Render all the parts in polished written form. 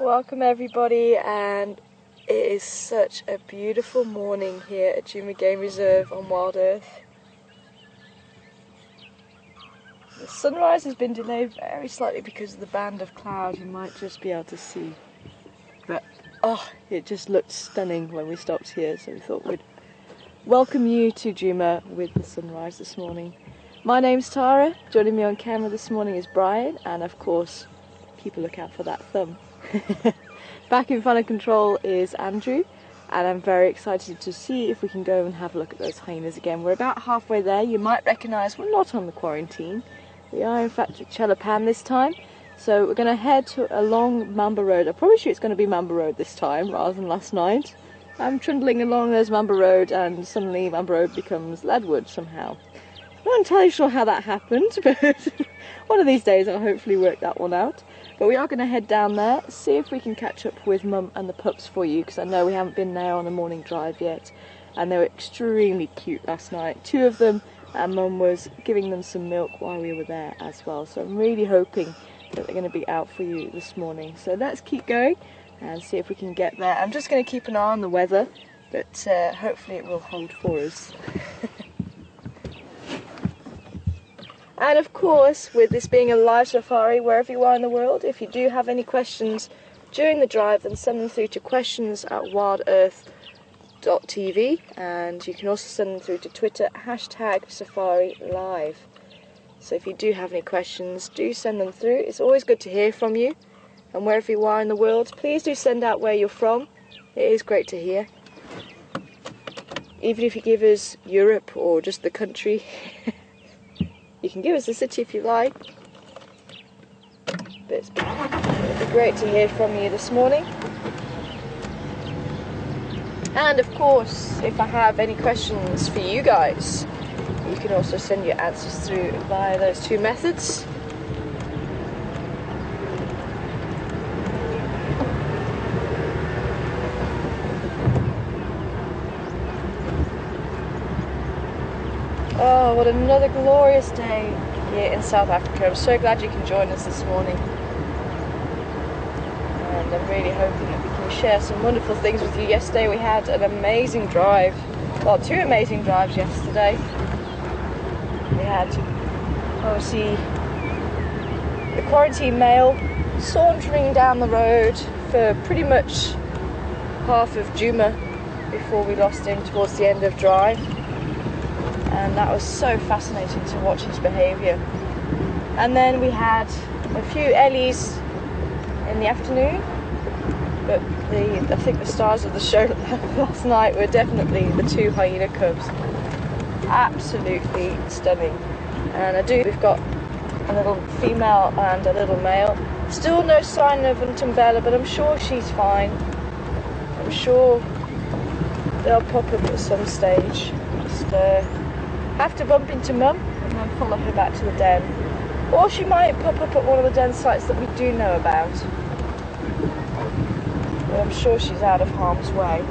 Welcome everybody, and it is such a beautiful morning here at Djuma Game Reserve on Wild Earth. The sunrise has been delayed very slightly because of the band of cloud you might just be able to see. But it just looked stunning when we stopped here, so we thought we'd welcome you to Djuma with the sunrise this morning. My name's Tara, joining me on camera this morning is Brian, and of course, keep a lookout for that thumb. Back in final control is Andrew, and I'm very excited to see if we can go and have a look at those hyenas again. We're about halfway there. You might recognise we're not on the quarantine. We are in fact at Chelapan this time, so we're going to head along Mamba Road. I'm probably sure it's going to be Mamba Road this time rather than last night. I'm trundling along those Mamba Road and suddenly Mamba Road becomes Leadwood somehow. Not entirely sure how that happened, but one of these days I'll hopefully work that one out. But we are going to head down there, see if we can catch up with Mum and the pups for you, because I know we haven't been there on a morning drive yet, and they were extremely cute last night. Two of them, and Mum was giving them some milk while we were there as well, so I'm really hoping that they're going to be out for you this morning. So let's keep going and see if we can get there. I'm just going to keep an eye on the weather, but hopefully it will hold for us. And of course, with this being a live safari, wherever you are in the world, if you do have any questions during the drive, then send them through to questions@WildEarthTV, and you can also send them through to Twitter, #SafariLive. So if you do have any questions, do send them through. It's always good to hear from you, and wherever you are in the world, please do send out where you're from. It is great to hear. Even if you give us Europe or just the country. You can give us the city if you like, but it'd be great to hear from you this morning. And of course, if I have any questions for you guys, you can also send your answers through via those two methods. Oh, what another glorious day here in South Africa. I'm so glad you can join us this morning. And I'm really hoping that we can share some wonderful things with you. Yesterday we had an amazing drive. Well, two amazing drives yesterday. We had, obviously, the quarantine male sauntering down the road for pretty much half of Djuma before we lost him towards the end of drive. And that was so fascinating to watch his behaviour. And then we had a few Ellies in the afternoon, but I think the stars of the show last night were definitely the two hyena cubs. Absolutely stunning. And we've got a little female and a little male. Still no sign of Ntumbela, but I'm sure she's fine. I'm sure they'll pop up at some stage. Just have to bump into Mum and then follow her back to the den. Or she might pop up at one of the den sites that we do know about. But I'm sure she's out of harm's way.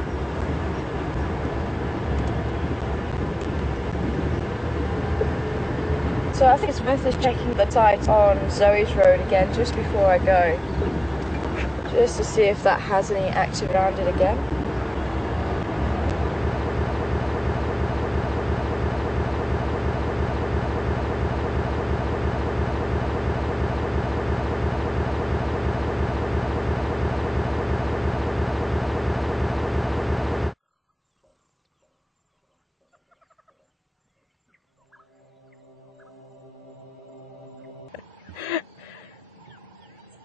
So I think it's worth us checking the site on Zoe's Road again just before I go. Just to see if that has any active around it again.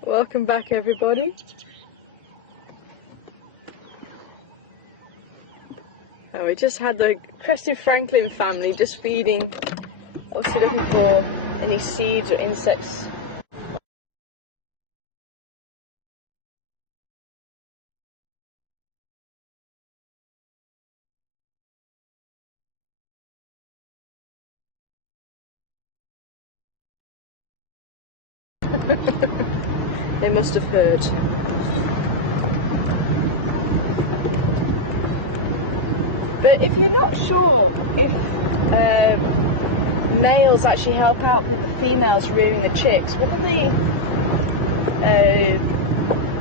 Welcome back everybody. And we just had the Crested Franklin family just feeding, obviously looking for any seeds or insects. They must have heard. But if you're not sure if males actually help out the females rearing the chicks, one of the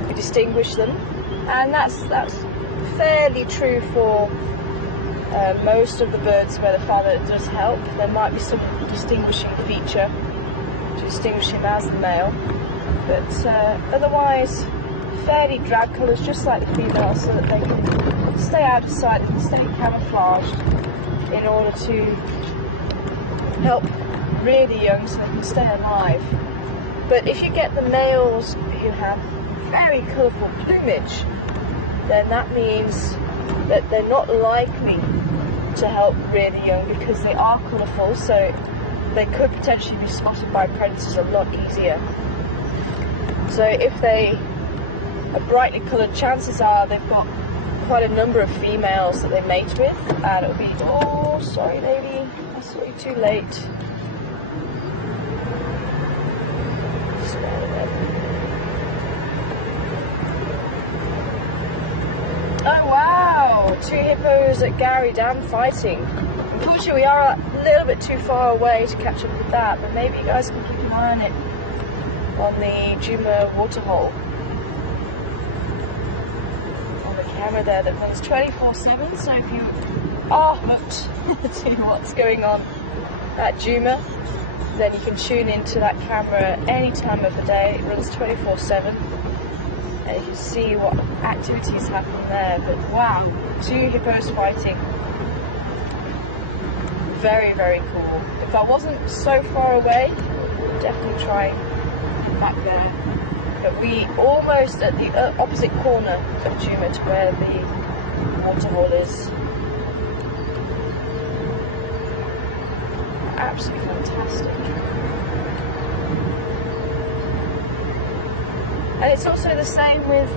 we distinguish them, and that's fairly true for most of the birds where the father does help. There might be some distinguishing feature to distinguish him as the male, but otherwise fairly drab colours, just like the female, so that they can stay out of sight, they can stay camouflaged in order to help rear the young so they can stay alive. But if you get the males who have very colourful plumage, then that means that they're not likely to help rear the young because they are colourful, so they could potentially be spotted by predators a lot easier. So if they are brightly coloured, chances are they've got quite a number of females that they mate with, and it'll be, oh sorry lady, I saw you too late. Oh wow, 2 hippos at Gary Dam fighting. Unfortunately we are a little bit too far away to catch up with that, but maybe you guys can keep an eye on it on the Djuma waterhole. On the camera there that runs 24/7, so if you are hooked to what's going on at Djuma, then you can tune into that camera any time of the day. It runs 24/7. And you can see what activities happen there. But wow, 2 hippos fighting. Very, very cool. If I wasn't so far away, I would definitely try back there. But we almost at the opposite corner of Djuma to where the waterhole is. Absolutely fantastic. And it's also the same with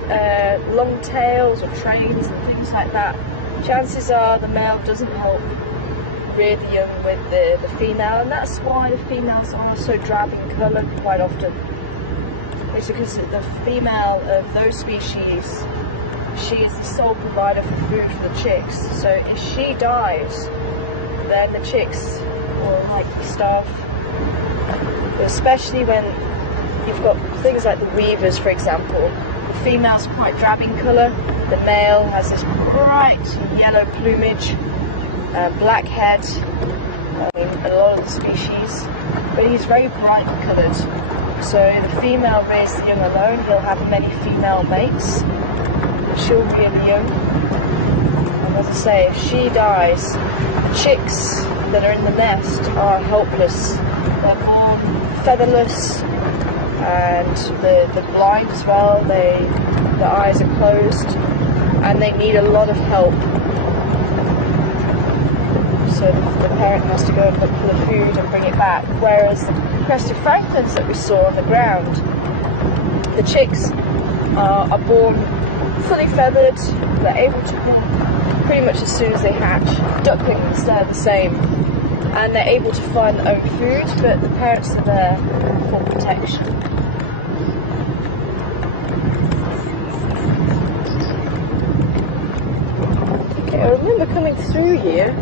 long tails or trains and things like that. Chances are the male doesn't help rear the young with the female, and that's why the females are so drab in colour quite often. It's because the female of those species, she is the sole provider for food for the chicks. So if she dies, then the chicks will likely starve. But especially when you've got things like the weavers, for example. The female's quite drab in colour, the male has this bright yellow plumage, black head, in a lot of the species, but he's very bright coloured. So the female rears the young alone, he'll have many female mates, she'll rear the young, and as I say, if she dies, the chicks that are in the nest are helpless. They're born featherless, and the blind as well, the eyes are closed, and they need a lot of help. So the parent has to go and look for the food and bring it back. Whereas the crested francolins that we saw on the ground, the chicks are born fully feathered, they're able to run pretty much as soon as they hatch. Ducklings, they're the same, and they're able to find their own food, but the parents are there for protection. Okay, I remember coming through here.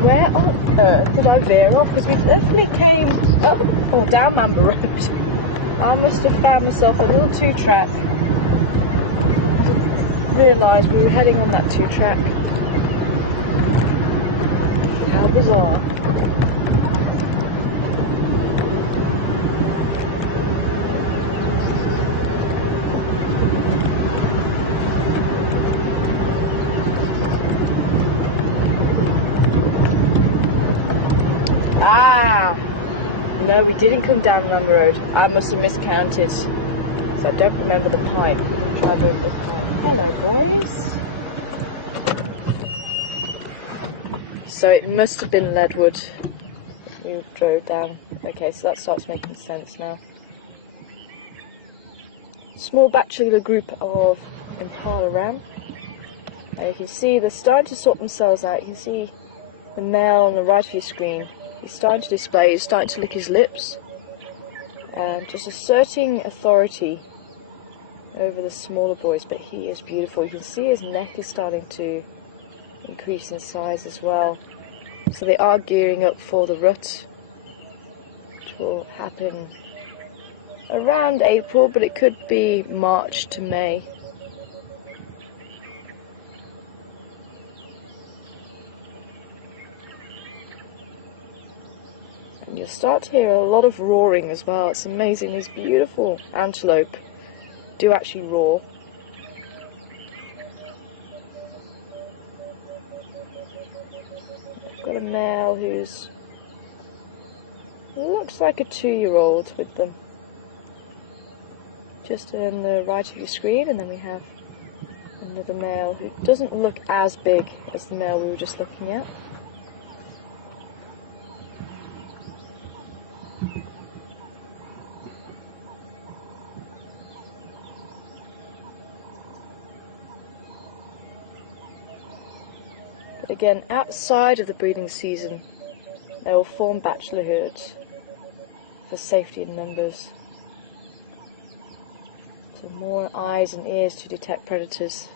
Where on earth did I veer off? Because we definitely came up or down Amber Road. I must have found myself a little 2-track. Realised we were heading on that 2-track. How bizarre. No, we didn't come down Amber Road. I must have miscounted. So I don't remember the pipe. Try to move the pipe. Hello, guys. So it must have been Leadwood we drove down. Okay, so that starts making sense now. Small bachelor group of impala ram. You can see they're starting to sort themselves out. You can see the male on the right of your screen. He's starting to display, he's starting to lick his lips, and just asserting authority over the smaller boys, but he is beautiful. You can see his neck is starting to increase in size as well. So they are gearing up for the rut, which will happen around April, but it could be March to May. And you'll start to hear a lot of roaring as well. It's amazing. These beautiful antelope do actually roar. I've got a male who's looks like a 2-year-old with them. Just on the right of your screen, and then we have another male who doesn't look as big as the male we were just looking at. But again, outside of the breeding season, they will form bachelor herds for safety in numbers. So more eyes and ears to detect predators.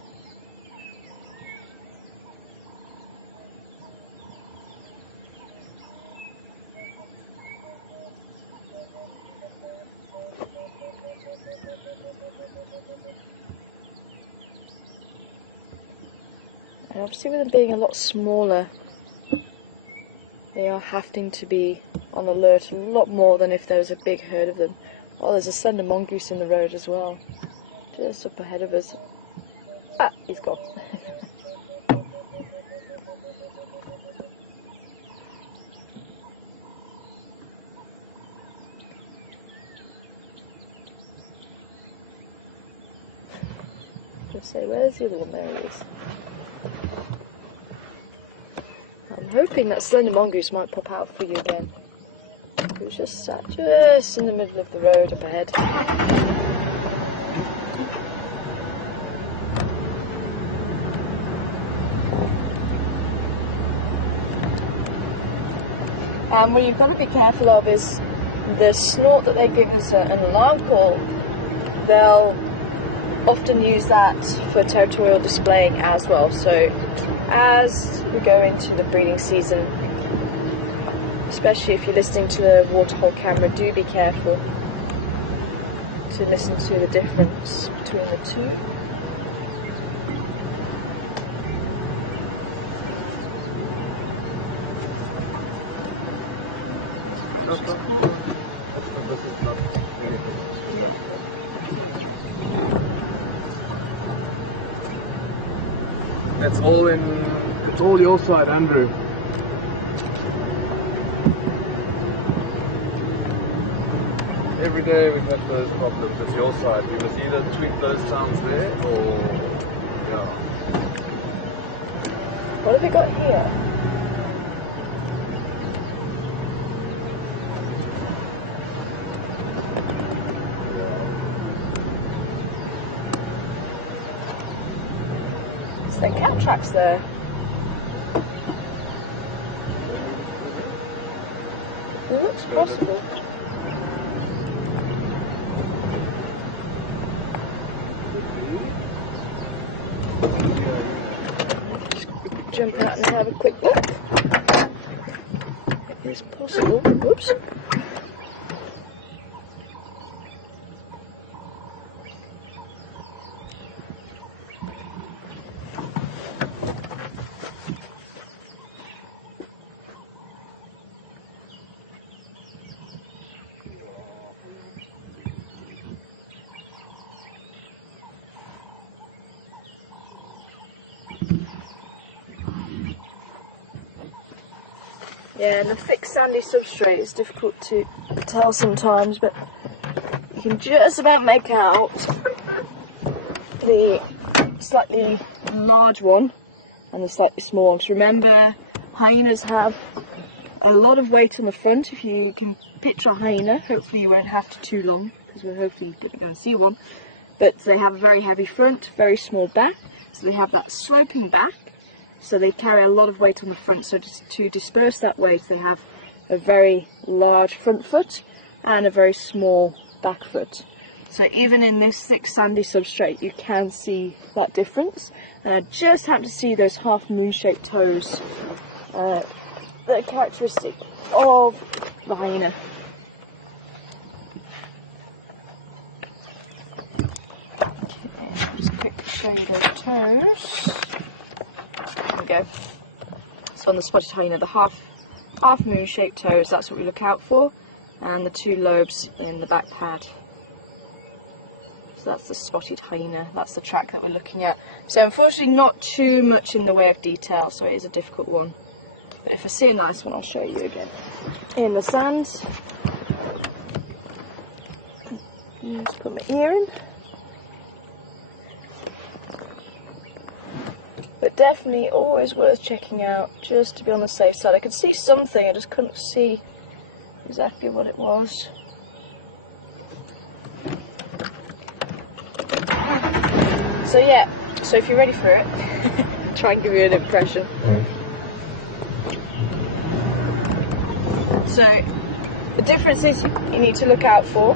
And obviously with them being a lot smaller, they are having to be on alert a lot more than if there was a big herd of them. Oh, there's a slender mongoose in the road as well, just up ahead of us. Ah, he's gone. Just say, where's the other one? There he is. I'm hoping that slender mongoose might pop out for you again. It was just sat just in the middle of the road up ahead. And what you've got to be careful of is the snort that they give us an alarm call. They'll often use that for territorial displaying as well. So as we go into the breeding season, especially if you're listening to the waterhole camera, do be careful to listen to the difference between the two. It's all your side, Andrew. Every day we have those problems. It's your side. We must either tweak those sounds there or yeah. What have we got here? It's the cat tracks there. It looks possible. Jump out and have a quick look. It is possible. Whoops. Yeah, and the thick sandy substrate is difficult to tell sometimes, but you can just about make out the slightly large one and the slightly small one. So remember, hyenas have a lot of weight on the front. If you can picture a hyena, hopefully you won't have to too long, because we're hopefully going to go and see one. But they have a very heavy front, very small back, so they have that sloping back. So they carry a lot of weight on the front, so to disperse that weight they have a very large front foot and a very small back foot. So even in this thick sandy substrate you can see that difference. And I just happen to see those half moon shaped toes that are characteristic of the hyena. show you the toes. There we go. So on the spotted hyena, the half moon shaped toes, that's what we look out for, and the 2 lobes in the back pad. So that's the spotted hyena, that's the track that we're looking at. So unfortunately not too much in the way of detail, so it is a difficult one. But if I see a nice one, I'll show you again. In the sands. Just put my ear in. But definitely always worth checking out, just to be on the safe side. I could see something, I just couldn't see exactly what it was. So yeah, so if you're ready for it, try and give you an impression. So the differences you need to look out for.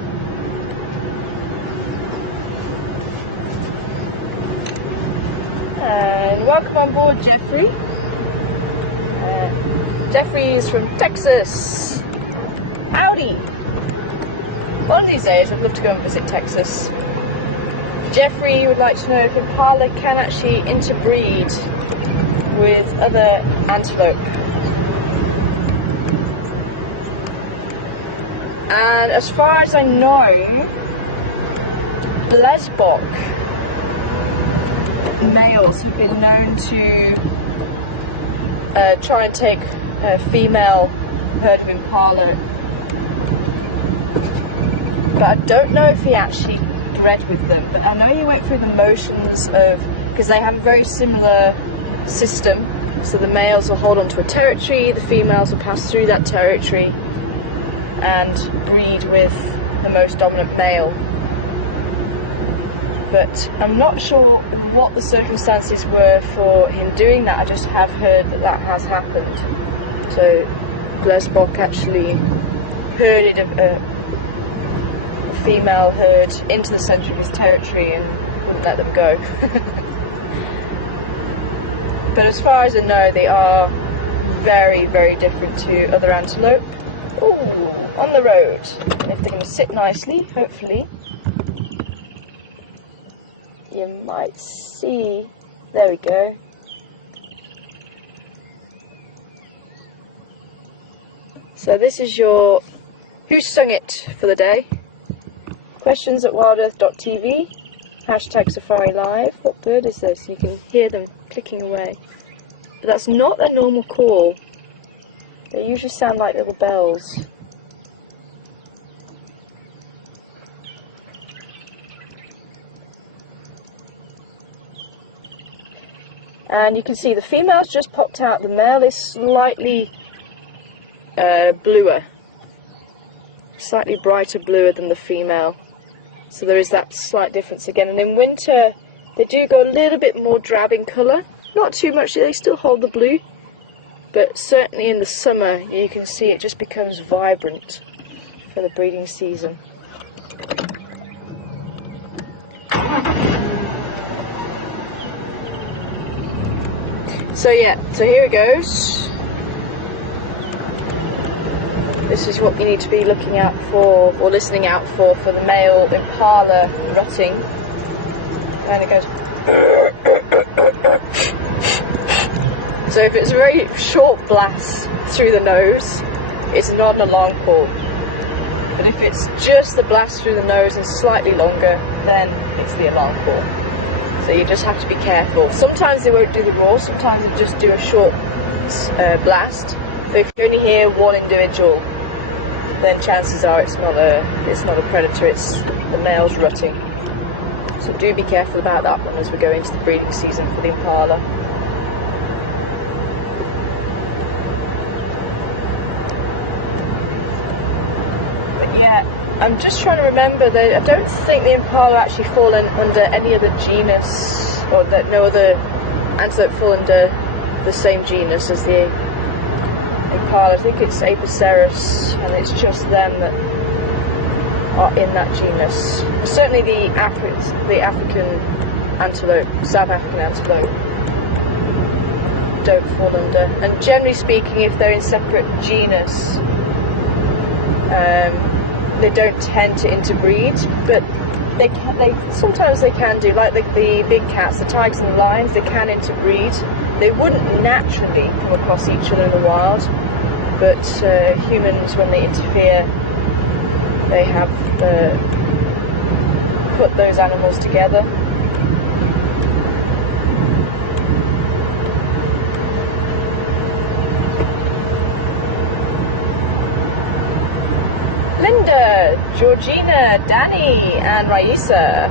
And welcome on board, Jeffrey. Jeffrey is from Texas. Howdy! One of these days I'd love to go and visit Texas. Jeffrey would like to know if impala can actually interbreed with other antelope. And as far as I know, Lesbok males have been known to try and take a female herd of impala, but I don't know if he actually bred with them. But I know he went through the motions of, because they have a very similar system, so the males will hold on to a territory, the females will pass through that territory and breed with the most dominant male. But I'm not sure what the circumstances were for him doing that. I just have heard that that has happened. So Lesbok actually herded a female herd into the centre of his territory and wouldn't let them go. But as far as I know, they are very, very different to other antelope. Ooh, on the road. And if they're going to sit nicely, hopefully, you might see, there we go. So this is your Who Sung It for the day. Questions at WildEarthTV, #Safari Live. What bird is this? You can hear them clicking away. But that's not their normal call. They usually sound like little bells. And you can see the female's just popped out. The male is slightly bluer. Slightly brighter bluer than the female. So there is that slight difference again. And in winter, they do go a little bit more drab in colour. Not too much, they still hold the blue. But certainly in the summer, you can see it just becomes vibrant for the breeding season. So yeah, so here it goes. This is what you need to be looking out for, or listening out for the male impala rutting. And it goes. So if it's a very short blast through the nose, it's not an alarm call. But if it's just the blast through the nose and slightly longer, then it's the alarm call. So you just have to be careful. Sometimes they won't do the roar, sometimes they just do a short blast. So if you only hear one individual, then chances are it's not a predator, it's the male's rutting. So do be careful about that one as we go into the breeding season for the impala. But yeah, I'm just trying to remember that I don't think the impala actually fall under any other genus, or that no other antelope fall under the same genus as the impala. I think it's Apocerus, and it's just them that are in that genus. Certainly the African antelope, South African antelope, don't fall under. And generally speaking, if they're in separate genus, they don't tend to interbreed, but sometimes they can do, like the big cats, the tigers and the lions, they can interbreed. They wouldn't naturally come across each other in the wild, but humans, when they interfere, they have put those animals together. Linda, Georgina, Danny, and Raisa,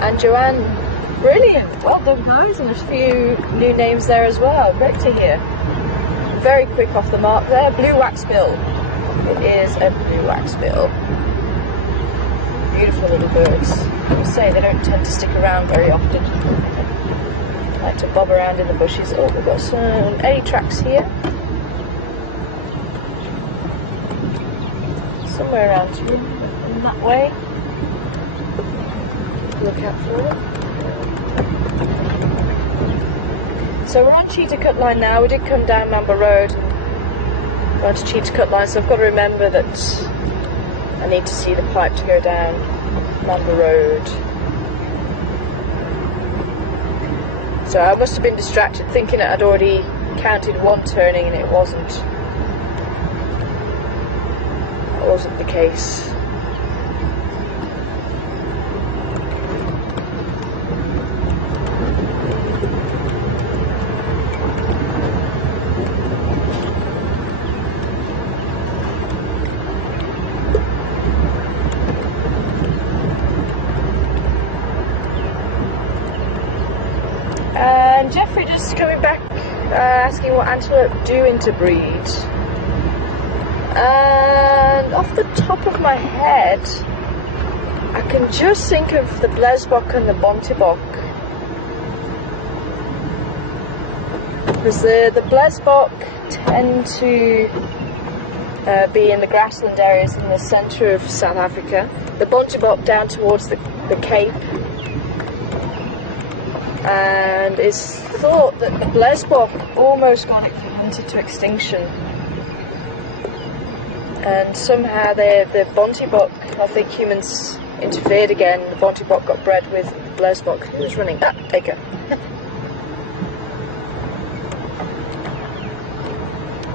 and Joanne. Brilliant. Well done, guys, and a few new names there as well. Great to hear. Very quick off the mark there. Blue waxbill. It is a blue waxbill. Beautiful little birds. I will say they don't tend to stick around very often. They like to bob around in the bushes. Oh, we've got some eddy tracks here. Somewhere around in that way. Look out for it. So we're on Cheetah Cut Line now. We did come down Mamba Road and we're onto Cheetah Cut Line, so I've got to remember that I need to see the pipe to go down Mamba Road. So I must have been distracted thinking that I'd already counted one turning and it wasn't. That wasn't the case. And Jeffrey just coming back asking what antelope do interbreed. And off the top of my head, I can just think of the Blesbok and the Bontebok. Because the Blesbok tend to be in the grassland areas in the centre of South Africa. The Bontebok down towards the Cape. And it's thought that the Blesbok almost got hunted to extinction. And somehow the Bontebok, I think humans interfered again. The Bontebok got bred with the Blesbok. Who's running? Ah, take her.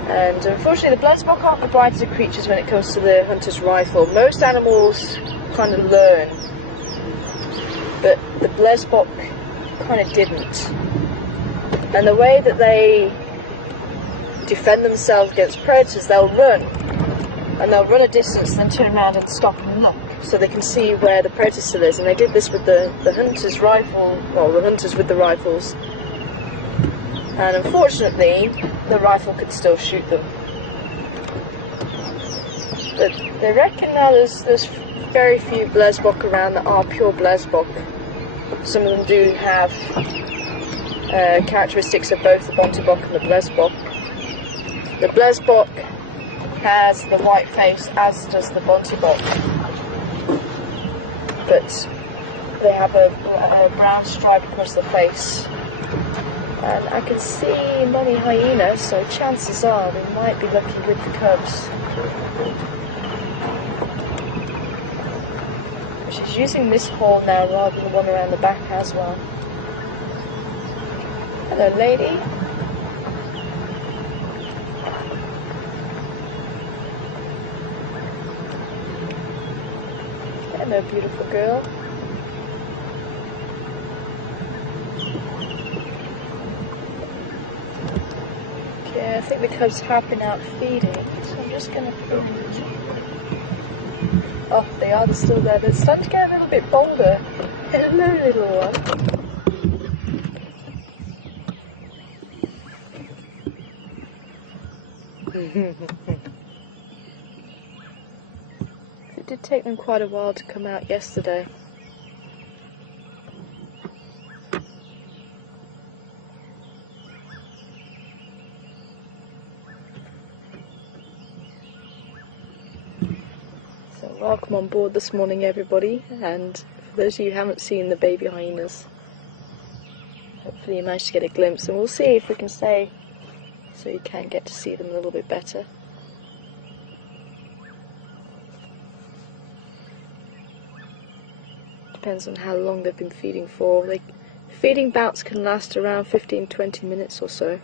And unfortunately the Blesbok aren't the brightest of creatures when it comes to the hunter's rifle. Most animals kind of learn, but the Blesbok kind of didn't. And the way that they defend themselves against predators, they'll run. And they'll run a distance, then turn around and stop and look, so they can see where the predator still is. And they did this with the hunter's rifle, well, the hunters with the rifles. And unfortunately, the rifle could still shoot them. But they reckon now there's very few Blesbok around that are pure Blesbok. Some of them do have characteristics of both the Bontebok and the Blesbok. The Blesbok has the white face, as does the Bontebok, but they have a brown stripe across the face. And I can see many hyenas, so chances are we might be lucky with the cubs. She's using this hole now rather than the one around the back as well. Hello, lady. Hello, beautiful girl. Okay, I think the cubs have been out feeding, so I'm just going to put... Oh, they are still there. They're starting to get a little bit bolder. Hello, little one. It did take them quite a while to come out yesterday. So welcome on board this morning, everybody, and for those of you who haven't seen the baby hyenas, hopefully you managed to get a glimpse, and we'll see if we can stay so you can get to see them a little bit better. Depends on how long they've been feeding for. Feeding bouts can last around 15-20 minutes or so.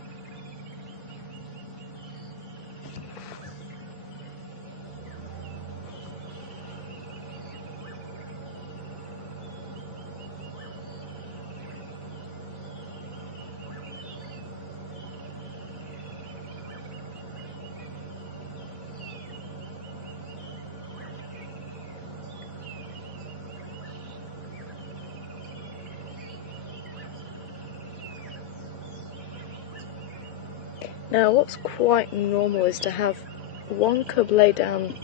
Now what's quite normal is to have one cub lay down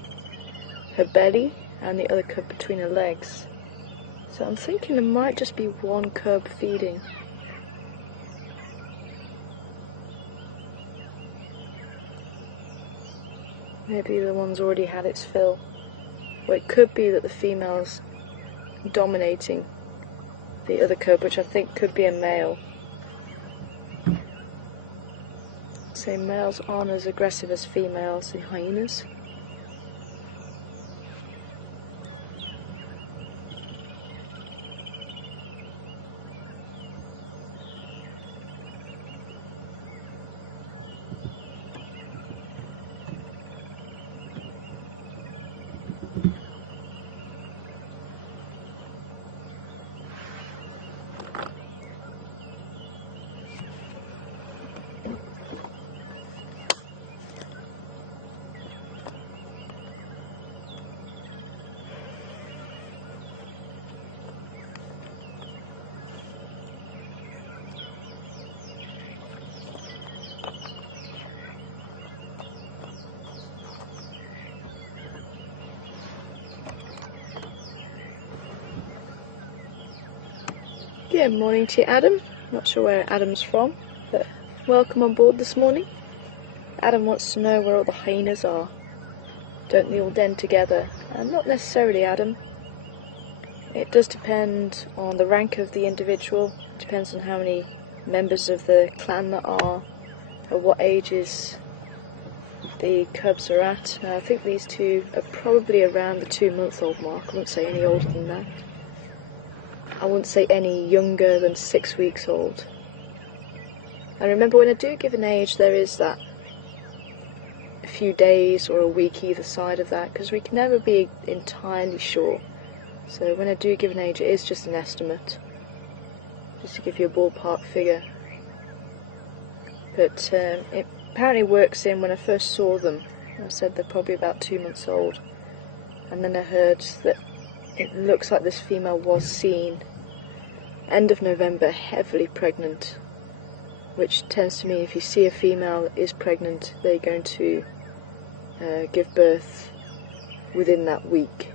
her belly and the other cub between her legs. So I'm thinking there might just be one cub feeding. Maybe the one's already had its fill. Or it could be that the female's dominating the other cub, which I think could be a male. So males aren't as aggressive as females in hyenas. Good morning to you, Adam. Not sure where Adam's from, but welcome on board this morning. Adam wants to know where all the hyenas are. Don't they all den together? Not necessarily, Adam. It does depend on the rank of the individual. It depends on how many members of the clan there are, at what ages the cubs are at. Now, I think these two are probably around the 2-month-old mark. I wouldn't say any older than that. I wouldn't say any younger than 6 weeks old. And remember, when I do give an age, there is that a few days or a week either side of that, because we can never be entirely sure. So when I do give an age, it is just an estimate, just to give you a ballpark figure. But it apparently works in when I first saw them. I said they're probably about 2 months old, and then I heard that it looks like this female was seen end of November heavily pregnant, which tends to mean if you see a female is pregnant, they're going to give birth within that week.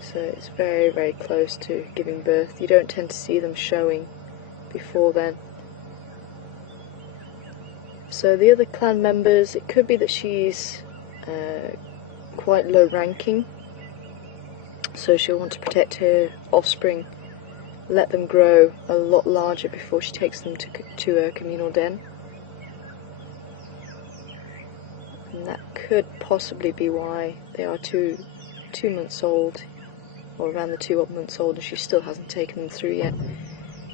So it's very, very close to giving birth. You don't tend to see them showing before then. So the other clan members, it could be that she's quite low ranking, so she'll want to protect her offspring, let them grow a lot larger before she takes them to her communal den. And that could possibly be why they are 2 months old, or around the 2 months old, and she still hasn't taken them through yet.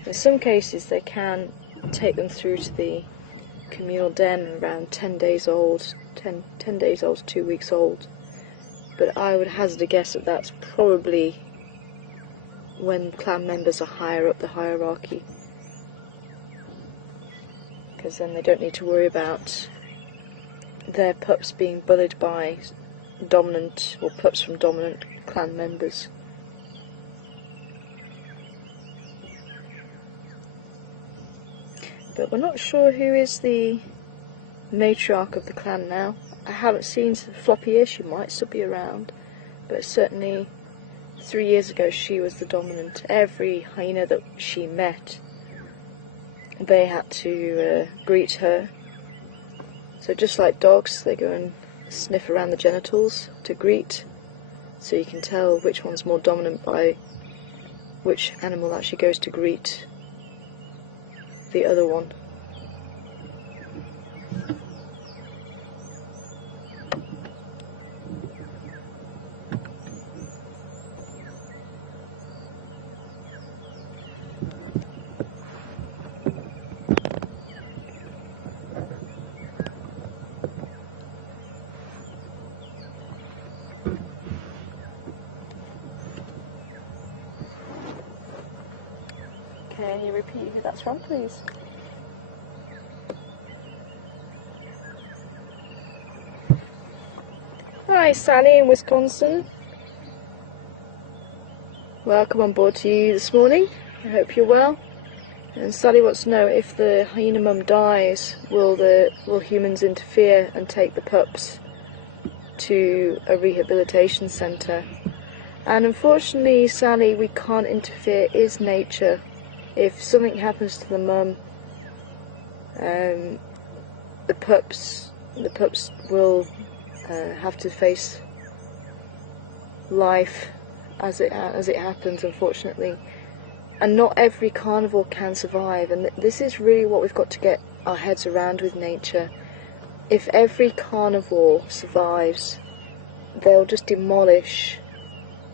In some cases they can take them through to the communal den around 10 days old, 10 days old to 2 weeks old. But I would hazard a guess that that's probably when clan members are higher up the hierarchy, because then they don't need to worry about their pups being bullied by dominant, or pups from dominant clan members. But we're not sure who is the matriarch of the clan now. I haven't seen Floppy here. She might still be around, but certainly 3 years ago she was the dominant. Every hyena that she met, they had to greet her. So just like dogs, they go and sniff around the genitals to greet, so you can tell which one's more dominant by which animal actually goes to greet the other one. Can you repeat who that's from, please? Hi, Sally in Wisconsin. Welcome on board to you this morning. I hope you're well. And Sally wants to know, if the hyena mum dies, will humans interfere and take the pups to a rehabilitation centre? And unfortunately, Sally, we can't interfere. It is nature. If something happens to the mum, the pups will have to face life as it happens, unfortunately. And not every carnivore can survive, and this is really what we've got to get our heads around with nature. If every carnivore survives, they'll just demolish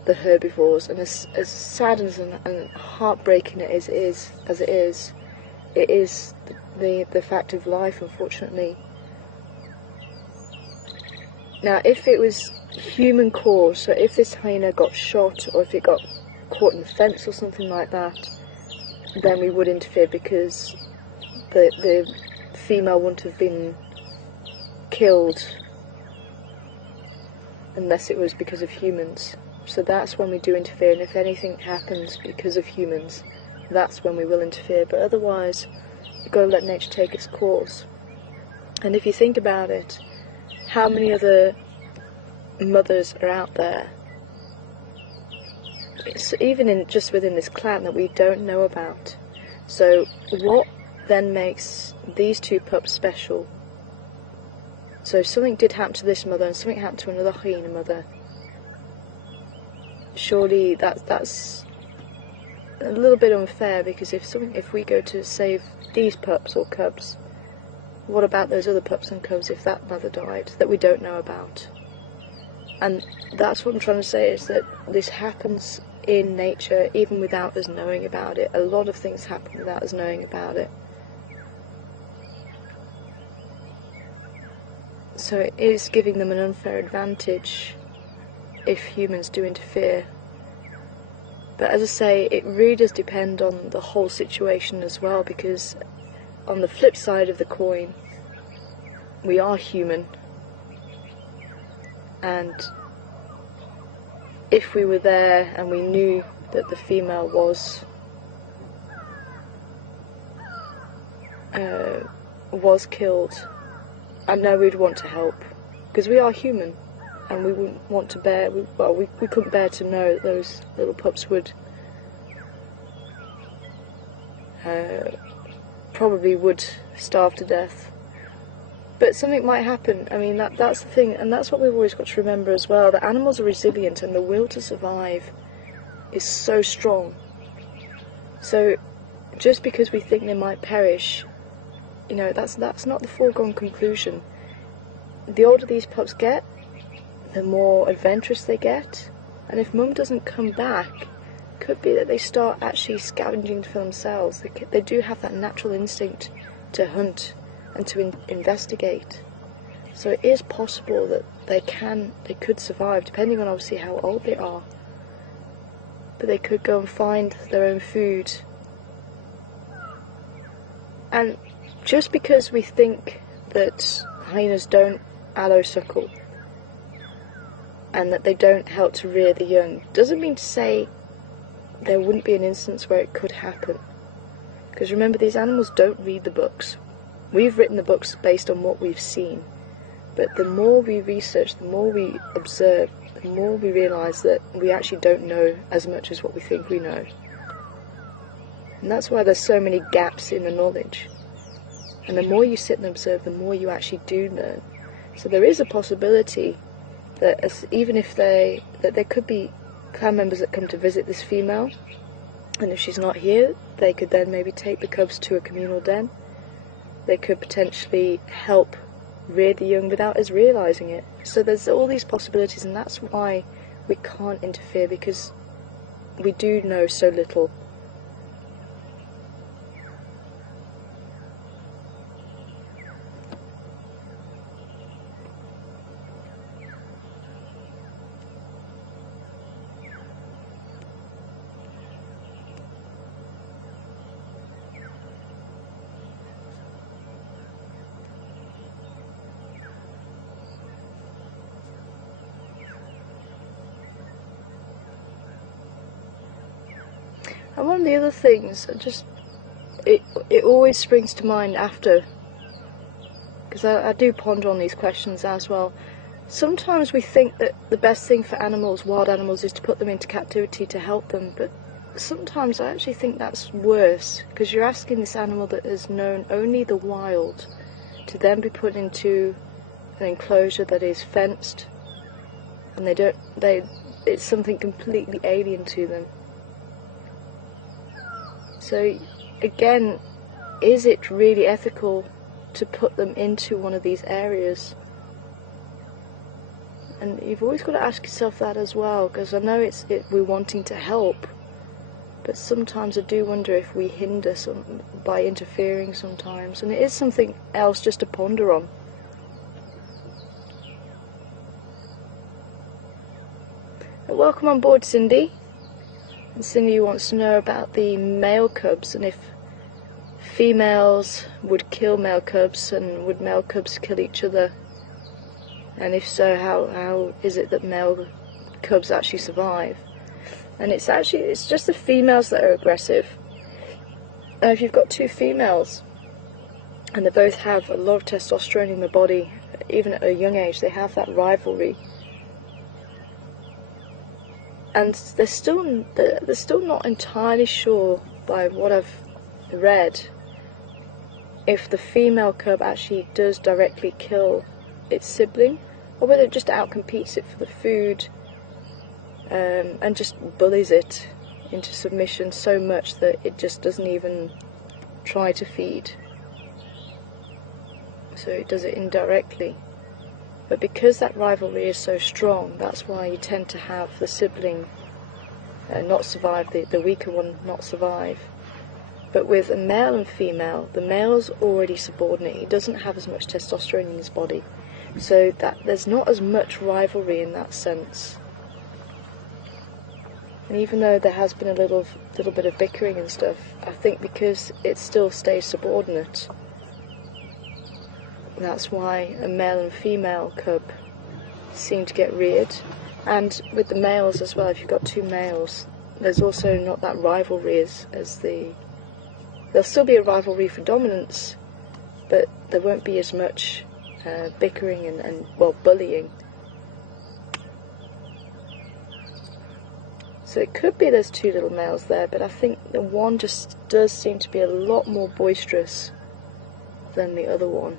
the herbivores, and as sad and heartbreaking it is, it is the fact of life, unfortunately. Now, if it was human caused, so if this hyena got shot, or if it got caught in the fence or something like that, then we would interfere, because the female wouldn't have been killed unless it was because of humans. So that's when we do interfere, and if anything happens because of humans, that's when we will interfere. But otherwise, we've got to let nature take its course. And if you think about it, how many other mothers are out there, even just within this clan, that we don't know about? So what then makes these two pups special? So if something did happen to this mother and something happened to another hyena mother, surely that's a little bit unfair, because if we go to save these pups or cubs, what about those other pups and cubs if that mother died that we don't know about? And that's what I'm trying to say, is that this happens in nature even without us knowing about it. A lot of things happen without us knowing about it. So it is giving them an unfair advantage if humans do interfere. But as I say, it really does depend on the whole situation as well, because on the flip side of the coin, we are human, and if we were there and we knew that the female was killed, I know we'd want to help, because we are human, and we wouldn't want to bear, we couldn't bear to know that those little pups would probably would starve to death. But something might happen. I mean, that's the thing, and that's what we've always got to remember as well, that animals are resilient, and the will to survive is so strong. So just because we think they might perish, you know, that's not the foregone conclusion. The older these pups get, the more adventurous they get, and if mum doesn't come back, it could be that they start actually scavenging for themselves. They do have that natural instinct to hunt and to investigate. So it is possible that they could survive, depending on obviously how old they are. But they could go and find their own food. And just because we think that hyenas don't allow-suckle and that they don't help to rear the young, doesn't mean to say there wouldn't be an instance where it could happen. Because remember, these animals don't read the books. We've written the books based on what we've seen. But the more we research, the more we observe, the more we realise that we actually don't know as much as what we think we know. And that's why there's so many gaps in the knowledge. And the more you sit and observe, the more you actually do learn. So there is a possibility that even if there could be clan members that come to visit this female, and if she's not here, they could then maybe take the cubs to a communal den. They could potentially help rear the young without us realising it. So there's all these possibilities, and that's why we can't interfere, because we do know so little. And one of the other things, it always springs to mind after, because I do ponder on these questions as well. Sometimes we think that the best thing for animals, wild animals, is to put them into captivity to help them, but sometimes I actually think that's worse, because you're asking this animal that has known only the wild to then be put into an enclosure that is fenced, and it's something completely alien to them. So again, is it really ethical to put them into one of these areas? And you've always got to ask yourself that as well, because I know we're wanting to help, but sometimes I do wonder if we hinder by interfering sometimes, and it is something else just to ponder on. But welcome on board, Cindy. And Cindy wants to know about the male cubs, and if females would kill male cubs, and would male cubs kill each other, and if so, how is it that male cubs actually survive? And it's just the females that are aggressive. If you've got two females and they both have a lot of testosterone in their body, even at a young age, they have that rivalry, and they're still not entirely sure, by what I've read, if the female cub actually does directly kill its sibling, or whether it just outcompetes it for the food, and just bullies it into submission so much that it just doesn't even try to feed. So it does it indirectly. But because that rivalry is so strong, that's why you tend to have the sibling not survive, the weaker one not survive. But with a male and female, the male's already subordinate. He doesn't have as much testosterone in his body, so that there's not as much rivalry in that sense. And even though there has been a little bit of bickering and stuff, I think because it still stays subordinate, that's why a male and female cub seem to get reared. And with the males as well, if you've got two males, there's also not that rivalry as there'll still be a rivalry for dominance, but there won't be as much bickering and bullying. So it could be there's two little males there, but I think the one just does seem to be a lot more boisterous than the other one.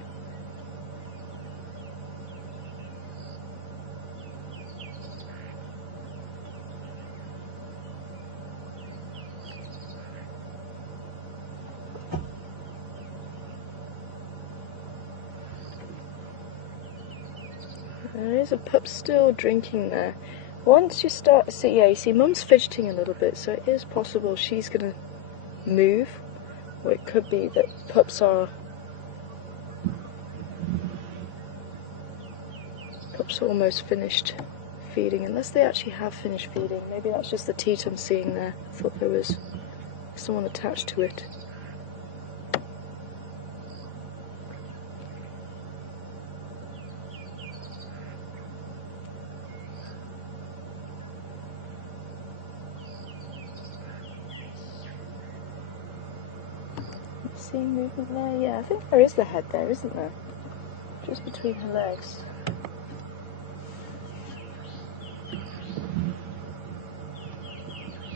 There is a pup still drinking there. Once you start to see, yeah, you see Mum's fidgeting a little bit, so it is possible she's going to move, or it could be that pups are almost finished feeding, unless they actually have finished feeding. Maybe that's just the teat I'm seeing there. I thought there was someone attached to it. See movement there? Yeah, I think there is the head there, isn't there? Just between her legs.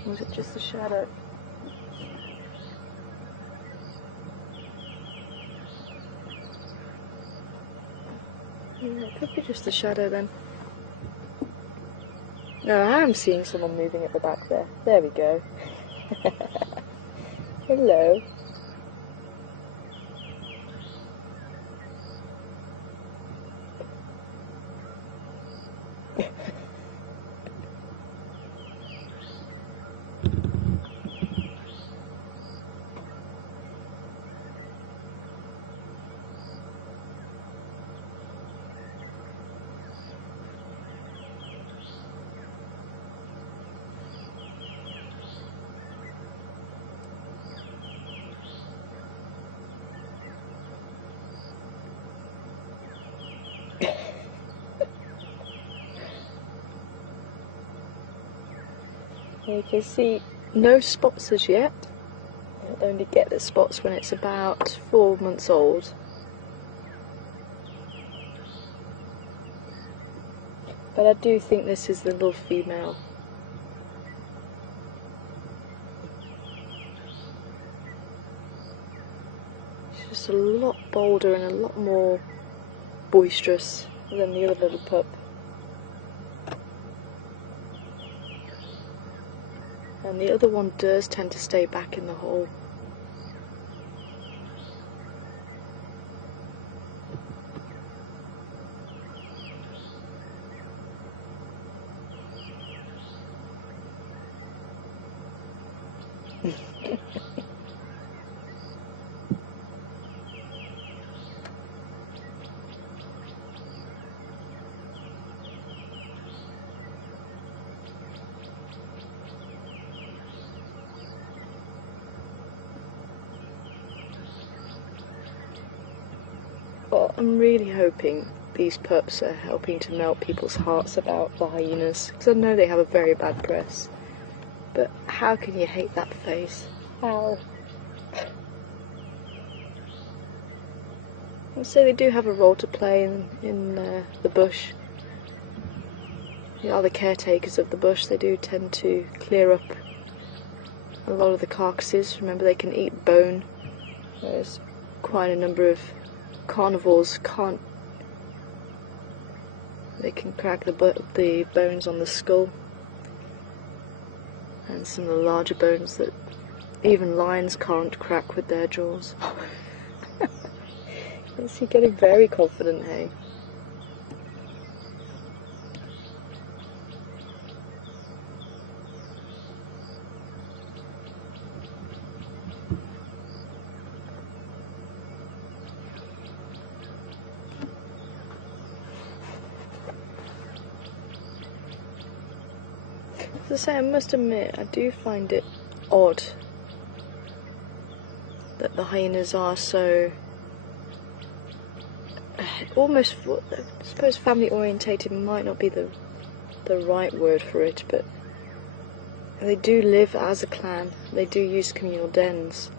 Or was it just the shadow? Yeah, it could be just the shadow then. No, I am seeing someone moving at the back there. There we go. Hello. You can see No spots as yet. You'll only get the spots when it's about 4 months old. But I do think this is the little female. She's just a lot bolder and a lot more boisterous than the other little pup. And the other one does tend to stay back in the hole. Well, I'm really hoping these pups are helping to melt people's hearts about the hyenas, because I know they have a very bad press. But how can you hate that face? How? I'd say they do have a role to play in the bush. They are the caretakers of the bush. They do tend to clear up a lot of the carcasses. Remember, they can eat bone, whereas quite a number of carnivores can't. They can crack the bones on the skull, and some of the larger bones that even lions can't crack with their jaws. Is he getting very confident, hey? As I say, I must admit, I do find it odd that the hyenas are so almost, I suppose family orientated might not be the right word for it, but they do live as a clan. They do use communal dens.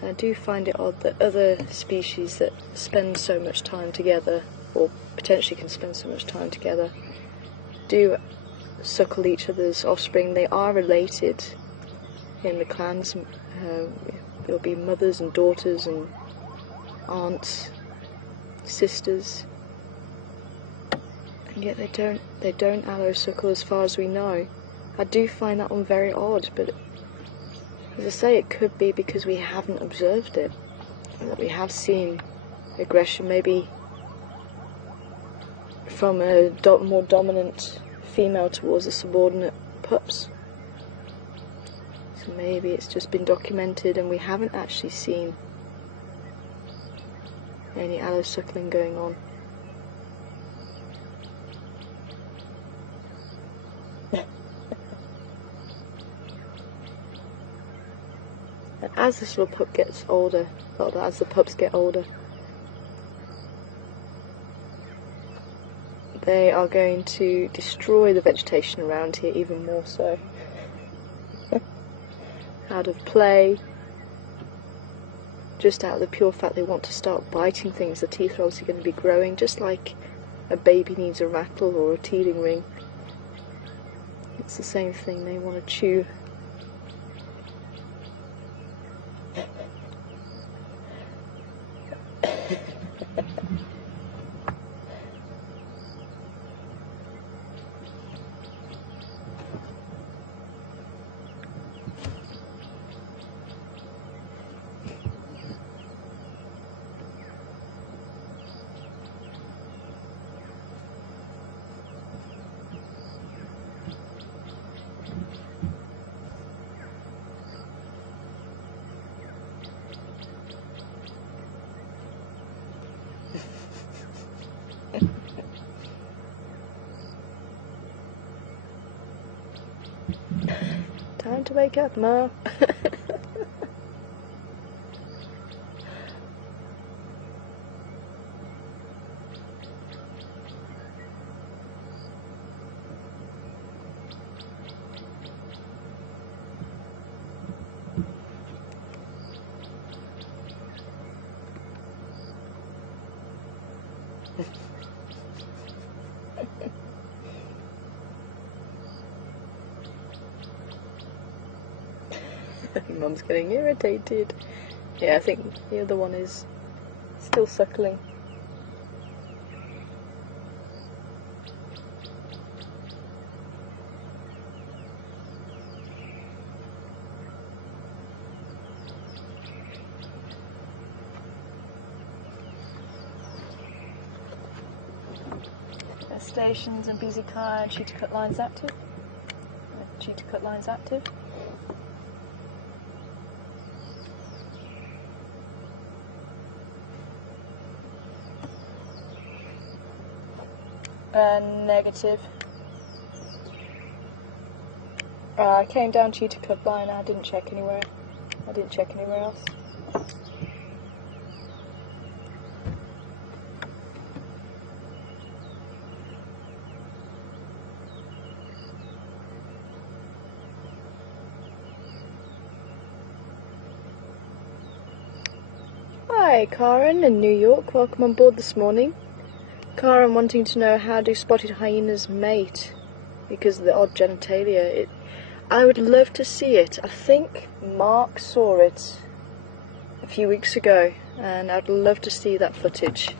And I do find it odd that other species that spend so much time together, or potentially can spend so much time together, do suckle each other's offspring. They are related in the clans. There'll be mothers and daughters and aunts, sisters, and yet they don't allo suckle as far as we know. I do find that one very odd, but as I say, it could be because we haven't observed it, and that we have seen aggression maybe from a more dominant female towards the subordinate pups. So maybe it's just been documented and we haven't actually seen any allo suckling going on. And as this little pup gets older, or as the pups get older, they are going to destroy the vegetation around here even more so. Out of play, just out of the pure fact they want to start biting things. The teeth are obviously going to be growing, just like a baby needs a rattle or a teething ring. It's the same thing, they want to chew. Time to wake up, Ma. Mum's getting irritated. Yeah, I think the other one is still suckling. Stations and busy car and cheetah cut lines active. Cheetah cut lines active. Negative. I came down cheetah cut line. I didn't check anywhere. I didn't check anywhere else. Hi, Karen in New York. Welcome on board this morning. Karen wanting to know, how do spotted hyenas mate because of the odd genitalia. I would love to see it. I think Mark saw it a few weeks ago, and I'd love to see that footage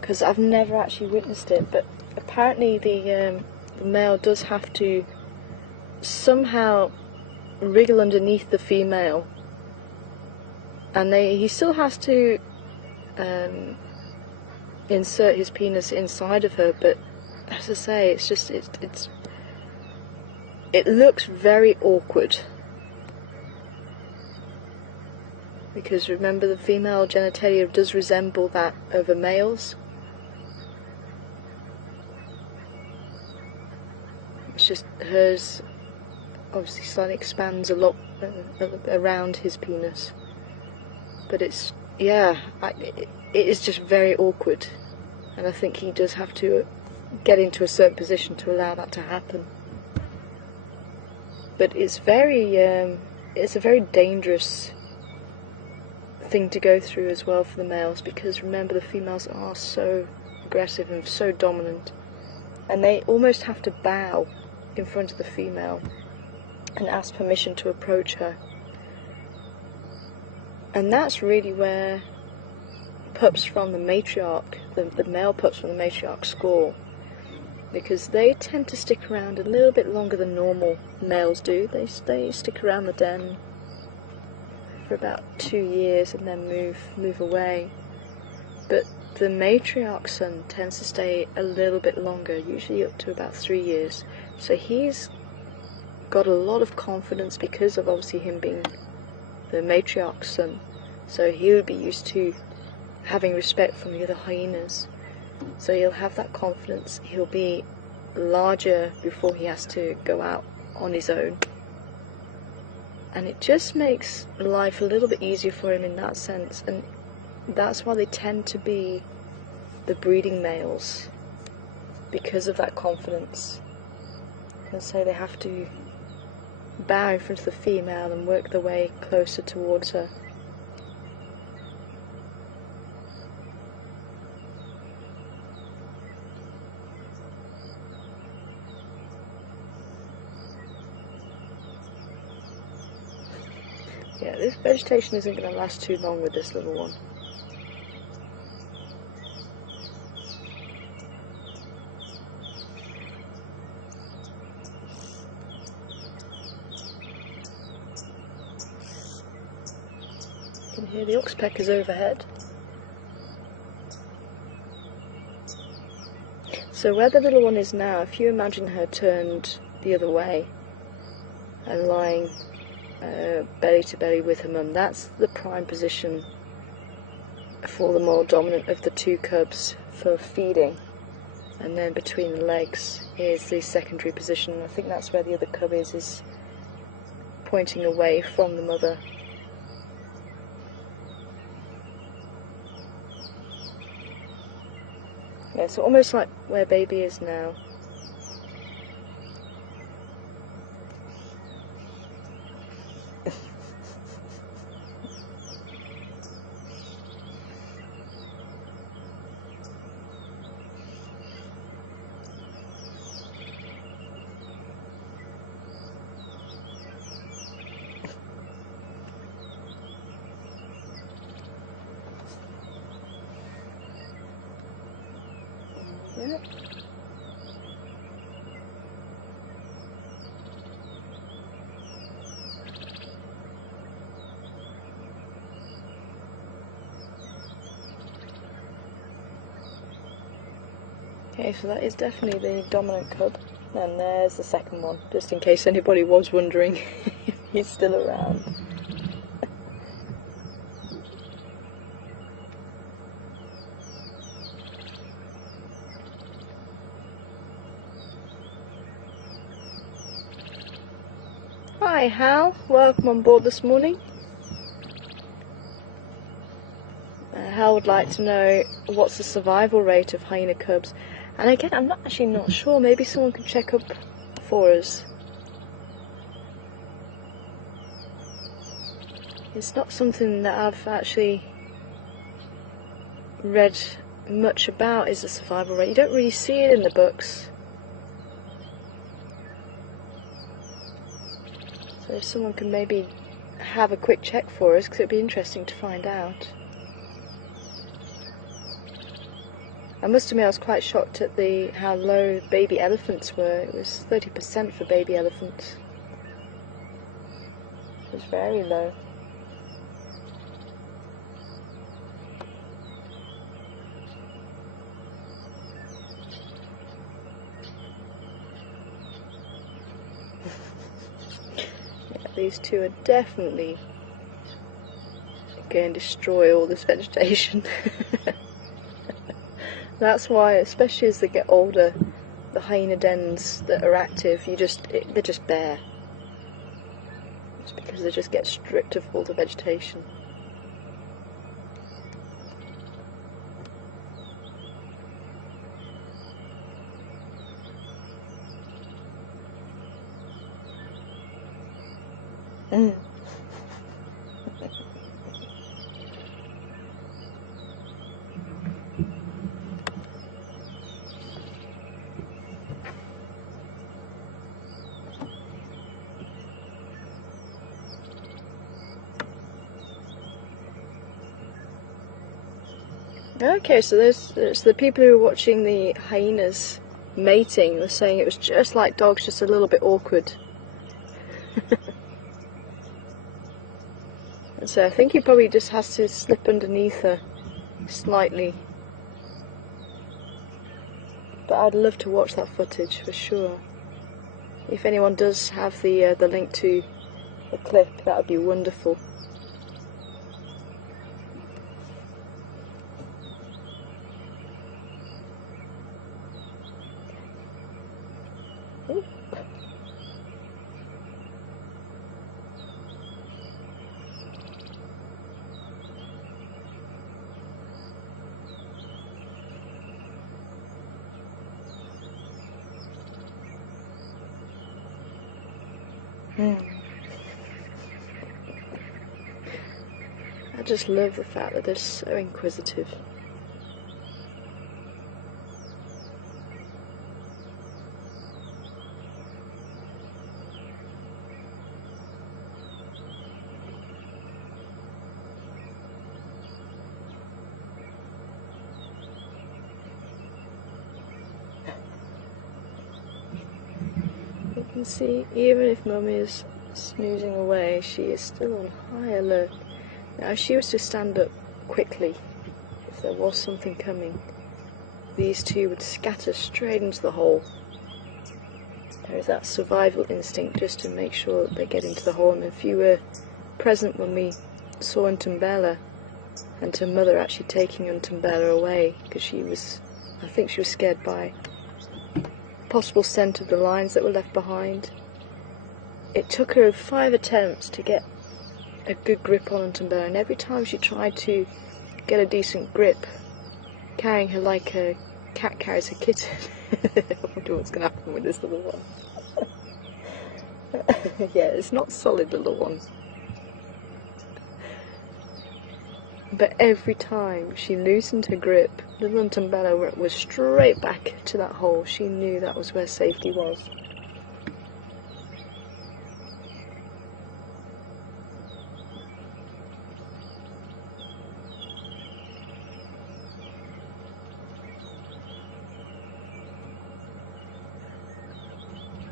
because I've never actually witnessed it. But apparently the male does have to somehow wriggle underneath the female, and he still has to insert his penis inside of her. But as I say, it's just it looks very awkward, because remember, the female genitalia does resemble that of a male's. It's just hers obviously slightly expands a lot around his penis, but it's, yeah, it is just very awkward, and I think he does have to get into a certain position to allow that to happen. But it's a very dangerous thing to go through as well for the males, because remember, the females are so aggressive and so dominant, and they almost have to bow in front of the female and ask permission to approach her. And that's really where pups from the matriarch, the male pups from the matriarch, score, because they tend to stick around a little bit longer than normal males do. They stick around the den for about 2 years and then move away. But the matriarch son tends to stay a little bit longer, usually up to about 3 years. So he's got a lot of confidence because of obviously him being the matriarch's son. So he'll be used to having respect from the other hyenas. So he'll have that confidence. He'll be larger before he has to go out on his own. And it just makes life a little bit easier for him in that sense. And that's why they tend to be the breeding males, because of that confidence. And so they have to bow in front of the female and work their way closer towards her. Yeah, this vegetation isn't going to last too long with this little one. You can hear the oxpeckers overhead. So where the little one is now, if you imagine her turned the other way and lying belly to belly with her mum, that's the prime position for the more dominant of the two cubs for feeding. And then between the legs is the secondary position. I think that's where the other cub is pointing away from the mother. Yeah, so almost like where baby is now. Yeah. Okay, so that is definitely the dominant cub, and there's the second one, just in case anybody was wondering if he's still around. Hi Hal, welcome on board this morning. Hal would like to know what's the survival rate of hyena cubs, and again I'm actually not sure, maybe someone could check up for us. It's not something that I've actually read much about, is the survival rate. You don't really see it in the books. So if someone can maybe have a quick check for us, because it'd be interesting to find out. I must admit I was quite shocked at how low baby elephants were. It was 30% for baby elephants. It was very low. Yeah, these two are definitely going to destroy all this vegetation. That's why, especially as they get older, the hyena dens that are active, they're just bare. It's because they just get stripped of all the vegetation. Mm. Okay, so there's the people who are watching the hyenas mating were saying it was just like dogs, just a little bit awkward. And so I think he probably just has to slip underneath her slightly. But I'd love to watch that footage for sure. If anyone does have the link to the clip, that would be wonderful. Ooh. I just love the fact that they're so inquisitive. You can see, even if Mummy is snoozing away, she is still on high alert. Now, if she was to stand up quickly, if there was something coming, these two would scatter straight into the hole. There is that survival instinct just to make sure that they get into the hole. And if you were present when we saw Ntumbela and her mother actually taking Ntumbela away, because I think she was scared by possible scent of the lions that were left behind. It took her 5 attempts to get a good grip on Ntumbela, and every time she tried to get a decent grip, carrying her like a cat carries a kitten. I wonder what's going to happen with this little one. Yeah, it's not solid, little one. But every time she loosened her grip, little Ntumbela was straight back to that hole. She knew that was where safety was.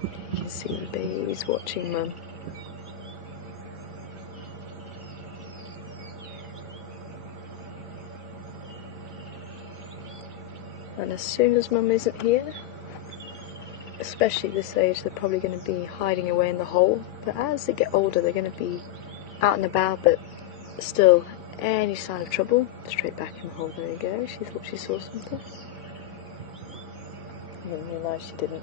You can see the baby's watching Mum. And as soon as Mum isn't here, especially at this age, they're probably going to be hiding away in the hole. But as they get older, they're going to be out and about, but still, any sign of trouble, straight back in the hole. There you go. She thought she saw something. And then realised she didn't.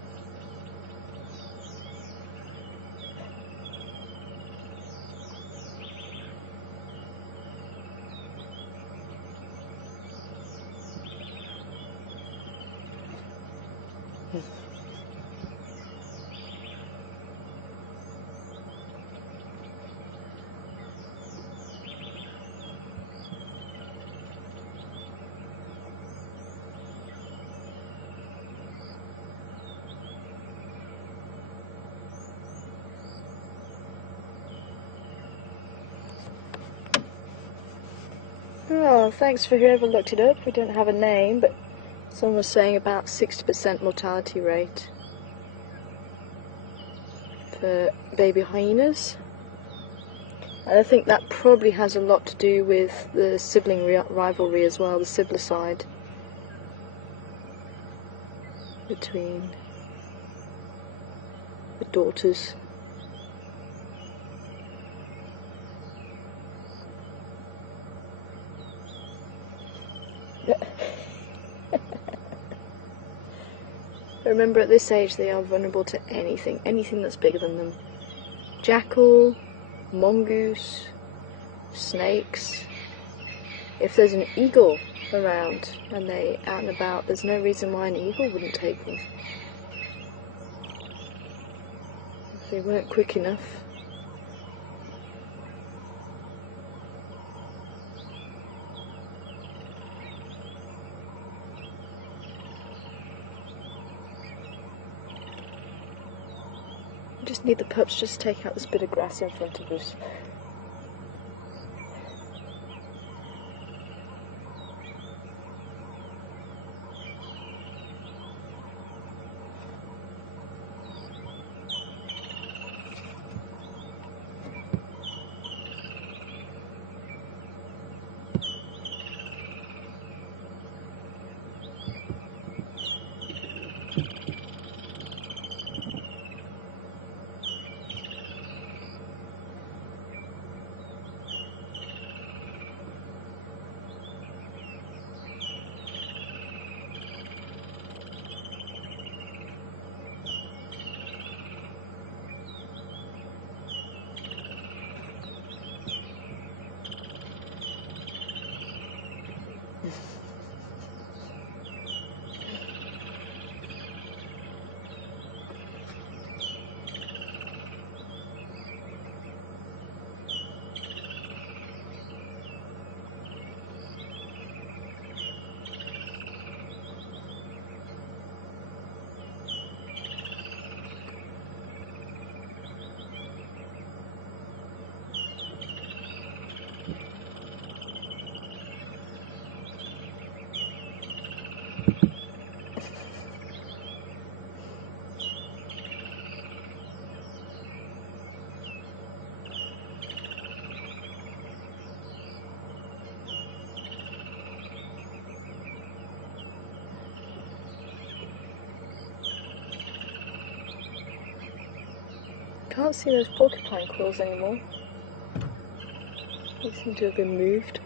Oh, thanks for whoever looked it up. We don't have a name, but someone was saying about 60% mortality rate for baby hyenas. And I think that probably has a lot to do with the sibling rivalry as well, the siblicide between the daughters. Remember, at this age they are vulnerable to anything that's bigger than them. Jackal, mongoose, snakes. If there's an eagle around and they're out and about, there's no reason why an eagle wouldn't take them. If they weren't quick enough. Just need the pups just take out this bit of grass in front of us. Can't see those porcupine quills anymore. They seem to have been moved.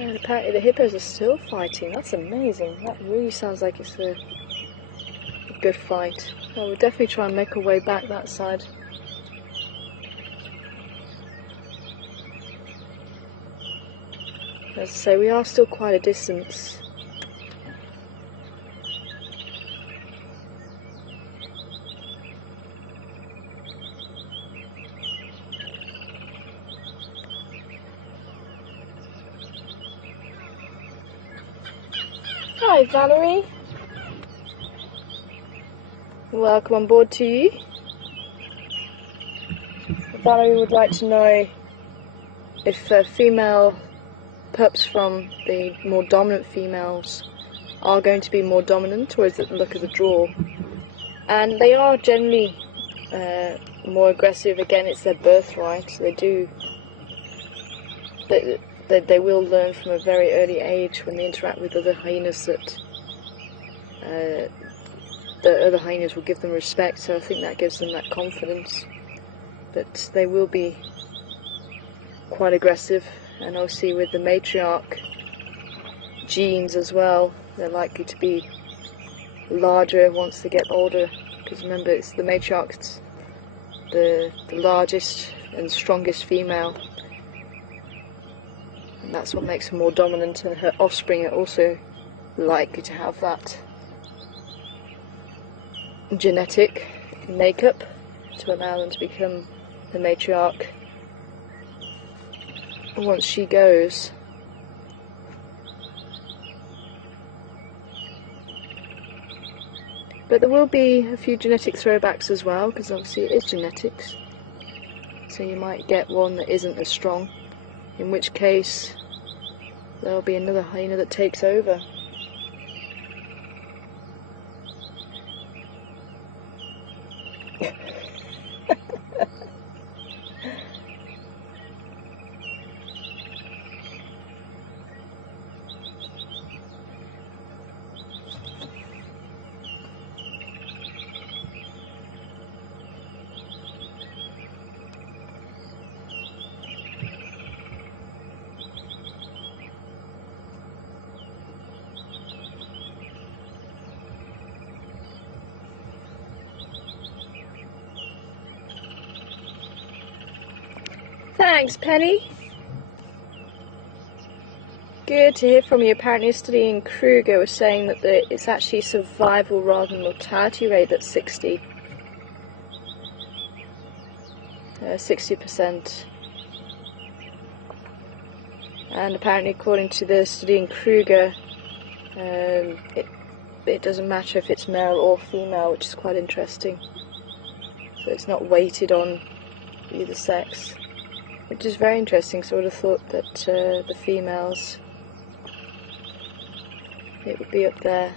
And apparently the hippos are still fighting. That's amazing. That really sounds like it's a good fight. I will definitely try and make our way back that side. As I say, we are still quite a distance. Hi Valerie, welcome on board to you. Valerie would like to know if female pups from the more dominant females are going to be more dominant, or is it the look of the draw? And they are generally more aggressive. Again, it's their birthright. They will learn from a very early age when they interact with other hyenas that the other hyenas will give them respect, so I think that gives them that confidence. But they will be quite aggressive, and obviously with the matriarch genes as well, they're likely to be larger once they get older, because remember, it's the matriarch's the largest and strongest female, and that's what makes her more dominant, and her offspring are also likely to have that genetic makeup to allow them to become the matriarch once she goes. But there will be a few genetic throwbacks as well, because obviously it is genetics, so you might get one that isn't as strong, in which case there'll be another hyena that takes over. Thanks, Penny. Good to hear from you. Apparently, a study in Kruger was saying that it's actually survival rather than mortality rate that's 60%. And apparently, according to the study in Kruger, it doesn't matter if it's male or female, which is quite interesting. So it's not weighted on either sex, which is very interesting. So I would have thought that the females, it would be up there.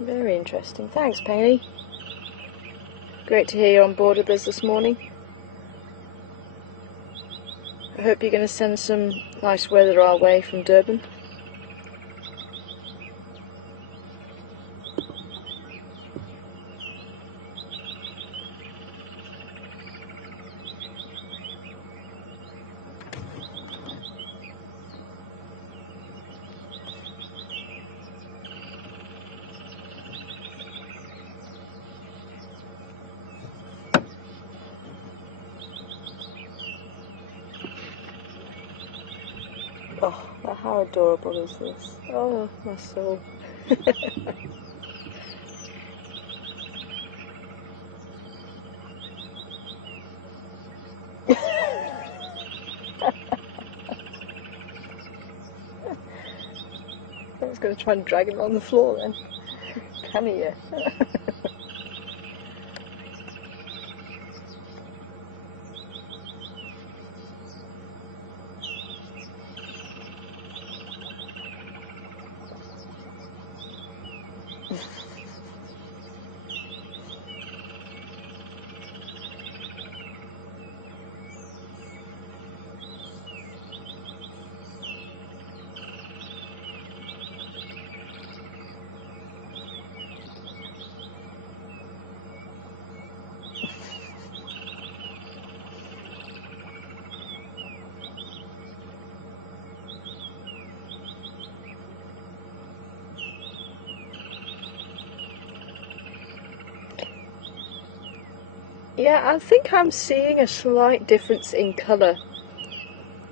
Very interesting. Thanks, Penny. Great to hear you're on board with us this morning. I hope you're going to send some nice weather our way from Durban. Oh, how adorable is this? Oh, my soul. I was going to try and drag him on the floor then. Can he yet? Yeah, I think I'm seeing a slight difference in colour.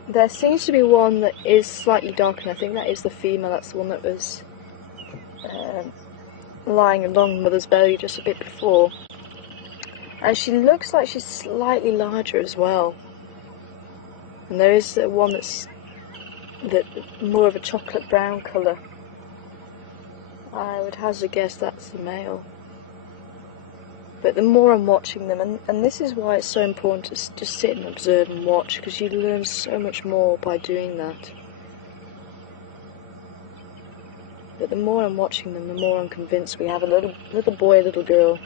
There seems to be one that is slightly darker, and I think that is the female. That's the one that was lying along Mother's belly just a bit before. And she looks like she's slightly larger as well. And there is one that's more of a chocolate brown colour. I would hazard a guess that's the male. But the more I'm watching them, and this is why it's so important to just sit and observe and watch, because you learn so much more by doing that. But the more I'm watching them, the more I'm convinced we have a little boy, little girl.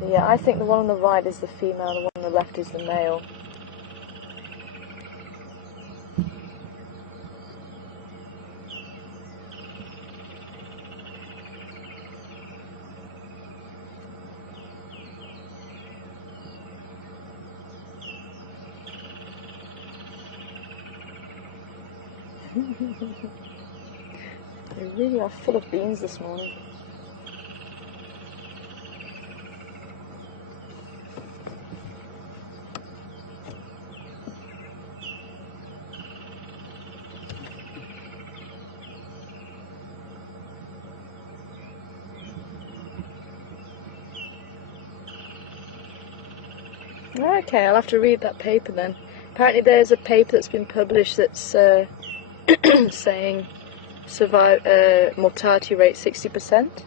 So yeah, I think the one on the right is the female, the one on the left is the male. They really are full of beans this morning. Okay, I'll have to read that paper then. Apparently there's a paper that's been published that's saying mortality rate 60%.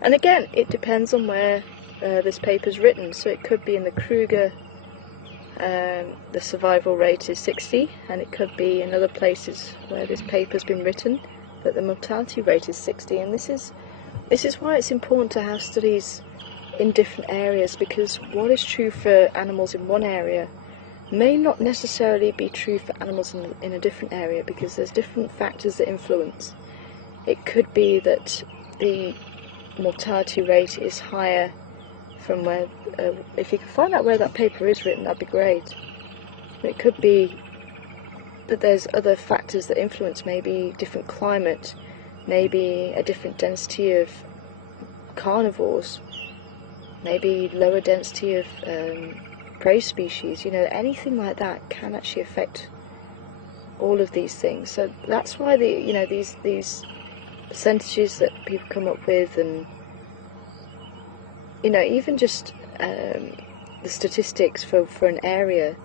And again, it depends on where this paper's written. So it could be in the Kruger, the survival rate is 60, and it could be in other places where this paper's been written that the mortality rate is 60. And this is why it's important to have studies in different areas, because what is true for animals in one area may not necessarily be true for animals in a different area, because there's different factors that influence. It could be that the mortality rate is higher from where, if you can find out where that paper is written, that'd be great. It could be that there's other factors that influence, maybe different climate, maybe a different density of carnivores, maybe lower density of prey species. You know, anything like that can actually affect all of these things. So that's why these percentages that people come up with, and even just the statistics for an area,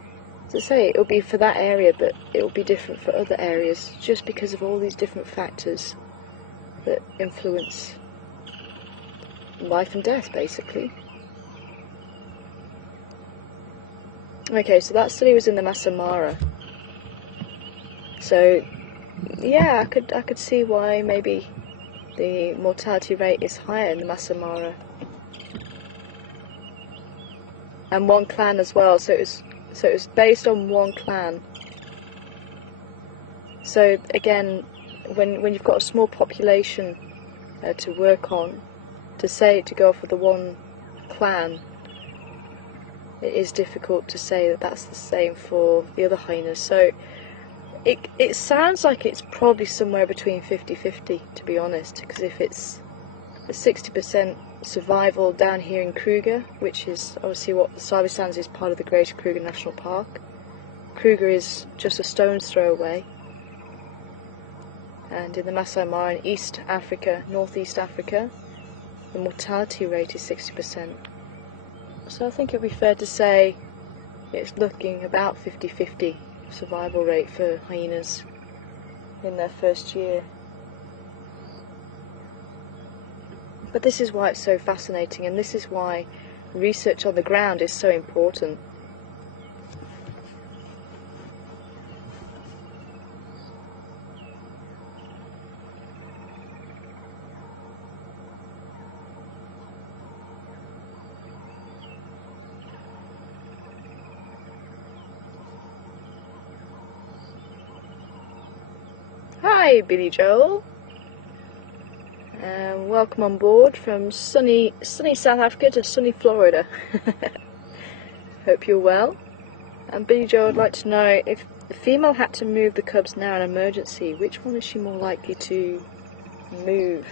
to say it'll be for that area, but it will be different for other areas, just because of all these different factors that influence life and death, basically. Okay, so that study was in the Masai Mara. So yeah, I could see why maybe the mortality rate is higher in the Masai Mara. And one clan as well, so it was based on one clan. So again, when you've got a small population to work on, to go off with the one clan, it is difficult to say that that's the same for the other hyenas. So it sounds like it's probably somewhere between 50-50, to be honest, because if it's a 60% survival down here in Kruger, which is obviously what the Sabi Sands is part of the Greater Kruger National Park. Kruger is just a stone's throw away. And in the Masai Mara in East Africa, Northeast Africa, the mortality rate is 60%. So I think it would be fair to say it's looking about 50-50 survival rate for hyenas in their first year. But this is why it's so fascinating, and this is why research on the ground is so important. Hi, Billy Joel. Welcome on board from sunny South Africa to sunny Florida. Hope you're well. And Billy Joel, I'd like to know, if the female had to move the cubs now in an emergency, which one is she more likely to move?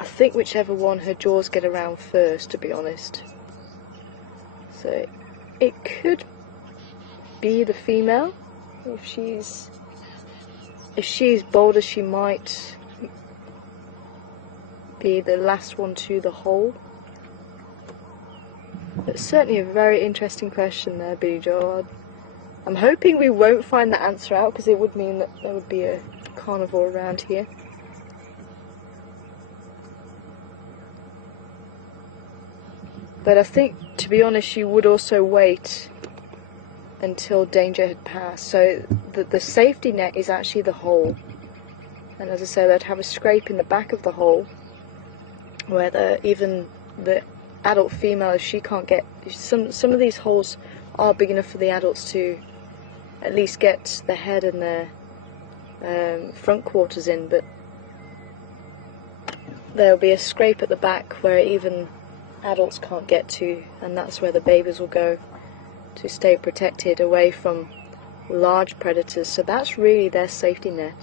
I think whichever one her jaws get around first, to be honest. So it could be the female. If she's bolder, she might be the last one to the hole. It's certainly a very interesting question there, Billy Joel. I'm hoping we won't find the answer out, because it would mean that there would be a carnivore around here. But I think, to be honest, she would also wait until danger had passed. So the safety net is actually the hole. And as I say, they'd have a scrape in the back of the hole where even the adult female, if she can't get... Some of these holes are big enough for the adults to at least get their head and their front quarters in, but there'll be a scrape at the back where even adults can't get to, and that's where the babies will go to stay protected away from large predators. So that's really their safety net.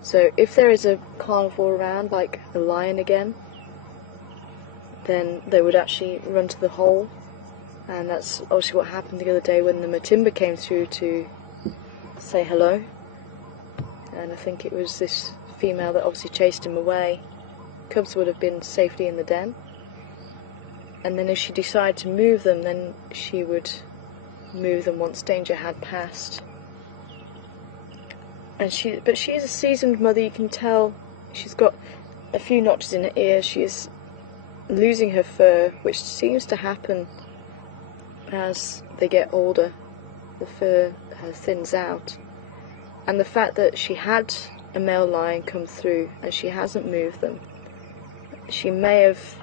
So if there is a carnivore around, like a lion again, then they would actually run to the hole, and that's obviously what happened the other day when the Matimba came through to say hello. And I think it was this female that obviously chased him away. Cubs would have been safely in the den, and then if she decided to move them, then she would move them once danger had passed. And but she is a seasoned mother. You can tell she's got a few notches in her ears. She is losing her fur, which seems to happen as they get older. The fur thins out, and the fact that she had a male lion come through and she hasn't moved them, she may have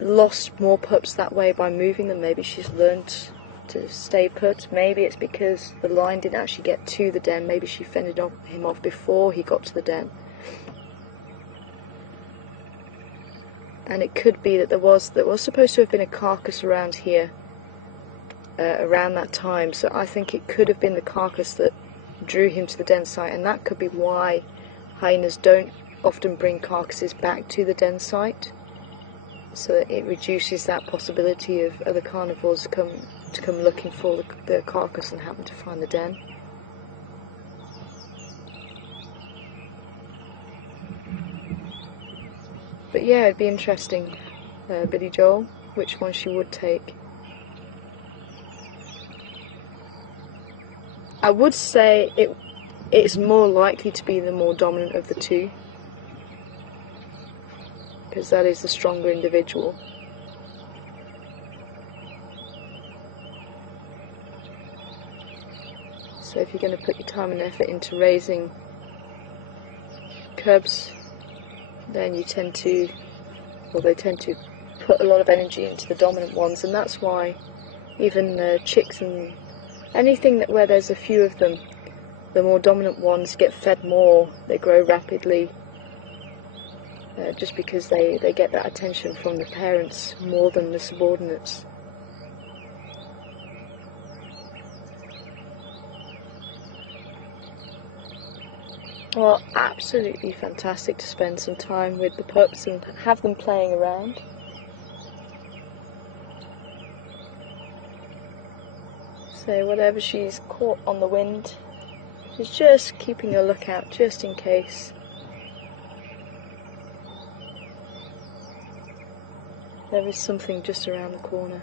lost more pups that way by moving them. Maybe she's learnt to stay put. Maybe it's because the lion didn't actually get to the den. Maybe she fended him off before he got to the den. And it could be that there was supposed to have been a carcass around here around that time. So I think it could have been the carcass that drew him to the den site, and that could be why hyenas don't often bring carcasses back to the den site, so that it reduces that possibility of other carnivores to come looking for the carcass and happen to find the den. But yeah, it'd be interesting, Billy Joel, which one she would take. I would say it's more likely to be the more dominant of the two, because that is the stronger individual. So if you're going to put your time and effort into raising cubs, then they tend to put a lot of energy into the dominant ones, and that's why even chicks and anything where there's a few of them, the more dominant ones get fed more, they grow rapidly, just because they get that attention from the parents more than the subordinates. Well, absolutely fantastic to spend some time with the pups and have them playing around. So whatever she's caught on the wind, she's just keeping a lookout just in case. There is something just around the corner.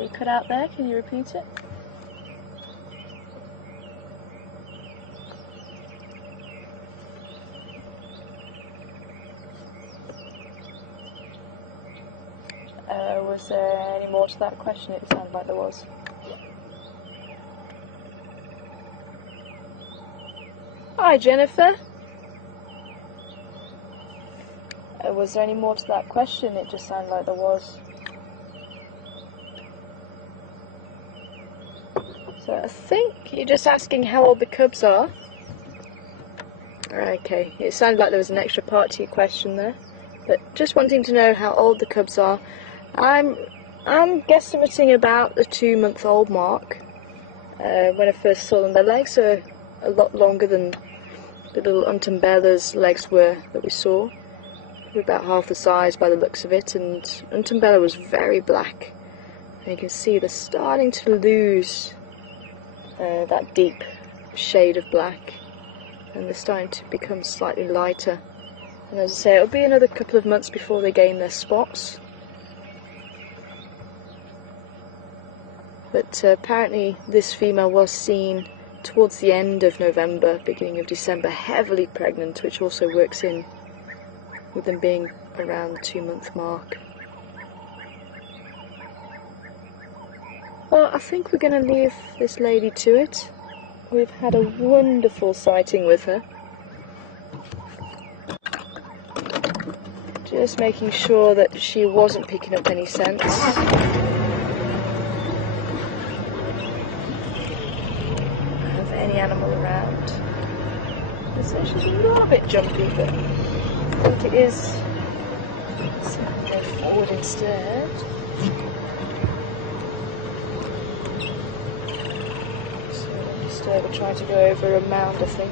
You cut out there, can you repeat it? Was there any more to that question? It sounded like there was. Hi Jennifer. Was there any more to that question? It just sounded like there was. So I think you're just asking how old the cubs are. Okay, it sounded like there was an extra part to your question there, but just wanting to know how old the cubs are. I'm guesstimating about the 2-month-old mark. When I first saw them, their legs are a lot longer than the little Untumbella's legs were that we saw. They're about half the size by the looks of it, and Untumbella was very black. And you can see they're starting to lose that deep shade of black, and they're starting to become slightly lighter. And as I say, it'll be another couple of months before they gain their spots. But apparently this female was seen towards the end of November, beginning of December, heavily pregnant, which also works in with them being around the 2-month mark. Well, I think we're going to leave this lady to it. We've had a wonderful sighting with her. Just making sure that she wasn't picking up any scents. Of any animal around. So she's a little bit jumpy, but I think it is something to go forward instead. So we're trying to go over a mound, I think.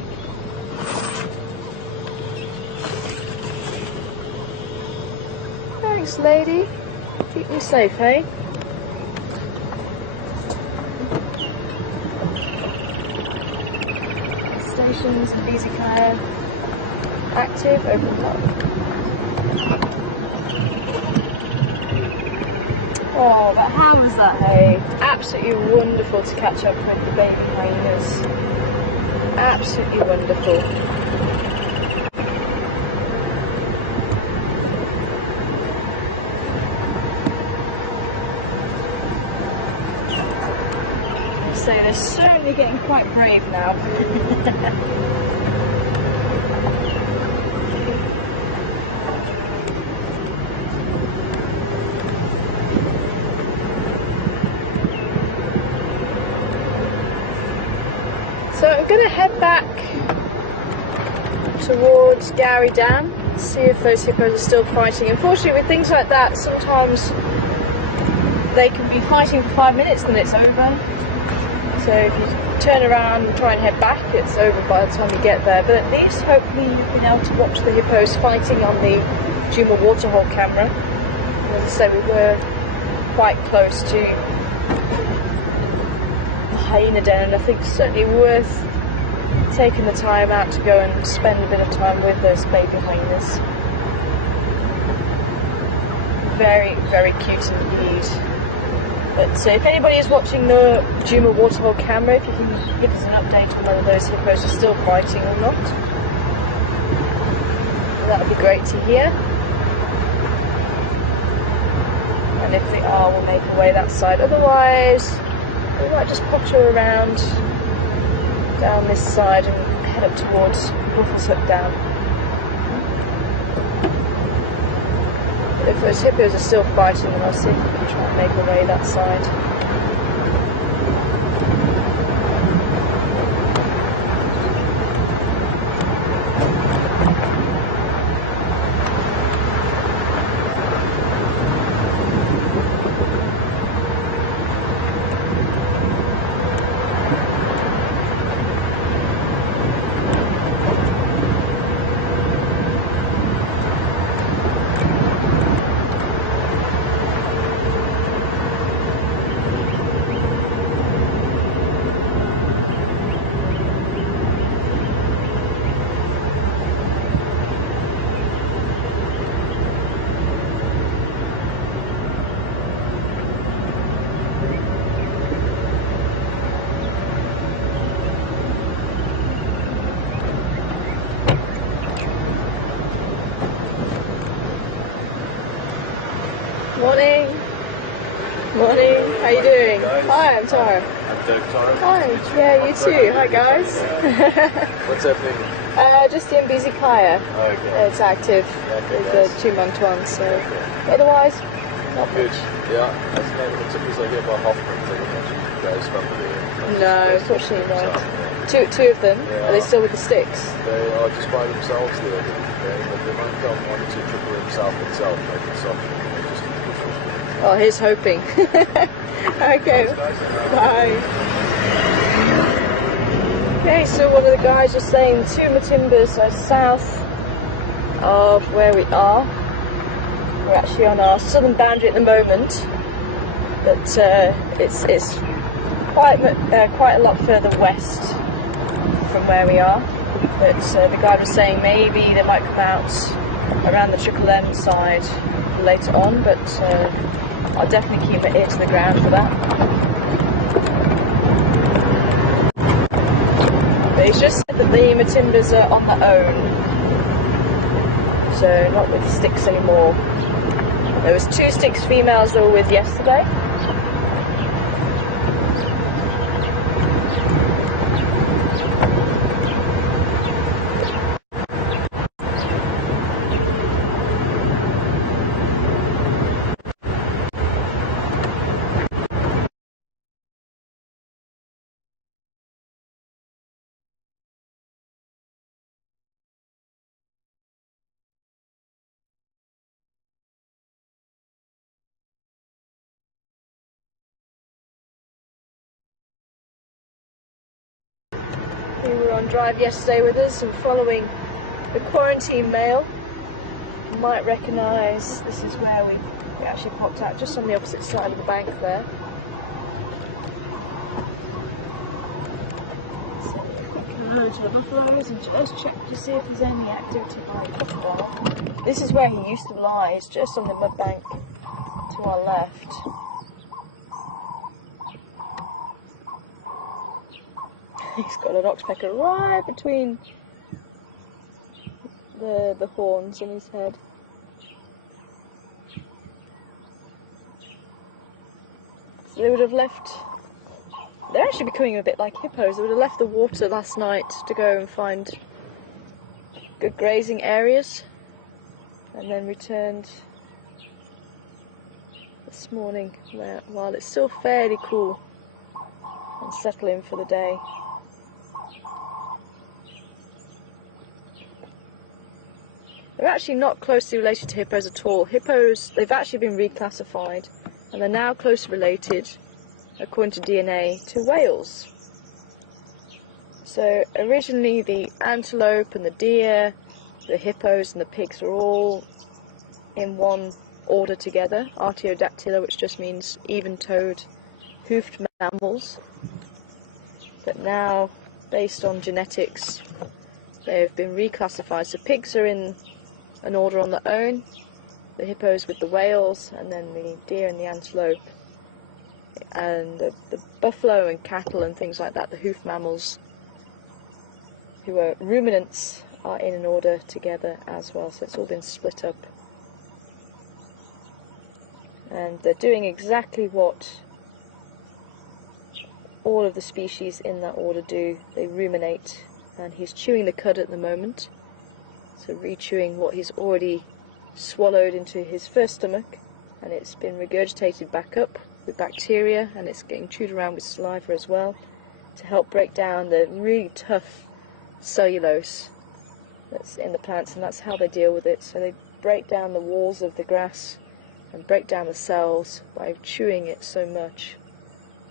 Thanks, lady. Keep me safe, hey? Stations and Easy Care active, opened up. Oh, but how was that, hey? Absolutely wonderful to catch up with the baby hyenas. Absolutely wonderful. So they're certainly getting quite brave now. So I'm going to head back towards Gowrie Dam, see if those hippos are still fighting. Unfortunately, with things like that, sometimes they can be fighting for 5 minutes and it's over. So if you turn around and try and head back, it's over by the time you get there. But at least hopefully you've been able to watch the hippos fighting on the Djuma waterhole camera. And as I say, we were quite close to the hyena den, and I think it's certainly worth taking the time out to go and spend a bit of time with those baby hyenas. Very, very cute indeed. But if anybody is watching the Djuma waterhole camera, if you can give us an update on whether those hippos are still fighting or not, that would be great to hear. And if they are, we'll make our way that side. Otherwise, we might just potter around down this side and head up towards Ruffles Hook Dam. But if those hippos are still fighting, then I'll see if we can try and make our way that side. Morning. Morning. How you doing? Hi, I'm Tara. I'm Doug Tara. Hi. Yeah, you too. Hi, guys. What's happening? Just in Busy Kaya. Oh, okay. It's active. It's a 2-month one, so otherwise, not Good. much. Yeah. That's not the tippers I hear about Hoffman. Guys from the. No, unfortunately not. Two of them. Yeah. Are they still with the sticks? They are just by themselves there. They might come one or two tripper himself. They can stop. Oh, here's hoping. Okay. Bye. Okay, so one of the guys was saying Djuma Timbers are south of where we are. We're actually on our southern boundary at the moment, but it's quite a lot further west from where we are. But the guy was saying maybe they might come out around the Triple M side later on, but I'll definitely keep an ear to the ground for that. just said that the Djuma timbers are on their own, so not with sticks anymore. There was 2 sticks females they were with yesterday. Who were on drive yesterday with us and following the quarantine mail might recognise this is where we actually popped out, just on the opposite side of the bank there. So quick to the buffaloes and just check to see if there's any activity by the buffalo. This is where he used to lie, it's just on the mud bank to our left. He's got an oxpecker right between the horns in his head. So they would have left, they're actually becoming a bit like hippos, they would have left the water last night to go and find good grazing areas and then returned this morning while it's still fairly cool and settling for the day. They're actually not closely related to hippos at all. Hippos, they've actually been reclassified and they're now closely related, according to DNA, to whales. So originally the antelope and the deer, the hippos and the pigs were all in one order together, Artiodactyla, which just means even-toed, hoofed mammals. But now, based on genetics, they've been reclassified. So pigs are in an order on their own, the hippos with the whales, and then the deer and the antelope, and the buffalo and cattle and things like that, the hoof mammals, who are ruminants, are in an order together as well. So it's all been split up. And they're doing exactly what all of the species in that order do. They ruminate, and he's chewing the cud at the moment. So re-chewing what he's already swallowed into his first stomach, and it's been regurgitated back up with bacteria, and it's getting chewed around with saliva as well to help break down the really tough cellulose that's in the plants, and that's how they deal with it. So they break down the walls of the grass and break down the cells by chewing it so much.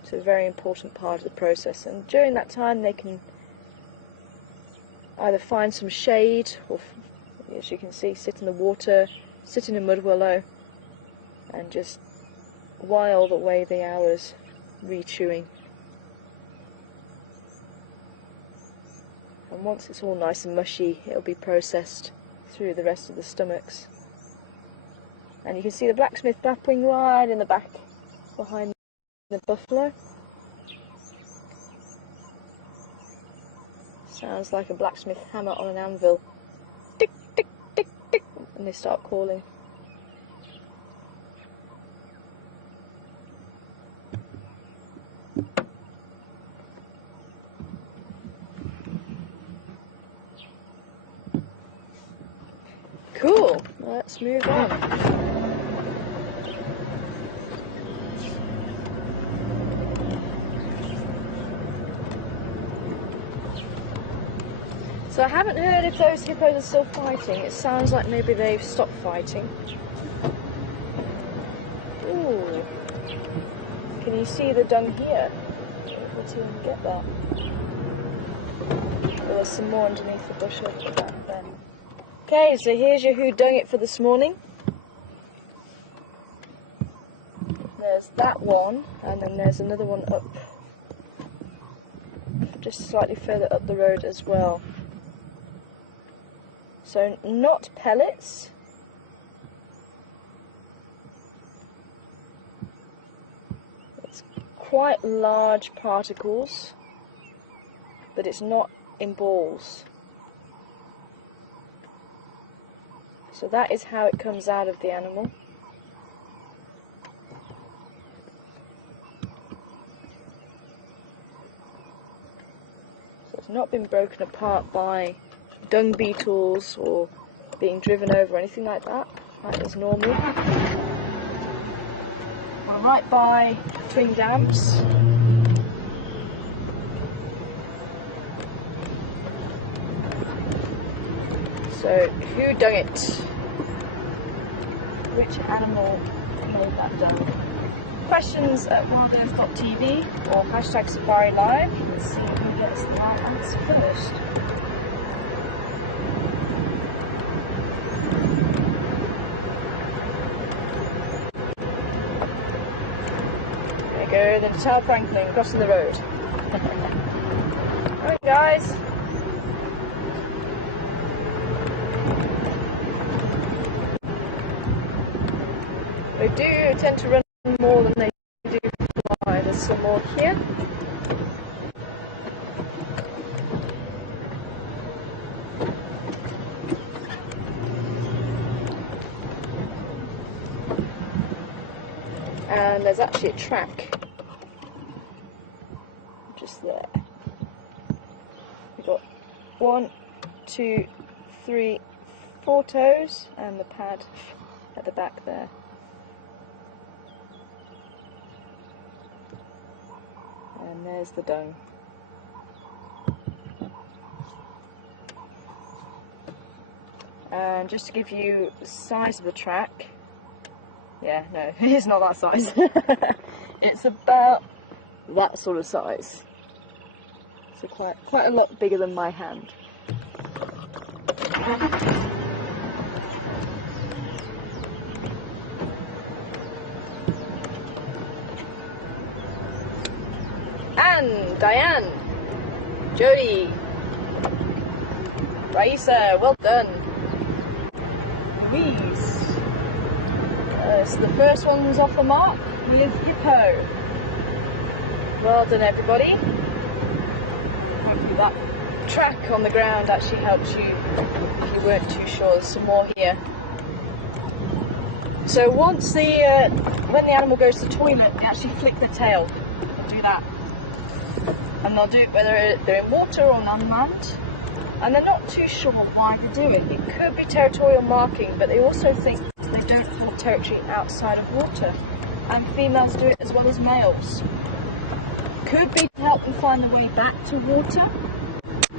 It's a very important part of the process, and during that time they can either find some shade or, as you can see, sit in the water, sit in a mud willow and just while away the hours re-chewing. And once it's all nice and mushy, it'll be processed through the rest of the stomachs. And you can see the blacksmith bapping right in the back behind the buffalo. Sounds like a blacksmith hammer on an anvil. Tick, tick, tick, tick, and they start calling. Cool, let's move on. So I haven't heard if those hippos are still fighting. It sounds like maybe they've stopped fighting. Ooh. Can you see the dung here? Let's see if we can get that. There's some more underneath the bush over back there. Okay, so here's your who dung it for this morning. There's that one, and then there's another one up, just slightly further up the road as well. So not pellets. It's quite large particles, but it's not in balls. So that is how it comes out of the animal. So it's not been broken apart by dung beetles or being driven over or anything like that. That is normal. We're right by twin dams. So, who done it? Which animal made that dung? Questions at WildEarthTV or hashtag Safari Live. Let's see who gets the right answer first. There you go, the Natal Franklin crossing the road. Alright guys. They do tend to run more than they do fly. There's some more here. And there's actually a track just there. We've got 1, 2, 3, 4 toes and the pad at the back there. And there's the dung. And just to give you the size of the track, yeah, no, it's not that size. It's about that sort of size. So quite a lot bigger than my hand. Anne, Diane, Jody, Raisa, well done. Louise. So the first one was off the mark with hippo. Well done everybody. Hopefully that track on the ground actually helps you if you weren't too sure. There's some more here. So once when the animal goes to the toilet, they actually flick the tail. They'll do that. And they'll do it whether they're in water or unmanned. And they're not too sure why they do it. It could be territorial marking, but they also think they don't hold territory outside of water. And females do it as well as males. Could be to help them find the way back to water.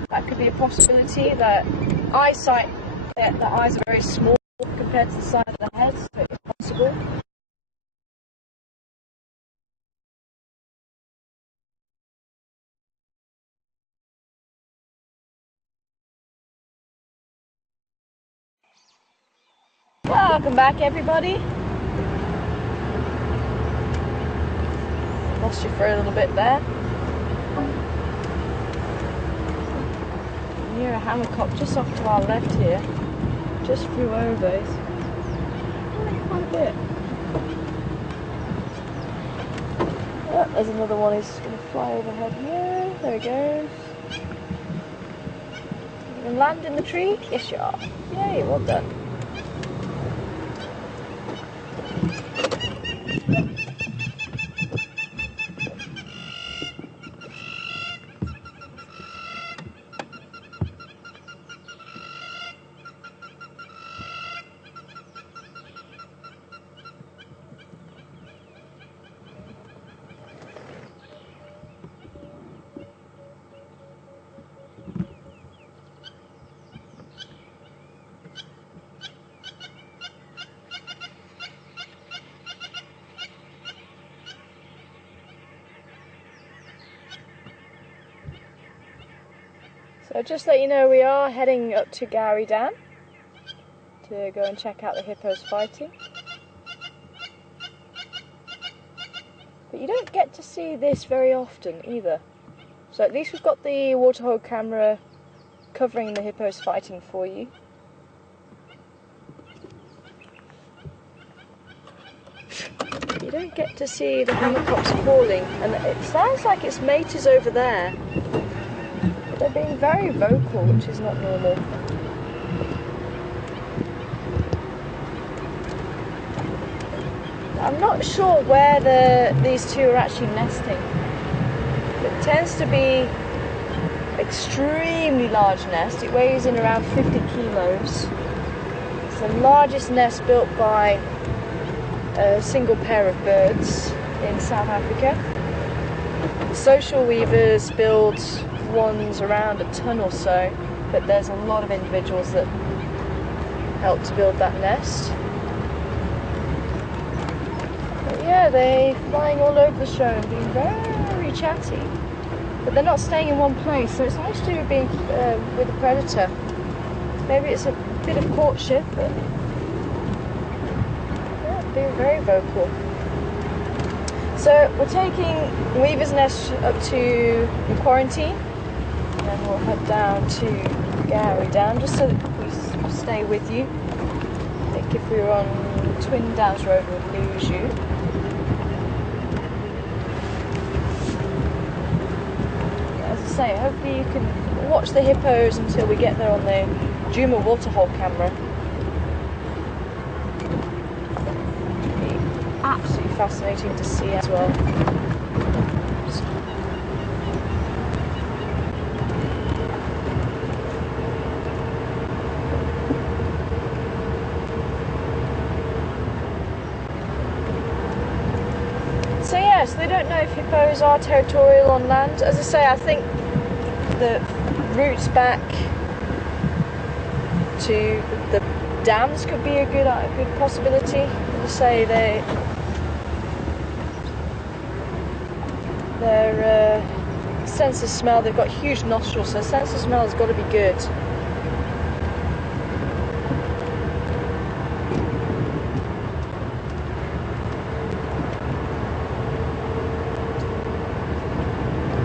That could be a possibility. That eyesight, the eyes are very small compared to the size of the head, so it's possible. Welcome back everybody. Lost you for a little bit there. Near a hammercock just off to our left here. Just flew over. It's quite a bit. Oh, there's another one. He's going to fly overhead here. There he goes. You can land in the tree? Yes you are. Yay, well done. So just to let you know, we are heading up to Gowrie Dam to go and check out the hippos fighting. But you don't get to see this very often either. So at least we've got the waterhole camera covering the hippos fighting for you. You don't get to see the hammercocks calling, and it sounds like its mate is over there. I they're being very vocal, which is not normal. I'm not sure where these two are actually nesting. It tends to be extremely large nest. It weighs in around 50 kilos. It's the largest nest built by a single pair of birds in South Africa. The social weavers build ones around a ton or so, but there's a lot of individuals that help to build that nest. But yeah, they're flying all over the show and being very chatty. But they're not staying in one place, so it's nice to do being with a predator. Maybe it's a bit of courtship, but yeah, being very vocal. So we're taking Weaver's Nest up to the quarantine, and then we'll head down to Gary Down, just so that we stay with you. I think if we were on Twin Downs Road, we'd lose you. As I say, hopefully you can watch the hippos until we get there on the Djuma waterhole camera. Absolutely fascinating to see as well. So yes, they don't know if hippos are territorial on land. As I say, I think the routes back to the dams could be a good possibility. As I say, their sense of smell, they've got huge nostrils, so sense of smell has got to be good.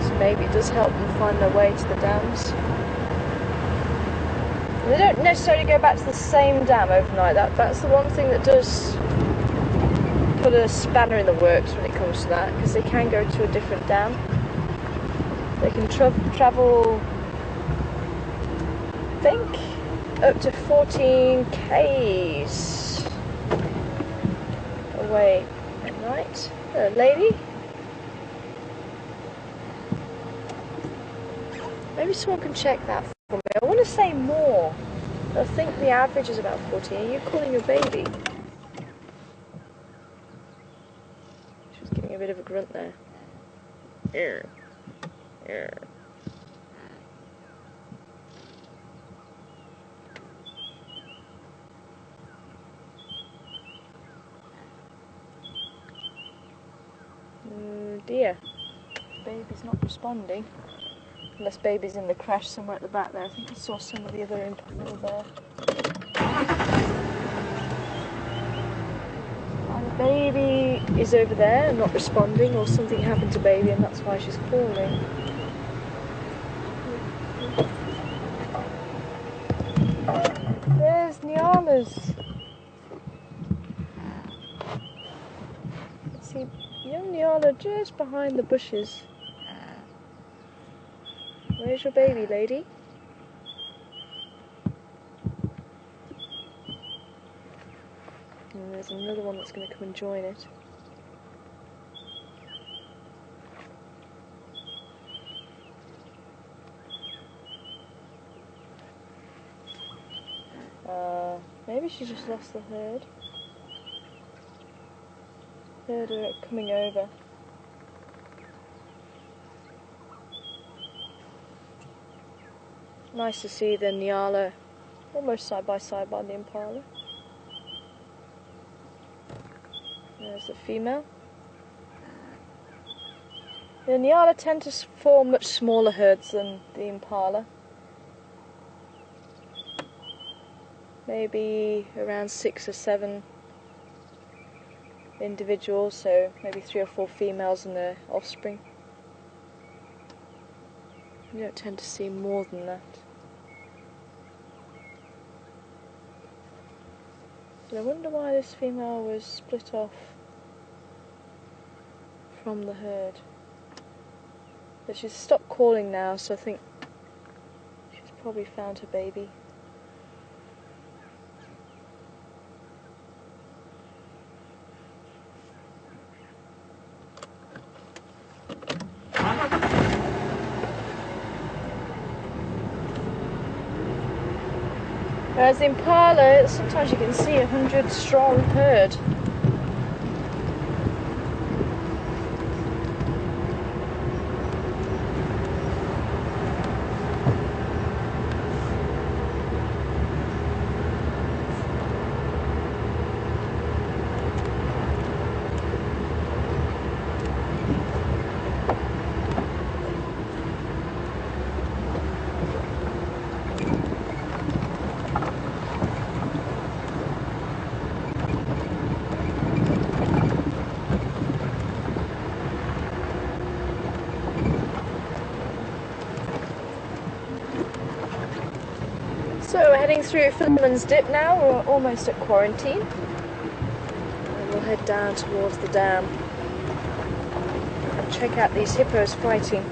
So maybe it does help them find their way to the dams. And they don't necessarily go back to the same dam overnight. That's the one thing that does put a spanner in the works when it comes to that, because they can go to a different dam. They can travel, I think, up to 14 k's away at night. Lady? Maybe someone can check that for me. I want to say more. I think the average is about 14. Are you calling your baby? A bit of a grunt there. Yeah. Yeah. Dear. Baby's not responding. Unless baby's in the crash somewhere at the back there. I think I saw some of the other implements there. And baby is over there and not responding, or something happened to baby and that's why she's calling. There's Nyala's. Let's see young Nyala just behind the bushes. Where's your baby, lady? And there's another one that's going to come and join it. Maybe she just lost the herd. Herd are coming over. Nice to see the Nyala almost side by the impala. There's the female. The Nyala tend to form much smaller herds than the impala. Maybe around 6 or 7 individuals, so maybe 3 or 4 females and their offspring. You don't tend to see more than that. But I wonder why this female was split off from the herd. But she's stopped calling now, so I think probably found her baby. Whereas the impala, sometimes you can see 100 strong herd. So we're heading through Filman's Dip now, we're almost at quarantine. And we'll head down towards the dam and check out these hippos fighting.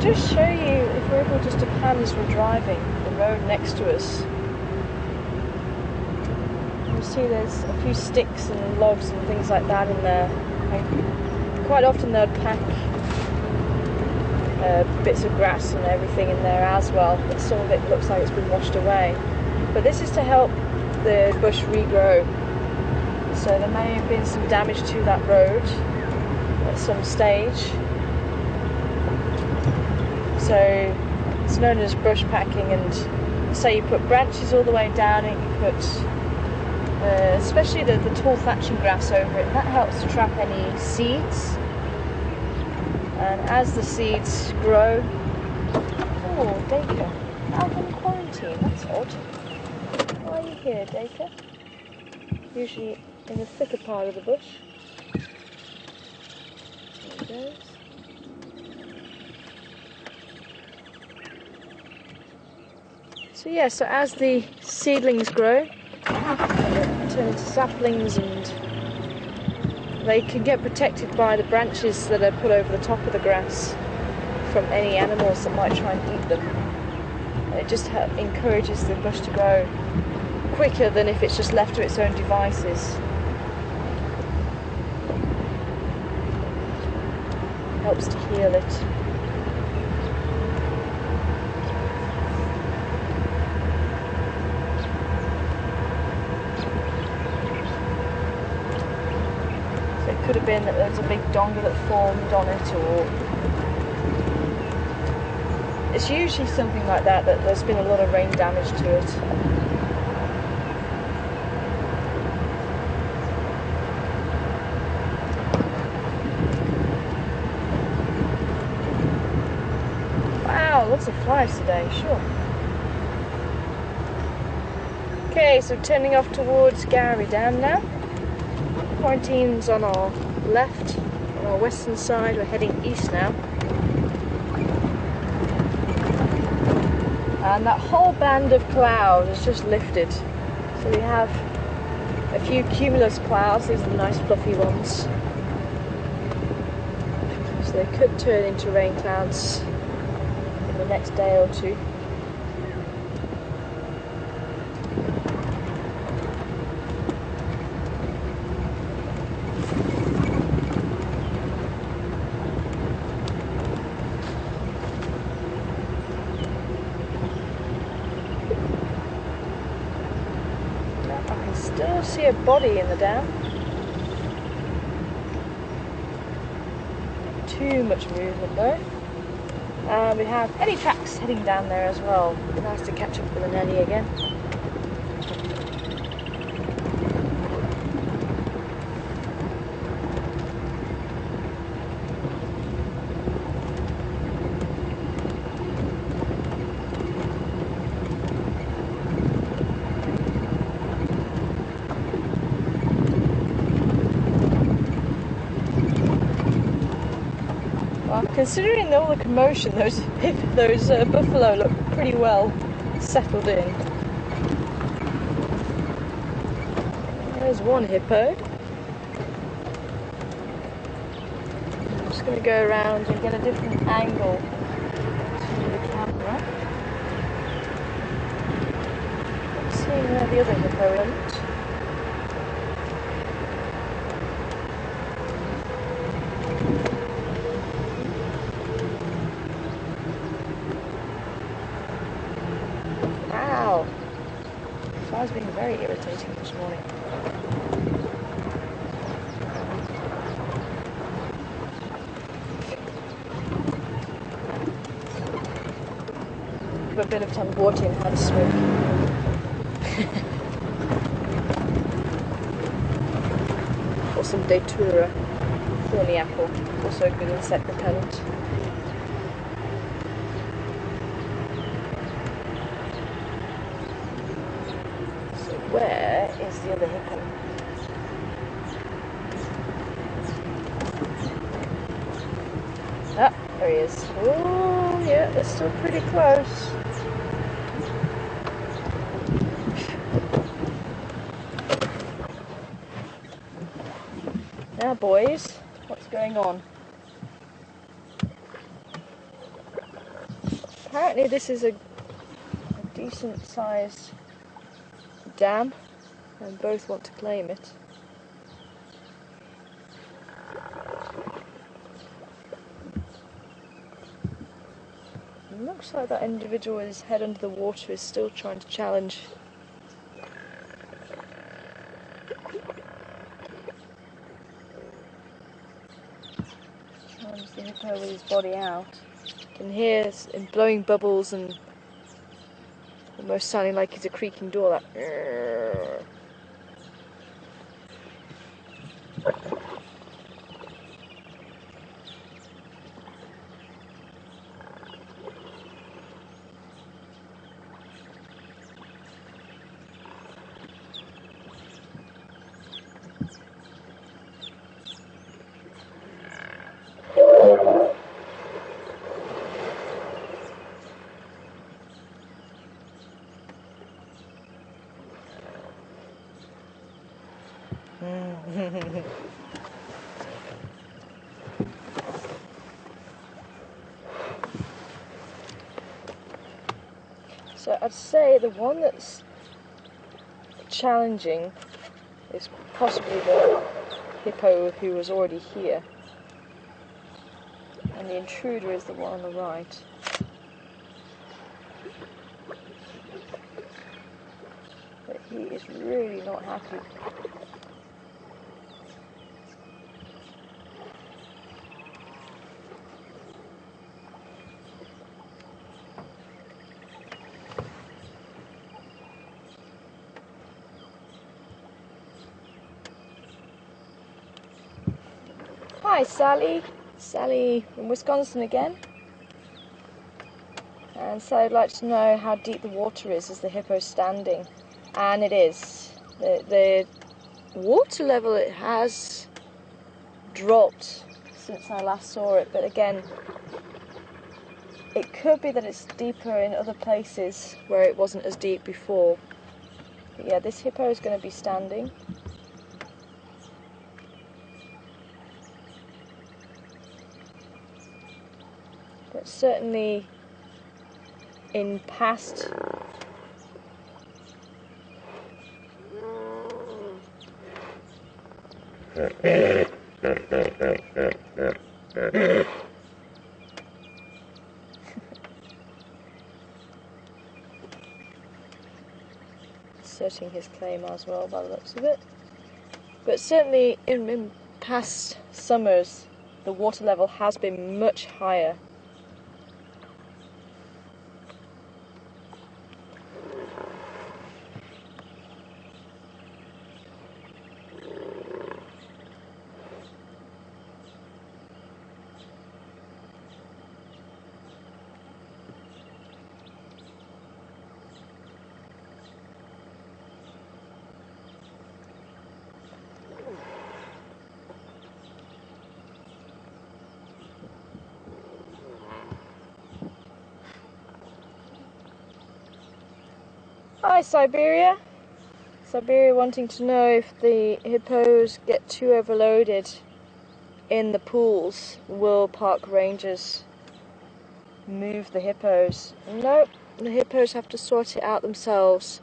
Just show you, if we're able just to pan as we're driving, the road next to us. You'll see there's a few sticks and logs and things like that in there. Quite often they'll pack bits of grass and everything in there as well, but some of it looks like it's been washed away. But this is to help the bush regrow. So there may have been some damage to that road at some stage. So it's known as brush packing, and say you put branches all the way down and you put especially the tall thatching grass over it. That helps to trap any seeds, and as the seeds grow... Oh, Dacre, out in quarantine, that's odd. Why are you here, Dacre? Usually in the thicker part of the bush. There he goes. So yeah, so as the seedlings grow, they turn into saplings, and they can get protected by the branches that are put over the top of the grass from any animals that might try and eat them. And it just encourages the bush to grow quicker than if it's just left to its own devices. Helps to heal it. Could have been that there was a big donga that formed on it, or it's usually something like that, that there's been a lot of rain damage to it. Wow, lots of flies today, sure. Okay, so turning off towards Gowrie Dam now. Quarantine's on our left, on our western side. We're heading east now. And that whole band of cloud has just lifted. So we have a few cumulus clouds. These are the nice fluffy ones. So they could turn into rain clouds in the next day or two. Still see a body in the dam. Not too much movement though. We have any tracks heading down there as well. Nice to catch up with an eddy again. Considering all the commotion, those buffalo look pretty well settled in. There's one hippo. I'm just going to go around and get a different angle to the camera. Let's see where the other hippo went. Ow! The fire's been very irritating this morning. I've a bit of time watching how to swim. Or some datura, thorny apple, also a good insect repellent. Where is the other hippo? Ah, there he is. Oh, yeah, they're still pretty close. Now, boys, what's going on? Apparently, this is a decent sized dam, and both want to claim it. It looks like that individual with his head under the water is still trying to challenge. Challenge the hippo with his body out. You can hear him blowing bubbles and almost sounding like it's a creaking door. That. So I'd say the one that's challenging is possibly the hippo who was already here, and the intruder is the one on the right. But he is really not happy. Hi Sally, Sally from Wisconsin again. And so I'd like to know how deep the water is as the hippo's standing. And it is. The water level, it has dropped since I last saw it, but again, it could be that it's deeper in other places where it wasn't as deep before. But yeah, this hippo is going to be standing. but certainly in past asserting his claim as well by the looks of it. But certainly in past summers the water level has been much higher. Hi Siberia! Siberia wanting to know if the hippos get too overloaded in the pools, will park rangers move the hippos? Nope, the hippos have to sort it out themselves.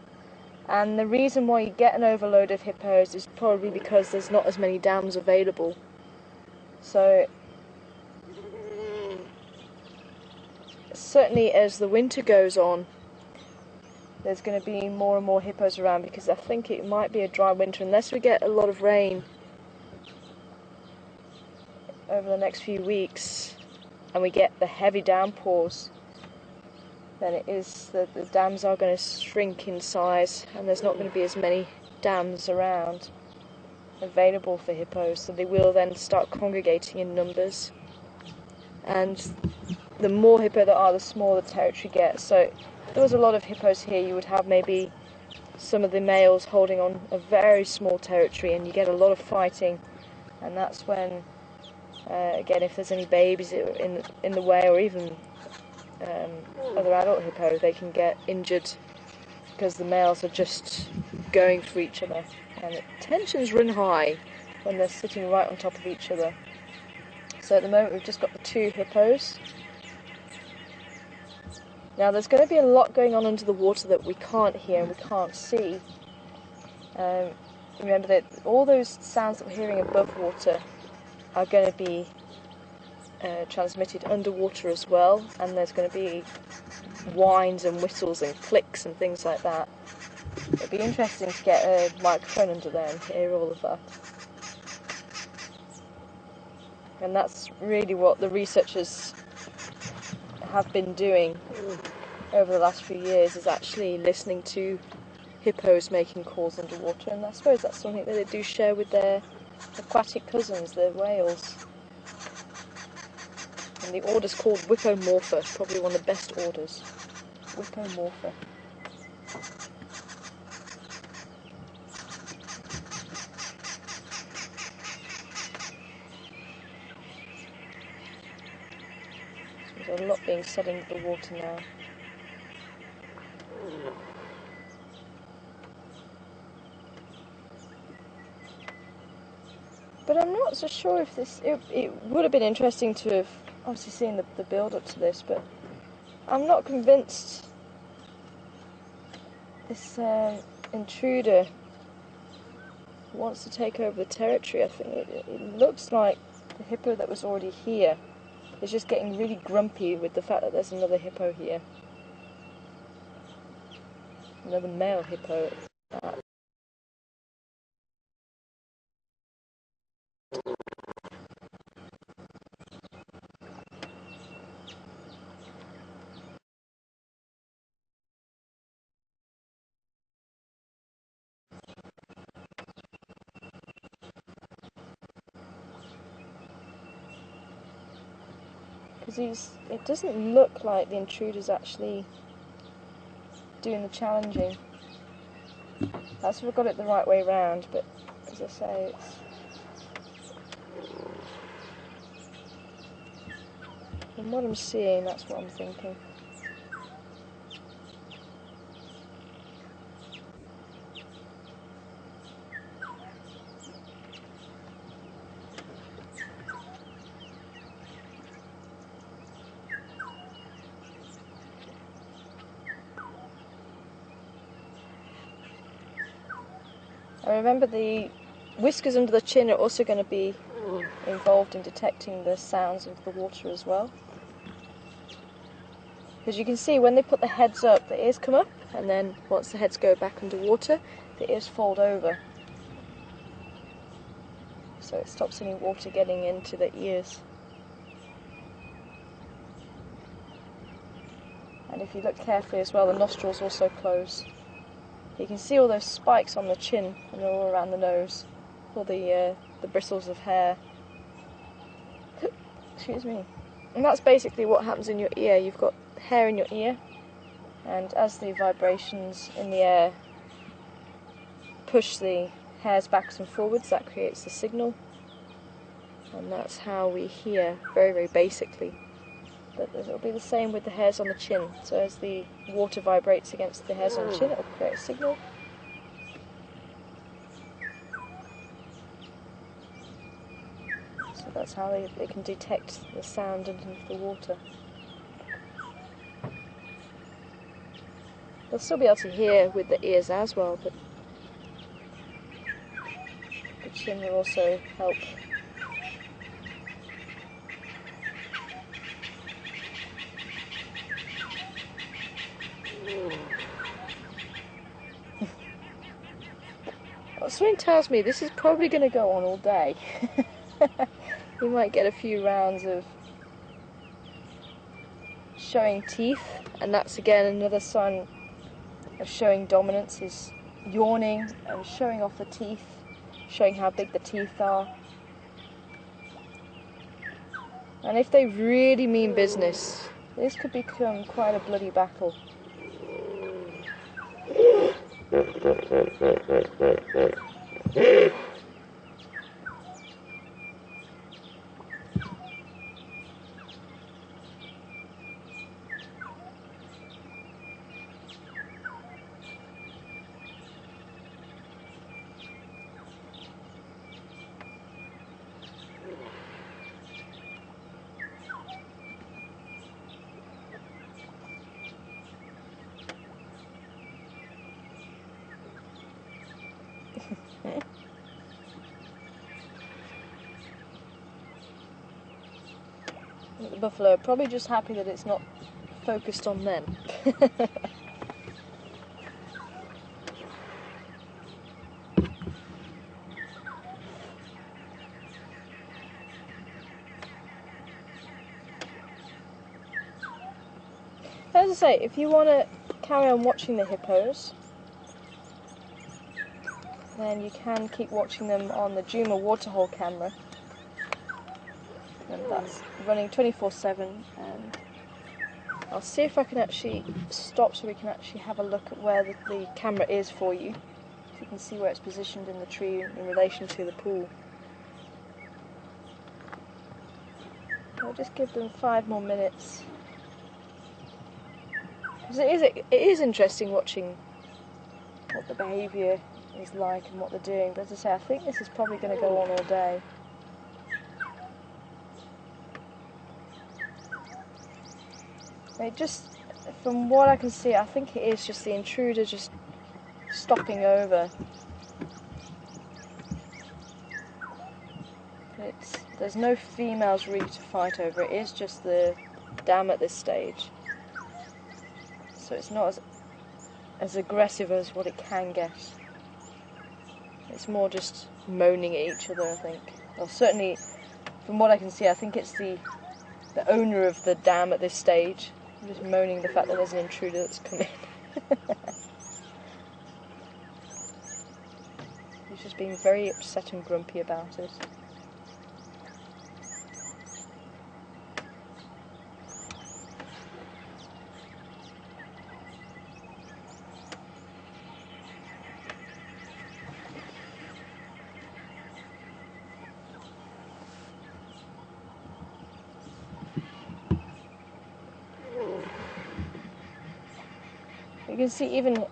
And the reason why you get an overload of hippos is probably because there's not as many dams available. So certainly as the winter goes on, there's going to be more and more hippos around, because I think it might be a dry winter unless we get a lot of rain over the next few weeks and we get the heavy downpours. Then it is that the dams are going to shrink in size and there's not going to be as many dams around available for hippos, so they will then start congregating in numbers, and the more hippo there are, the smaller the territory gets. So if there was a lot of hippos here, you would have maybe some of the males holding on a very small territory and you get a lot of fighting, and that's when again, if there's any babies in the way, or even other adult hippo, they can get injured because the males are just going for each other, and the tensions run high when they're sitting right on top of each other. So at the moment we've just got the 2 hippos. Now there's going to be a lot going on under the water that we can't hear and we can't see. Remember that all those sounds that we're hearing above water are going to be transmitted underwater as well, and there's going to be whines and whistles and clicks and things like that. It'd be interesting to get a microphone under there and hear all of that. And that's really what the researchers have been doing over the last few years, is actually listening to hippos making calls underwater, and I suppose that's something that they do share with their aquatic cousins, the whales. And the order's called Whippomorpha, probably one of the best orders. Whippomorpha. So there's a lot being said under the water now. But I'm not so sure if this... It would have been interesting to have obviously seen the build-up to this, but I'm not convinced this intruder wants to take over the territory. I think it looks like the hippo that was already here is just getting really grumpy with the fact that there's another hippo here. Another male hippo. Because it doesn't look like the intruder's actually doing the challenging. That's if we've got it the right way round, but as I say, it's... From what I'm seeing, that's what I'm thinking. And remember, the whiskers under the chin are also going to be involved in detecting the sounds of the water as well. Because you can see when they put the heads up, the ears come up, and then once the heads go back underwater, the ears fold over. So it stops any water getting into the ears. And if you look carefully as well, the nostrils also close. You can see all those spikes on the chin, and they're all around the nose, all the bristles of hair. Excuse me. And that's basically what happens in your ear. You've got hair in your ear, and as the vibrations in the air push the hairs backwards and forwards, that creates the signal. And that's how we hear, very, very basically. But it'll be the same with the hairs on the chin. So as the water vibrates against the hairs on the chin, it'll create a signal. So that's how they can detect the sound underneath the water. They'll still be able to hear with the ears as well, but the chin will also help. Something tells me this is probably going to go on all day. You might get a few rounds of showing teeth, and that's again another sign of showing dominance, is yawning and showing off the teeth, showing how big the teeth are. And if they really mean business, this could become quite a bloody battle. The buffalo are probably just happy that it's not focused on them. As I say, if you want to carry on watching the hippos, then you can keep watching them on the Djuma waterhole camera. And that's running 24/7, and I'll see if I can actually stop so we can actually have a look at where the camera is for you, so you can see where it's positioned in the tree in relation to the pool. I'll just give them 5 more minutes. Because it is interesting watching what the behaviour is like and what they're doing, but as I say, I think this is probably going to go on all day. It just, from what I can see, I think it is just the intruder just stopping over. There's no females really to fight over, it is just the dam at this stage. So it's not as aggressive as what it can get. It's more just moaning at each other, I think. Well, certainly, from what I can see, I think it's the owner of the dam at this stage, just moaning the fact that there's an intruder that's come in. He's just being very upset and grumpy about it. You can see even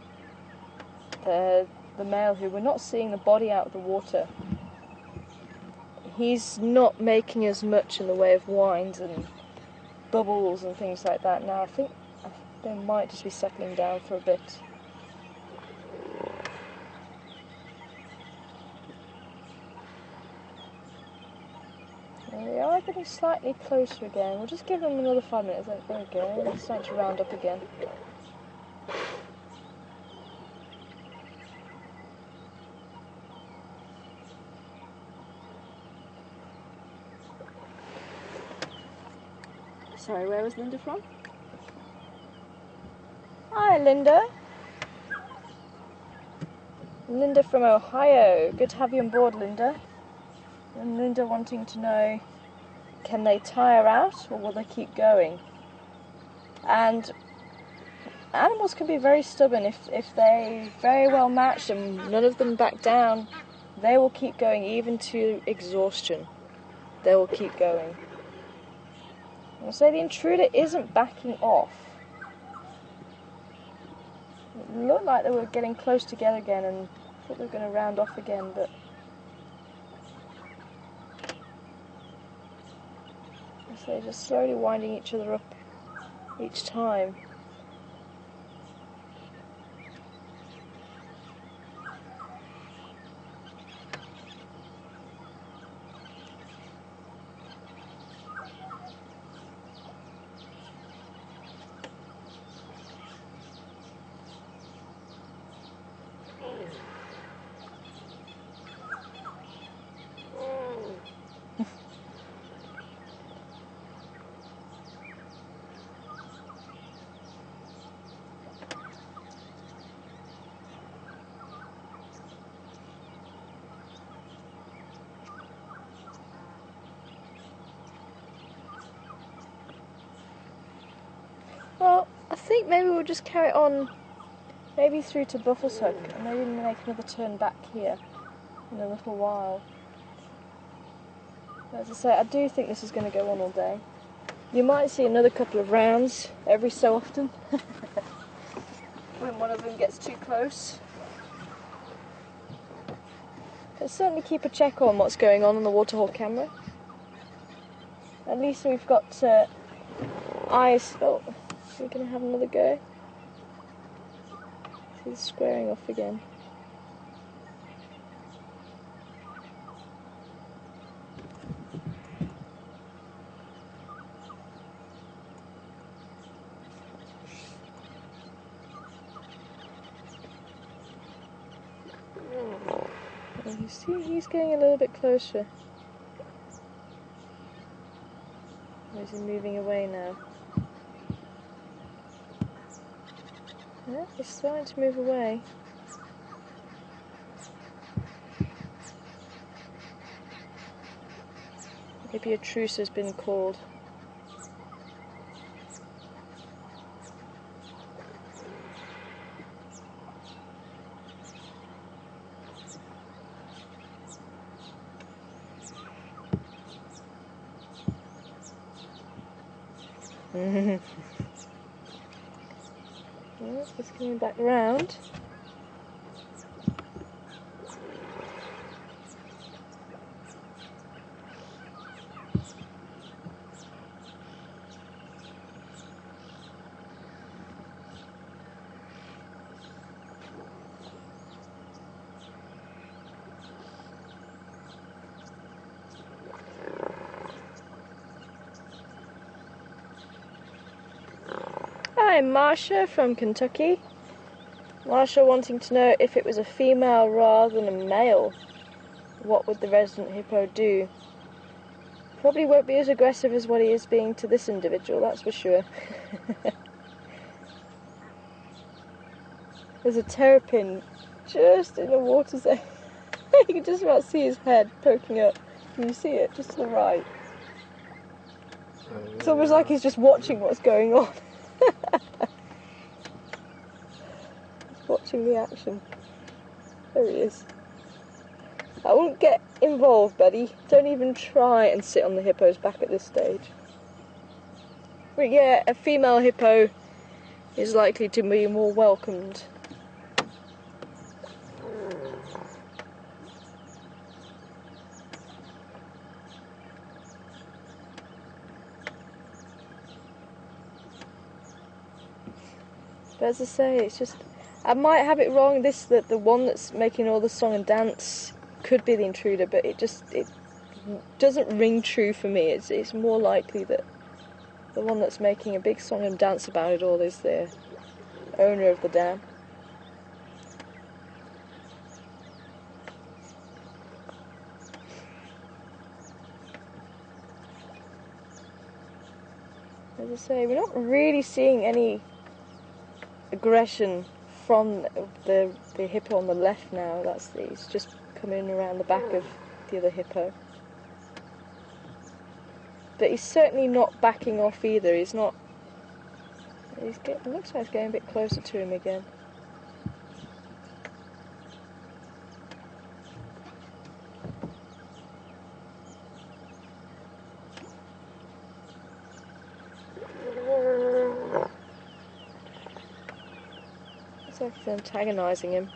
the male, who we're not seeing the body out of the water, he's not making as much in the way of whines and bubbles and things like that now. I think they might just be settling down for a bit. We are getting slightly closer again. We'll just give them another 5 minutes. There we go. They're starting to round up again. Sorry, where was Linda from? Hi, Linda. Linda from Ohio. Good to have you on board, Linda. And Linda wanting to know, can they tire out or will they keep going? And animals can be very stubborn. If they very well match and none of them back down, they will keep going even to exhaustion. They will keep going. And so the intruder isn't backing off. It looked like they were getting close together again and thought they were going to round off again, but so they're just slowly winding each other up each time. Well, I think maybe we'll just carry on, maybe through to Buffalo's Hook, and maybe make another turn back here in a little while. As I say, I do think this is going to go on all day. You might see another couple of rounds every so often when one of them gets too close. But certainly keep a check on what's going on the waterhole camera. At least we've got eyes. Oh, we're going to have another go. He's squaring off again. And you see, he's getting a little bit closer. Or is he moving away now? Yeah, he's starting to move away. Maybe a truce has been called. Well, it's coming back round. Hi, Marsha from Kentucky. Marsha wanting to know if it was a female rather than a male, what would the resident hippo do? Probably won't be as aggressive as what he is being to this individual, that's for sure. There's a terrapin just in the water's edge. You can just about see his head poking up. Can you see it? Just to the right. It's almost like he's just watching what's going on. Watching the action. There he is. I won't get involved, buddy. Don't even try and sit on the hippo's back at this stage. But yeah, a female hippo is likely to be more welcomed. But as I say, it's just, I might have it wrong. That the one that's making all the song and dance could be the intruder, but it doesn't ring true for me. It's more likely that the one that's making a big song and dance about it all is the owner of the dam. As I say, we're not really seeing any aggression from the hippo on the left now. He's just coming around the back of the other hippo. But he's certainly not backing off either. It looks like he's getting a bit closer to him again. Looks like he's antagonising him.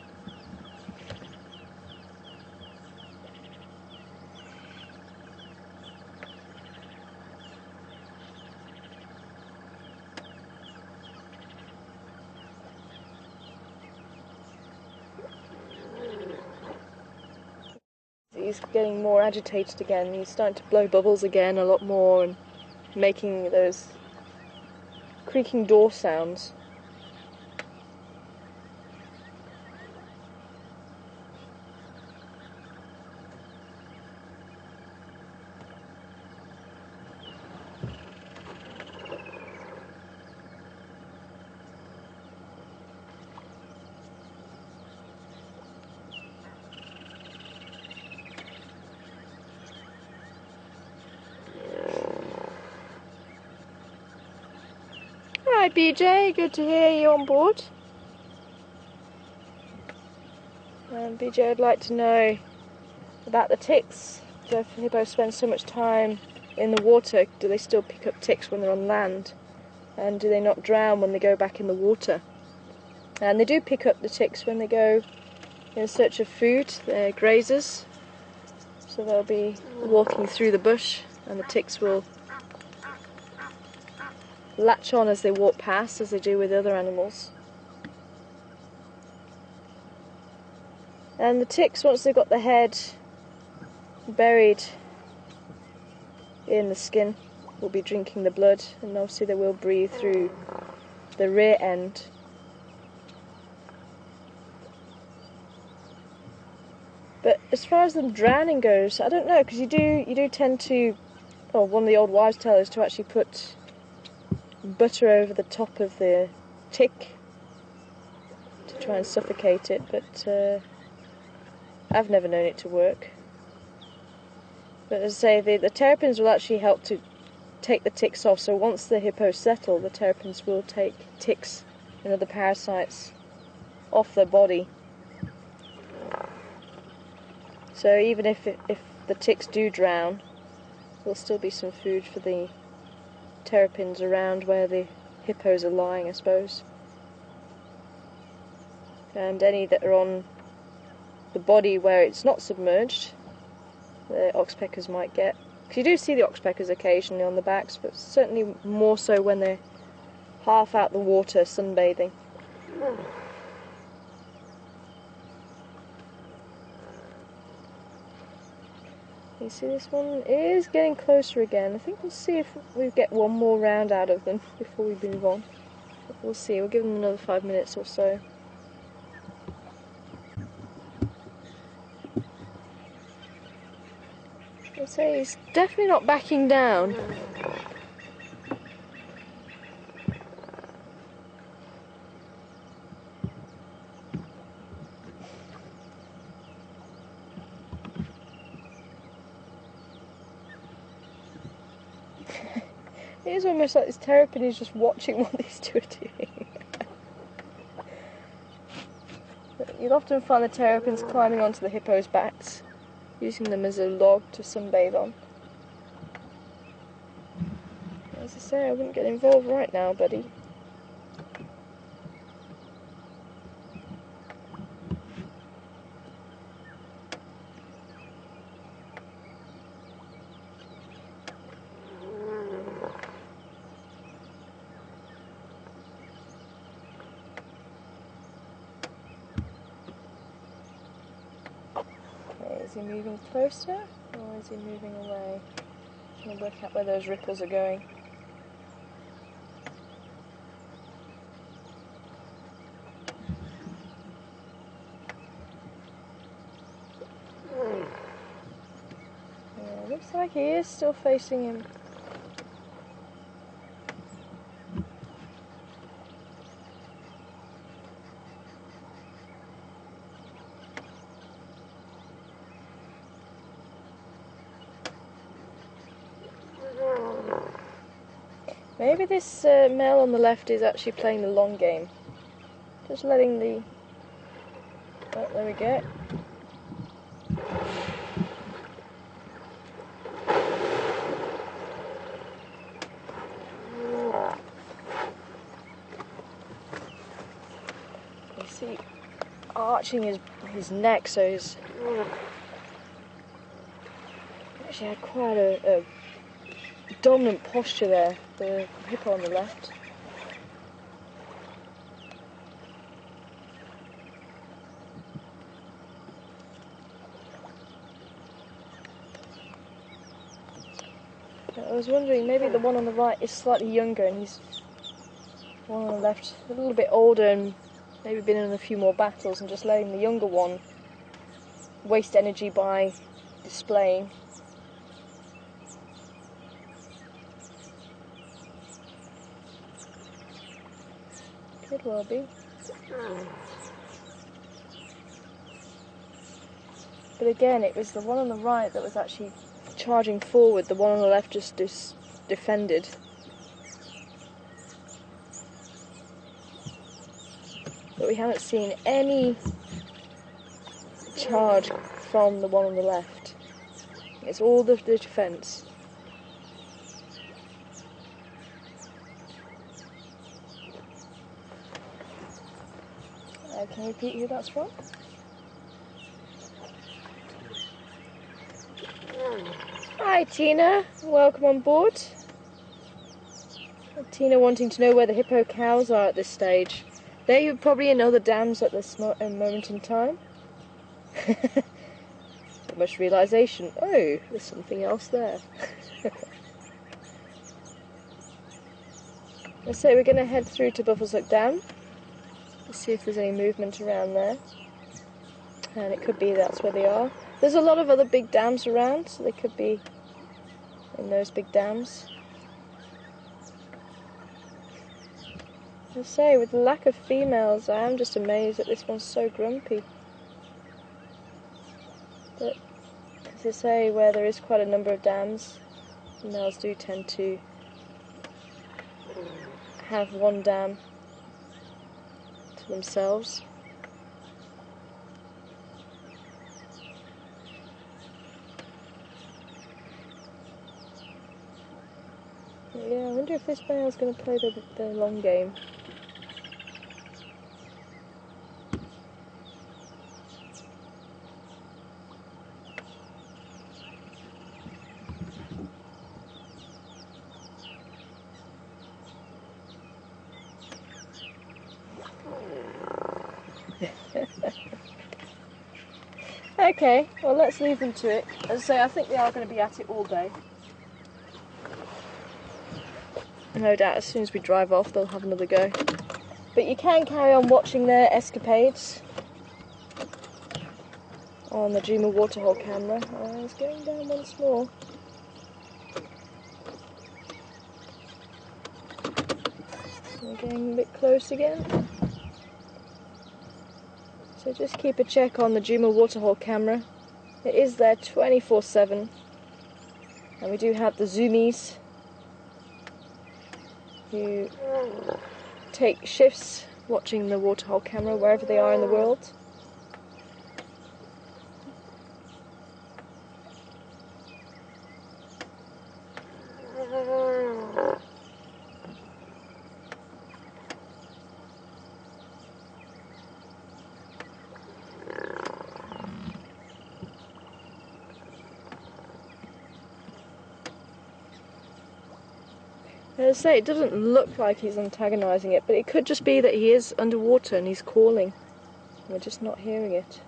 He's getting more agitated again. He's starting to blow bubbles again a lot more and making those creaking door sounds. Hi BJ, good to hear you on board. BJ would like to know about the ticks. The hippos spend so much time in the water, do they still pick up ticks when they're on land? And do they not drown when they go back in the water? And they do pick up the ticks when they go in search of food. They're grazers, so they'll be walking through the bush and the ticks will latch on as they walk past, as they do with other animals. And the ticks, once they've got the head buried in the skin, will be drinking the blood, and obviously they will breathe through the rear end. But as far as them drowning goes, I don't know, because you do tend to, one of the old wives' tales is to actually put butter over the top of the tick to try and suffocate it, but I've never known it to work. But as I say, the terrapins will actually help to take the ticks off, so once the hippos settle, the terrapins will take ticks and other parasites off their body. So even if the ticks do drown, there'll still be some food for the terrapins around where the hippos are lying, I suppose. And any that are on the body where it's not submerged, the oxpeckers might get. Because you do see the oxpeckers occasionally on the backs, but certainly more so when they're half out the water sunbathing. You see, this one is getting closer again. I think we'll see if we get one more round out of them before we move on. But we'll see, we'll give them another 5 minutes or so. I'd say he's definitely not backing down. It is almost like this terrapin is just watching what these two are doing. You'll often find the terrapins climbing onto the hippos' backs, using them as a log to sunbathe on. As I say, I wouldn't get involved right now, buddy. Is he moving closer, or Is he moving away? I'm trying to work out where those ripples are going. Yeah, looks like he is still facing him. Maybe this male on the left is actually playing the long game. Just letting the... Oh, there we go. You see, arching his neck, so he's actually had quite a dominant posture there, the hippo on the left. I was wondering, maybe the one on the right is slightly younger and he's one on the left a little bit older and maybe been in a few more battles, and just letting the younger one waste energy by displaying. Could well be. But again, it was the one on the right that was actually charging forward, the one on the left just defended. But we haven't seen any charge from the one on the left. It's all the defence. Can you repeat who that's from? Hi Tina, welcome on board. Tina wanting to know where the hippo cows are at this stage. They're probably in other dams at this moment in time. Much realisation. Oh, there's something else there. Let's say we're going to head through to Buffelshoek Dam. Let's see if there's any movement around there. And it could be that's where they are. There's a lot of other big dams around, so they could be in those big dams. I say, with the lack of females, I am just amazed that this one's so grumpy. But, as I say, where there is quite a number of dams, females do tend to have one dam to themselves. But yeah, I wonder if this male's going to play the long game. Okay, well let's leave them to it. As I say, I think they are going to be at it all day. No doubt as soon as we drive off they'll have another go. But you can carry on watching their escapades on the Djuma waterhole camera. It's going down once more. We're getting a bit close again. So just keep a check on the Djuma waterhole camera. It is there 24/7. And we do have the zoomies who take shifts watching the waterhole camera wherever they are in the world. As I say, it doesn't look like he's antagonising it, but it could just be that he is underwater and he's calling. We're just not hearing it.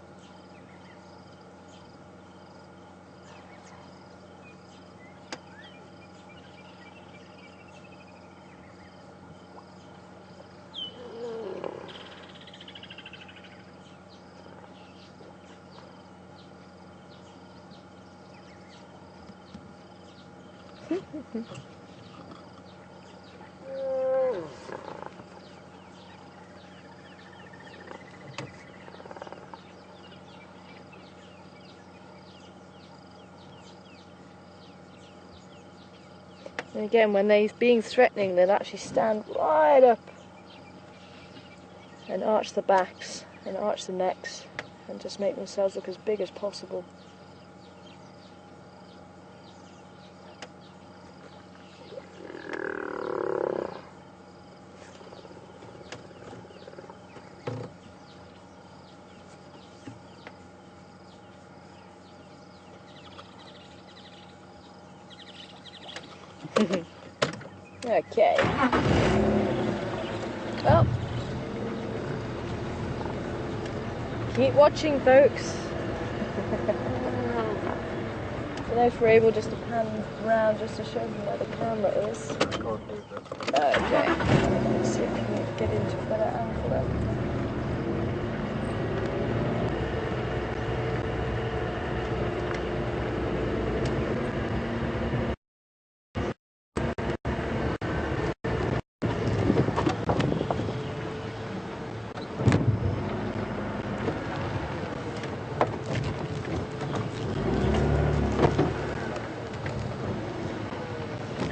And again, when they're being threatening, they'll actually stand right up and arch the backs and arch the necks and just make themselves look as big as possible. Okay. Well, keep watching, folks. I don't know if we're able just to pan around just to show you where the camera is. Okay. Let's see if we can get into a better angle then.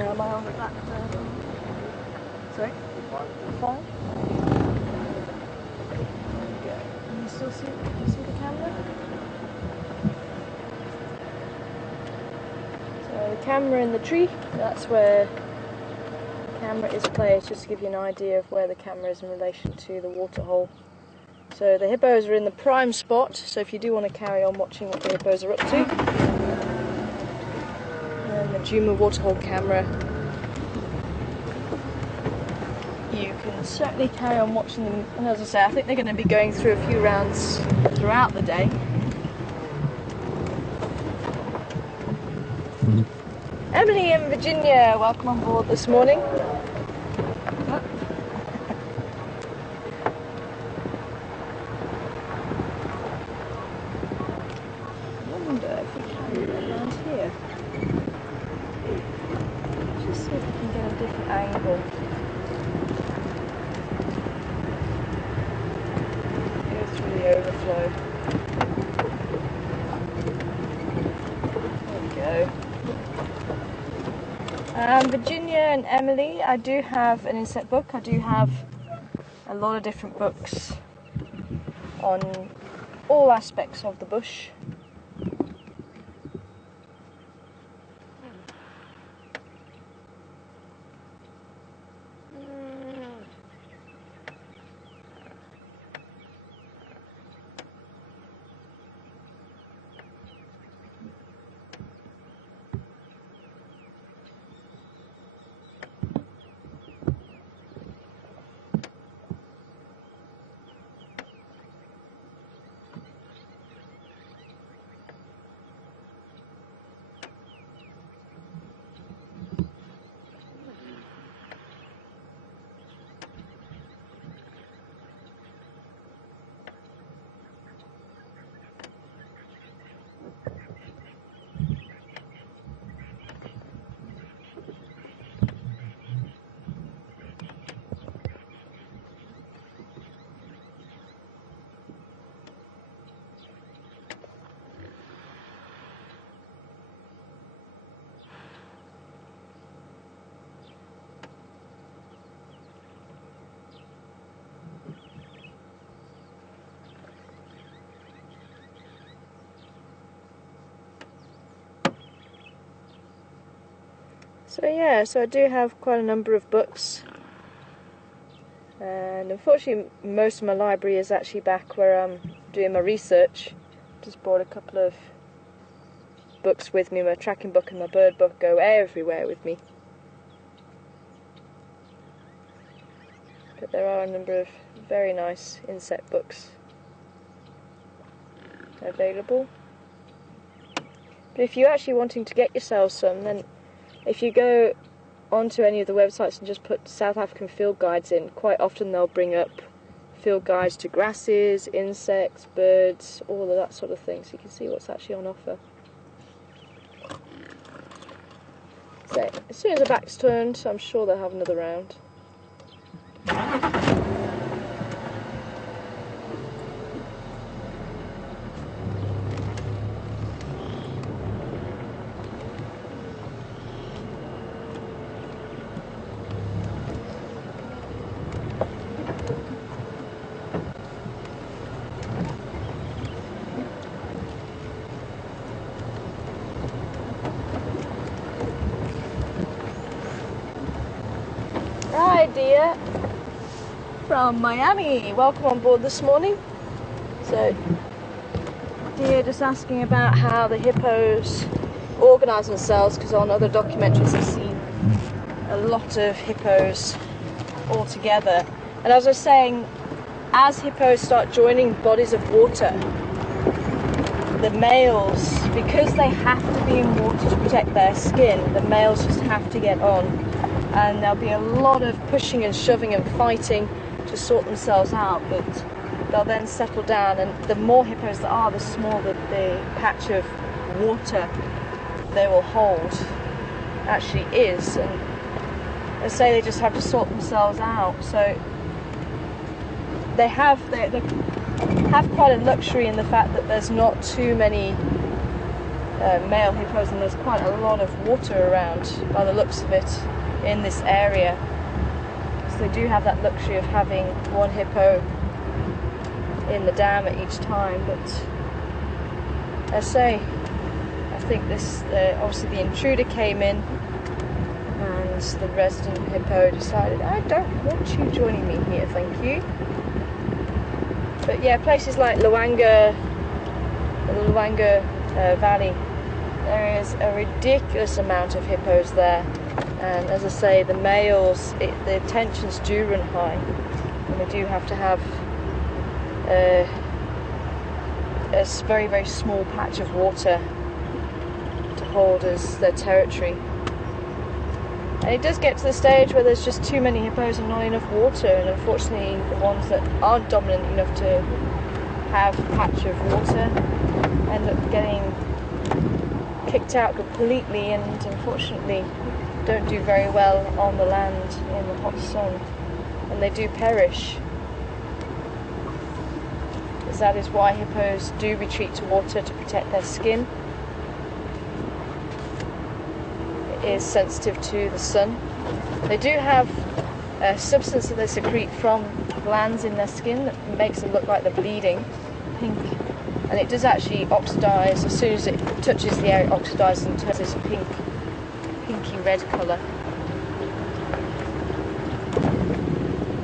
Am I on the back there? Sorry? Fine. There we go. Can you still see, the camera? So the camera in the tree, that's where the camera is placed, just to give you an idea of where the camera is in relation to the waterhole. So the hippos are in the prime spot, so if you do want to carry on watching what the hippos are up to, and the Djuma waterhole camera, you can certainly carry on watching them. And as I say, I think they're going to be going through a few rounds throughout the day. Emily and Virginia, welcome on board this morning. I wonder if we can get around here. Just see if we can get a different angle. Go through the overflow. There we go. Virginia and Emily, I do have an insect book. I do have a lot of different books on all aspects of the bush. So yeah, so I do have quite a number of books, and unfortunately most of my library is actually back where I'm doing my research. Just brought a couple of books with me. My tracking book and my bird book go everywhere with me. But there are a number of very nice insect books available. But if you're actually wanting to get yourself some, then if you go onto any of the websites and just put South African field guides in, quite often they'll bring up field guides to grasses, insects, birds, all of that sort of thing, so you can see what's actually on offer. So as soon as the back's turned, I'm sure they'll have another round. Hi dear, from Miami, welcome on board this morning. So dear just asking about how the hippos organise themselves, because on other documentaries I've seen a lot of hippos all together. And as I was saying, as hippos start joining bodies of water, the males, because they have to be in water to protect their skin, the males just have to get on. And there'll be a lot of pushing and shoving and fighting to sort themselves out, but they'll then settle down, and the more hippos there are, the smaller the patch of water they will hold actually is. And they say they just have to sort themselves out. So they have quite a luxury in the fact that there's not too many male hippos, and there's quite a lot of water around by the looks of it in this area. So they do have that luxury of having one hippo in the dam at each time. But as I say, I think this obviously the intruder came in, and the resident hippo decided, I don't want you joining me here, thank you. But yeah, places like Luanga, the Luanga Valley, there is a ridiculous amount of hippos there. And as I say, the males, the tensions do run high, and they do have to have a very, very small patch of water to hold as their territory. And it does get to the stage where there's just too many hippos and not enough water, and unfortunately the ones that aren't dominant enough to have a patch of water end up getting kicked out completely, and unfortunately don't do very well on the land in the hot sun, and they do perish. Because that is why hippos do retreat to water, to protect their skin. It is sensitive to the sun. They do have a substance that they secrete from glands in their skin that makes them look like they're bleeding pink, and it does actually oxidise. As soon as it touches the air, it oxidises and turns this pinky red colour.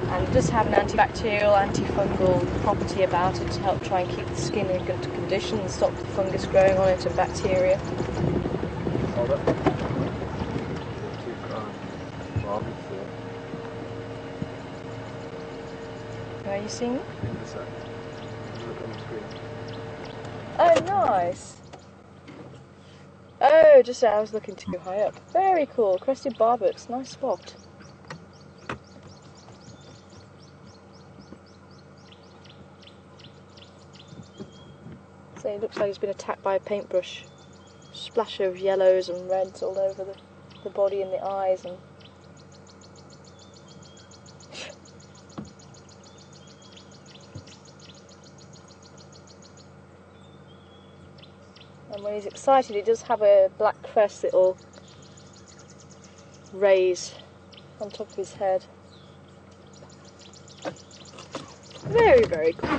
And it does have an antibacterial, antifungal property about it to help try and keep the skin in good condition and stop the fungus growing on it and bacteria. Are you seeing it? Oh, nice. Oh, just I was looking too high up. Very cool. Crested barbets. Nice spot. So it looks like he's been attacked by a paintbrush. Splash of yellows and reds all over the body and the eyes. And when he's excited, he does have a black crest that will raise on top of his head. Very, very cool.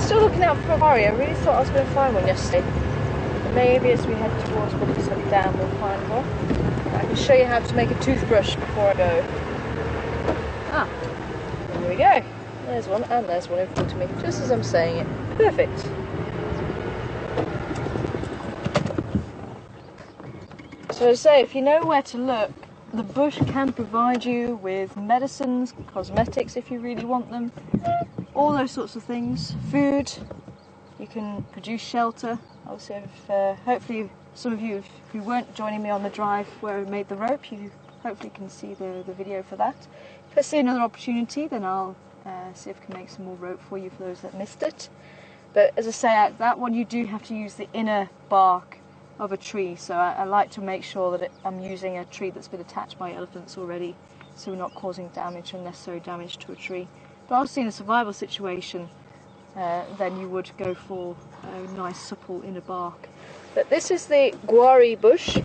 Still looking out for a quarry. I really thought I was going to find one yesterday. Maybe as we head towards Wilkinson Dam we'll find one. I can show you how to make a toothbrush before I go. Ah, there we go. There's one, and there's one in front of me, just as I'm saying it. Perfect. So as I say, if you know where to look, the bush can provide you with medicines, cosmetics if you really want them, all those sorts of things, food. You can produce shelter. Also, if, hopefully some of you who weren't joining me on the drive where I made the rope, you hopefully can see the video for that. If I see another opportunity, then I'll see if I can make some more rope for you for those that missed it. But as I say, that one you do have to use the inner bark of a tree, so I like to make sure that I'm using a tree that's been attacked by elephants already, so we're not causing damage, unnecessary damage to a tree. But obviously in a survival situation, then you would go for a nice supple inner bark. But this is the guari bush,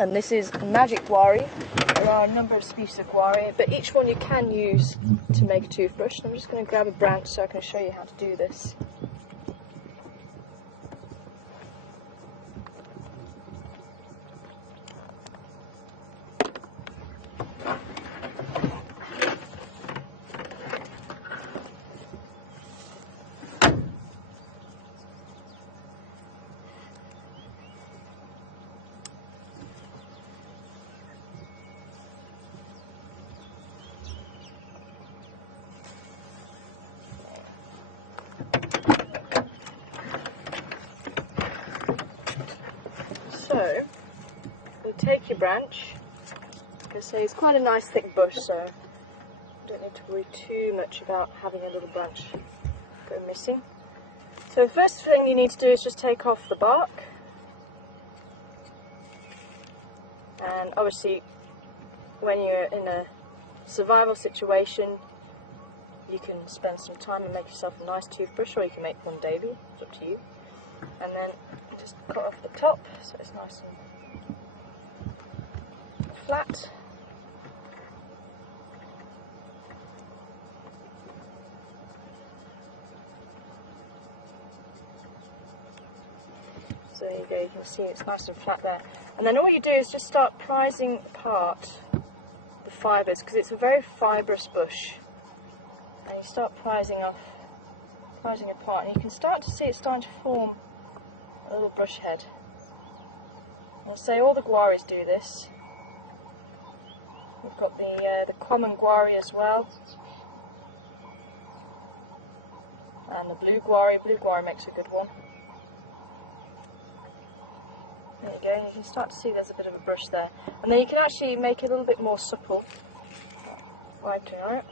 and this is magic guari. There are a number of species of guari, but each one you can use to make a toothbrush. I'm just going to grab a branch so I can show you how to do this. So, you take your branch. Like I say, it's quite a nice thick bush, so you don't need to worry too much about having a little branch go missing. So the first thing you need to do is just take off the bark. And obviously, when you're in a survival situation, you can spend some time and make yourself a nice toothbrush, or you can make one daily, it's up to you. And then just cut off the top so it's nice and flat. So there you go, you can see it's nice and flat there. And then all you do is just start prising apart the fibres, because it's a very fibrous bush. And you start prising apart, and you can start to see it's starting to form a little brush head. I'll say all the guaris do this. We've got the common guari as well, and the blue guari. Blue guari makes a good one. There you go, you can start to see there's a bit of a brush there. And then you can actually make it a little bit more supple. Wiping on it.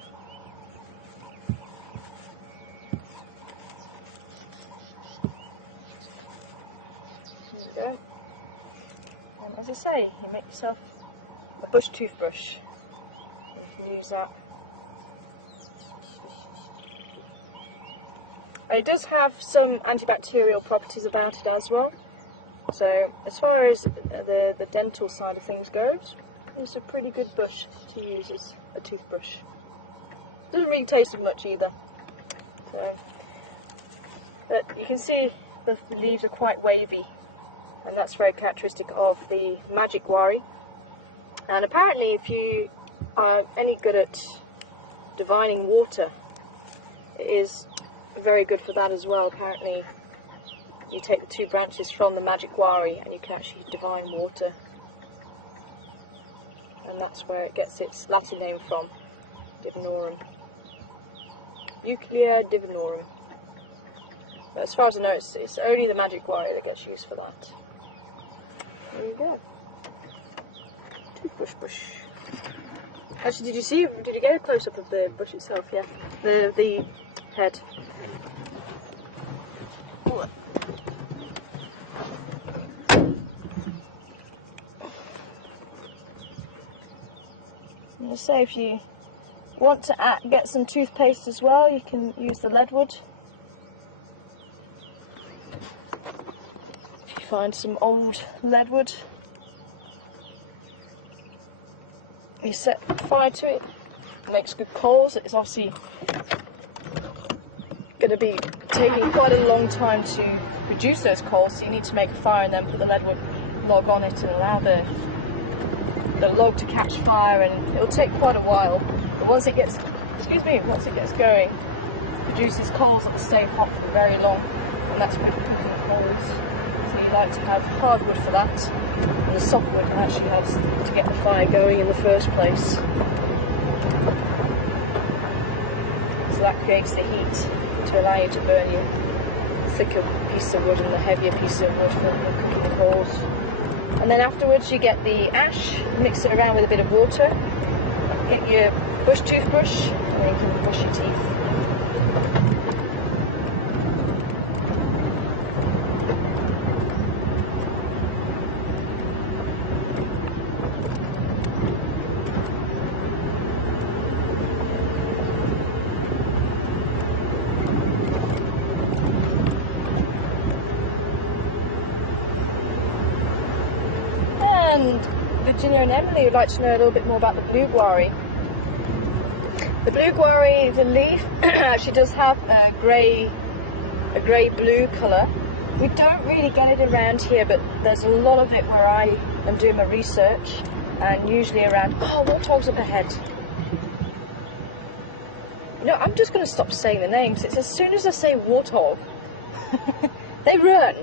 There we go. And as I say, you make yourself a bush toothbrush. You can use that. And it does have some antibacterial properties about it as well. So as far as the dental side of things goes, it's a pretty good bush to use as a toothbrush. Doesn't really taste of much either. So, but you can see the leaves are quite wavy, and that's very characteristic of the magic guari. And apparently if you are any good at divining water, it is very good for that as well. Apparently you take the two branches from the magic guari and you can actually divine water, and that's where it gets its Latin name from, divinorum. Euclea divinorum. But as far as I know, it's only the magic guari that gets used for that. There you go. Toothbrush bush. Actually, did you get a close up of the bush itself? Yeah. The head. Ooh. And say if you want to get some toothpaste as well, you can use the leadwood. If you find some old leadwood, you set fire to it, it makes good coals. It's obviously going to be taking quite a long time to produce those coals, so you need to make a fire and then put the leadwood log on it and allow the log to catch fire, and it'll take quite a while. But once it gets going, it produces coals that will stay hot for very long, and that's when cooking coals. So you like to have hardwood for that, and the softwood actually helps to get the fire going in the first place. So that creates the heat to allow you to burn your thicker piece of wood and the heavier piece of wood for the cooking coals. And then afterwards you get the ash, mix it around with a bit of water, get your bush toothbrush, and then you can brush your teeth. And Virginia and Emily would like to know a little bit more about the blue guari. The blue guari, the leaf actually does have a grey-blue colour. We don't really get it around here, but there's a lot of it where I am doing my research, and usually around, warthogs up ahead. You know, I'm just going to stop saying the names. It's as soon as I say warthog, they run.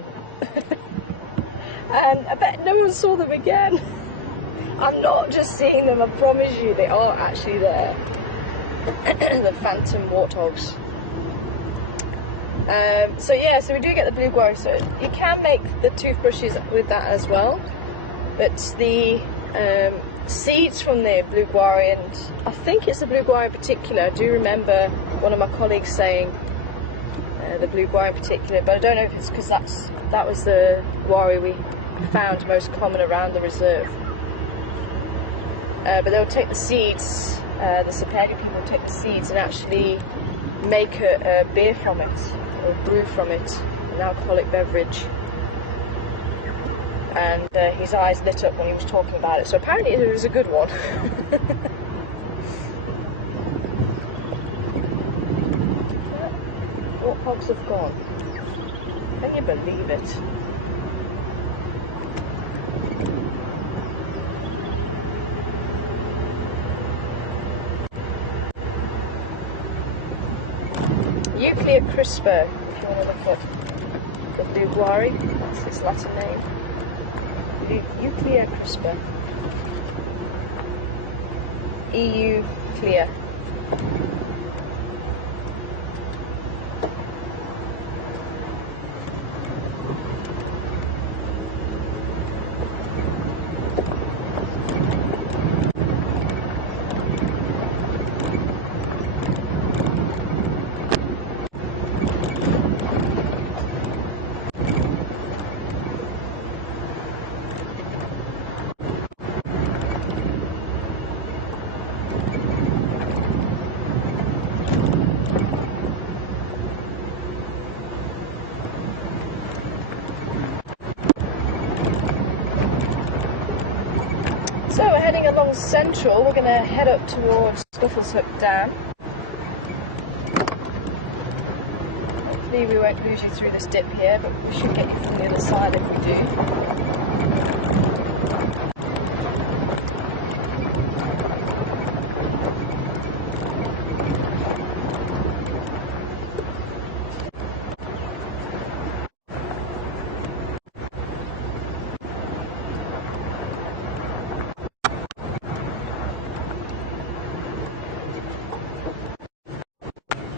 And I bet no one saw them again. I'm not just seeing them, I promise you, they are actually there. The phantom warthogs. So we do get the blue guari. So you can make the toothbrushes with that as well. But the seeds from the blue guari, and I think it's the blue guari in particular, I do remember one of my colleagues saying the blue guari in particular, but I don't know if it's because that was the guari we found most common around the reserve. But they'll take the seeds, the Sapega people take the seeds and actually make a beer from it, or brew from it, an alcoholic beverage. And his eyes lit up when he was talking about it, so apparently it was a good one. Warthogs have gone. Can you believe it? Euclea crispa, if you want to look up the blue guari, that's its Latin name. Euclea crispa. EU clear. So we're heading along Central. We're going to head up towards Scuffleshook Dam. Hopefully we won't lose you through this dip here, but we should get you from the other side if we do.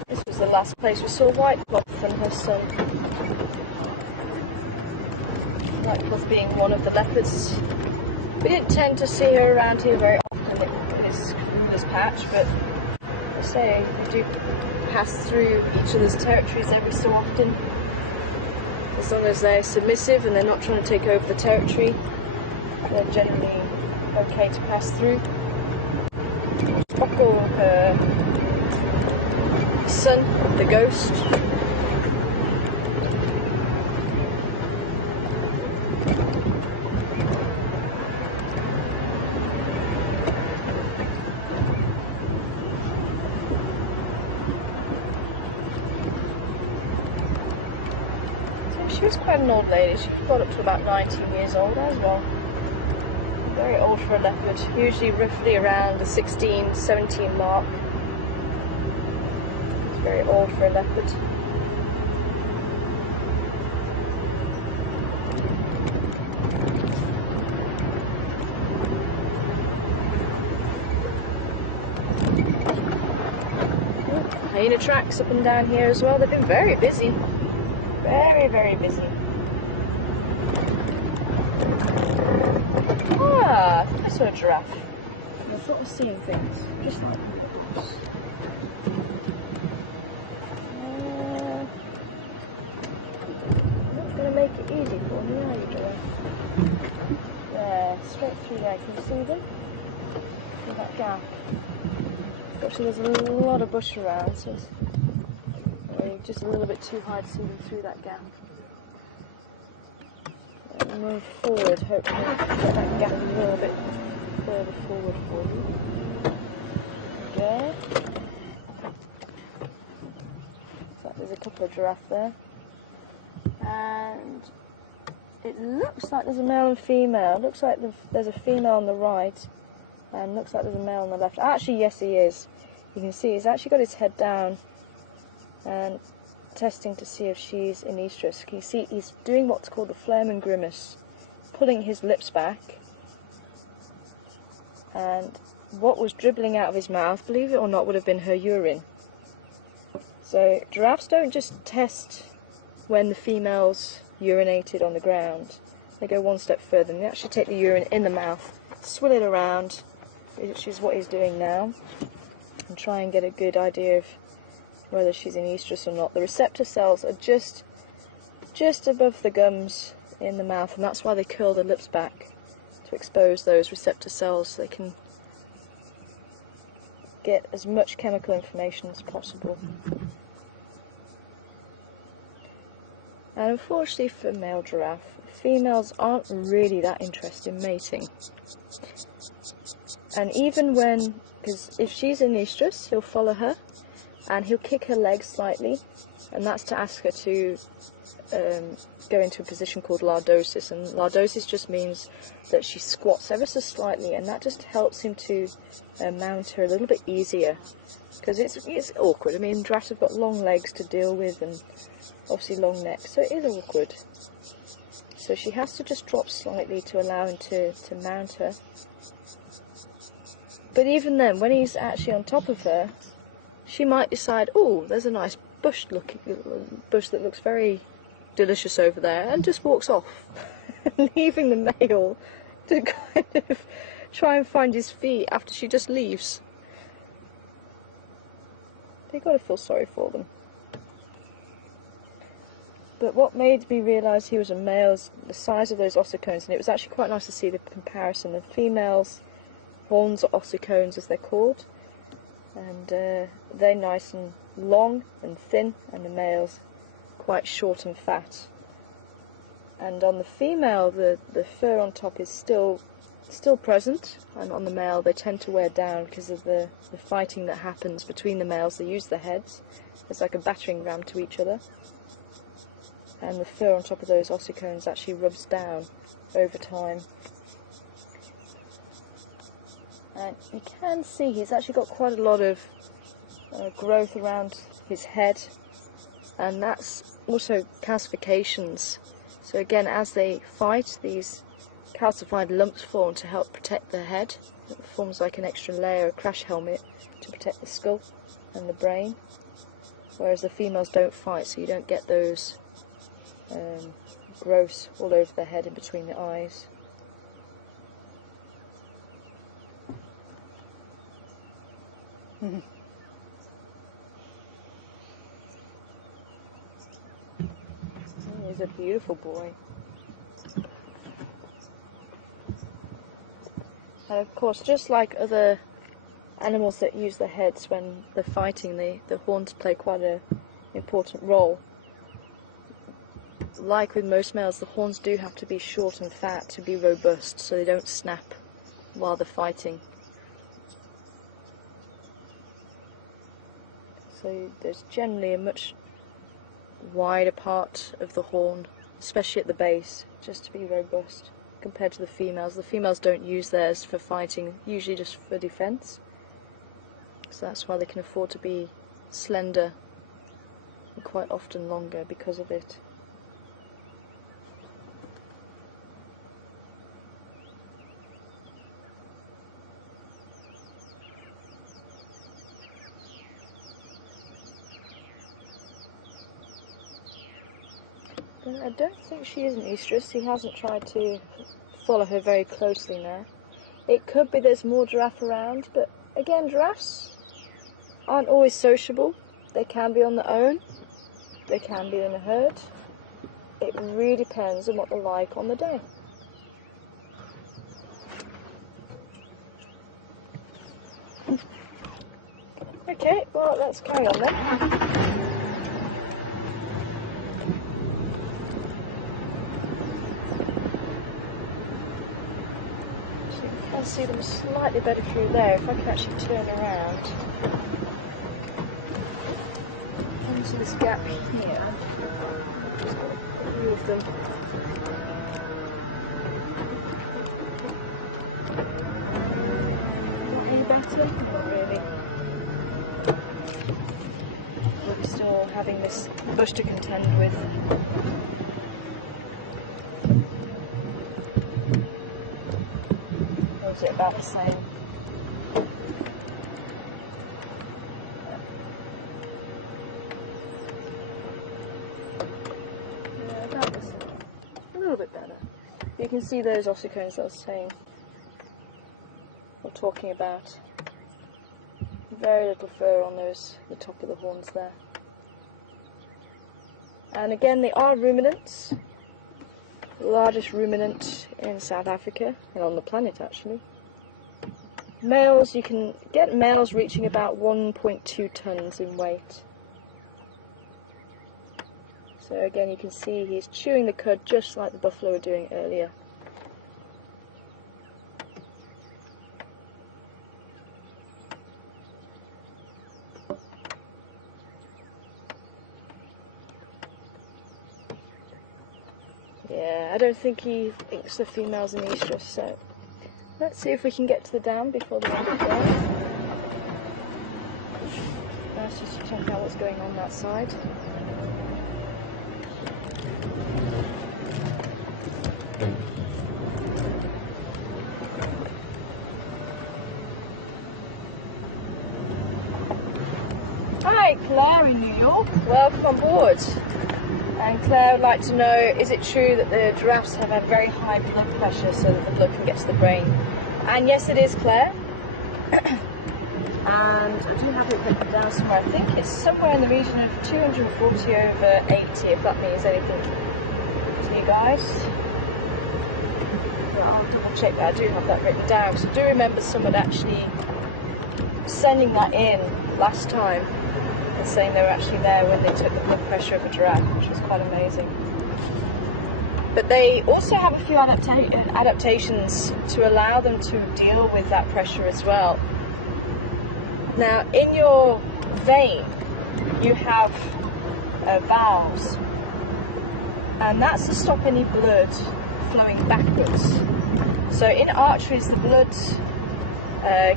This was the last place we saw Whitecloth and her son. Whitecloth being one of the leopards. We didn't tend to see her around here very often in this patch, but I say we do pass through each other's territories every so often. As long as they're submissive and they're not trying to take over the territory, they're generally okay to pass through. Buckle her son, the ghost. So she was quite an old lady. She got up to about 19 years old as well. Very old for a leopard, usually roughly around the 16, 17 mark. Very old for a leopard. tracks up and down here as well. They've been very busy. Very, very busy. Ah, I think I saw a giraffe. I thought I was seeing things. Just like this. Not going to make it easy for me, are you, giraffe? There, straight through there. Can you see them? See that gap? Fortunately, there's a lot of bush around, so it's just a little bit too high to see them through that gap. And move forward, hopefully get that gap a little bit further forward for you. There. So there's a couple of giraffe there. And it looks like there's a male and female. It looks like there's a female on the right, and looks like there's a male on the left. Actually, yes, he is. You can see he's actually got his head down and testing to see if she's in estrus. Can you see he's doing what's called the Flehrman grimace, pulling his lips back, and what was dribbling out of his mouth, believe it or not, would have been her urine. So giraffes don't just test when the female's urinated on the ground. They go one step further and they actually take the urine in the mouth, swill it around, which is what he's doing now, and try and get a good idea of whether she's in estrus or not. The receptor cells are just above the gums in the mouth, and that's why they curl their lips back, to expose those receptor cells so they can get as much chemical information as possible. And unfortunately for male giraffe, females aren't really that interested in mating. And even when, because if she's in estrus, he'll follow her and he'll kick her legs slightly, and that's to ask her to go into a position called lordosis. And lordosis just means that she squats ever so slightly, and that just helps him to mount her a little bit easier, because it's awkward. I mean, giraffes have got long legs to deal with and obviously long necks, so it is awkward. So she has to just drop slightly to allow him to mount her. But even then, when he's actually on top of her, she might decide, oh, there's a nice bush that looks very delicious over there, and just walks off, leaving the male to kind of try and find his feet after she just leaves. You've got to feel sorry for them. But what made me realise he was a male is the size of those ossicones, and it was actually quite nice to see the comparison. The females' horns are ossicones, as they're called, and they're nice and long and thin, and the male's quite short and fat. And on the female, the fur on top is still present, and on the male they tend to wear down because of the fighting that happens between the males. They use their heads. It's like a battering ram to each other. And the fur on top of those ossicones actually rubs down over time. And you can see he's actually got quite a lot of growth around his head, and that's also calcifications. So again, as they fight, these calcified lumps form to help protect the head. It forms like an extra layer, a crash helmet, to protect the skull and the brain. Whereas the females don't fight, so you don't get those growths all over the head and between the eyes. He's a beautiful boy. And of course, just like other animals that use their heads when they're fighting, the horns play quite an important role. Like with most males, the horns do have to be short and fat to be robust, so they don't snap while they're fighting. So there's generally a much wider part of the horn, especially at the base, just to be robust, compared to the females. The females don't use theirs for fighting, usually just for defense. So that's why they can afford to be slender and quite often longer because of it. But I don't think she is an oestrus. He hasn't tried to follow her very closely now. It could be there's more giraffe around, but again, giraffes aren't always sociable. They can be on their own, they can be in a herd. It really depends on what they're like on the day. Okay, well, let's carry on then. I see them slightly better through there. If I can actually turn around into this gap here, a few of them. Not any better? Not really. We're still having this bush to contend with. Is it about the same? Yeah, about the same. A little bit better. You can see those ossicones I was saying, or talking about. Very little fur on those, the top of the horns there. And again, they are ruminants. The largest ruminant in South Africa, and on the planet actually. Males, you can get males reaching about 1.2 tons in weight. So again, you can see he's chewing the cud just like the buffalo were doing earlier. Yeah, I don't think he thinks the female's an oestrus, so let's see if we can get to the dam before the end of the day. Let's just check out what's going on that side. Hi, Claire in New York. Welcome on board. And Claire would like to know, is it true that the giraffes have a very high blood pressure so that the blood can get to the brain? And yes, it is, Claire. And I do have it written down somewhere. I think it's somewhere in the region of 240 over 80, if that means anything to you guys. But I'll double check that. I do have that written down. So I do remember someone actually sending that in last time and saying they were actually there when they took the blood pressure of a giraffe, which was quite amazing. But they also have a few adaptations to allow them to deal with that pressure as well. Now, in your vein, you have valves, and that's to stop any blood flowing backwards. So in arteries, the blood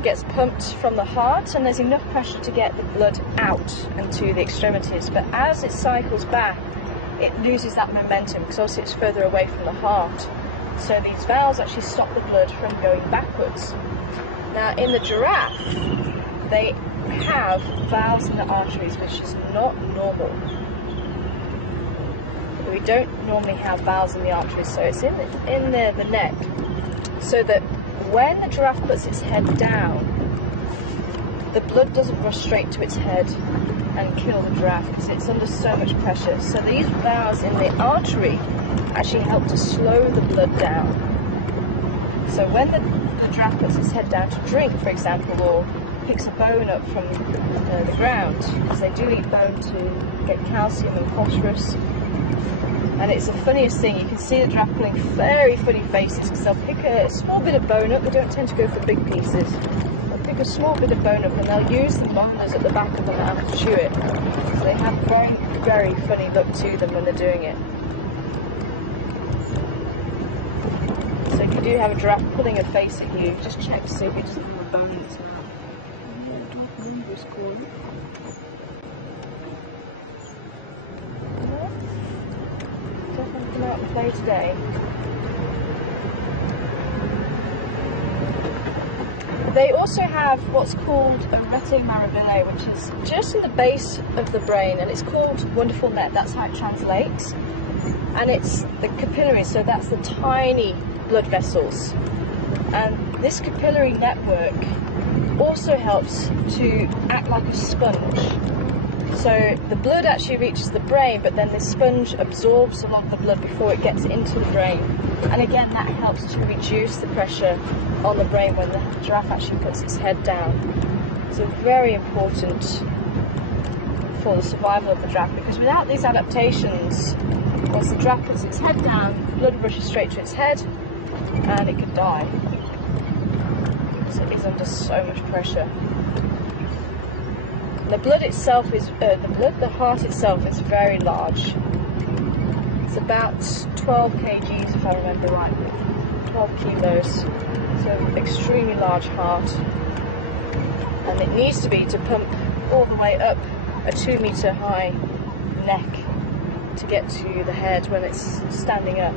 gets pumped from the heart, and there's enough pressure to get the blood out and to the extremities. But as it cycles back, it loses that momentum because obviously it's further away from the heart. So these valves actually stop the blood from going backwards. Now, in the giraffe, they have valves in the arteries, which is not normal. We don't normally have valves in the arteries, so it's in the neck, so that when the giraffe puts its head down, the blood doesn't rush straight to its head and kill the giraffe because it's under so much pressure. So these valves in the artery actually help to slow the blood down. So when the giraffe puts its head down to drink, for example, or picks a bone up from the ground, because they do eat bone to get calcium and phosphorus. And it's the funniest thing, you can see the giraffe pulling very funny faces because they'll pick a small bit of bone up. They don't tend to go for big pieces. They'll pick a small bit of bone up and they'll use the molars at the back of the mouth to chew it. So they have a very, very funny look to them when they're doing it. So if you do have a giraffe pulling a face at you, just check to see if it doesn't have a bone in its mouth. Definitely come out and play today. They also have what's called a rete mirabile, which is just in the base of the brain, and it's called wonderful net. That's how it translates. and it's the capillaries, so that's the tiny blood vessels. And this capillary network also helps to act like a sponge. So the blood actually reaches the brain, but then the sponge absorbs a lot of the blood before it gets into the brain. And again, that helps to reduce the pressure on the brain when the giraffe actually puts its head down. So very important for the survival of the giraffe, because without these adaptations, once the giraffe puts its head down, blood rushes straight to its head and it could die. So it is under so much pressure. The blood itself is, the heart itself is very large. It's about 12 kgs if I remember right, 12 kilos. So extremely large heart. And it needs to be to pump all the way up a 2-meter high neck to get to the head when it's standing up.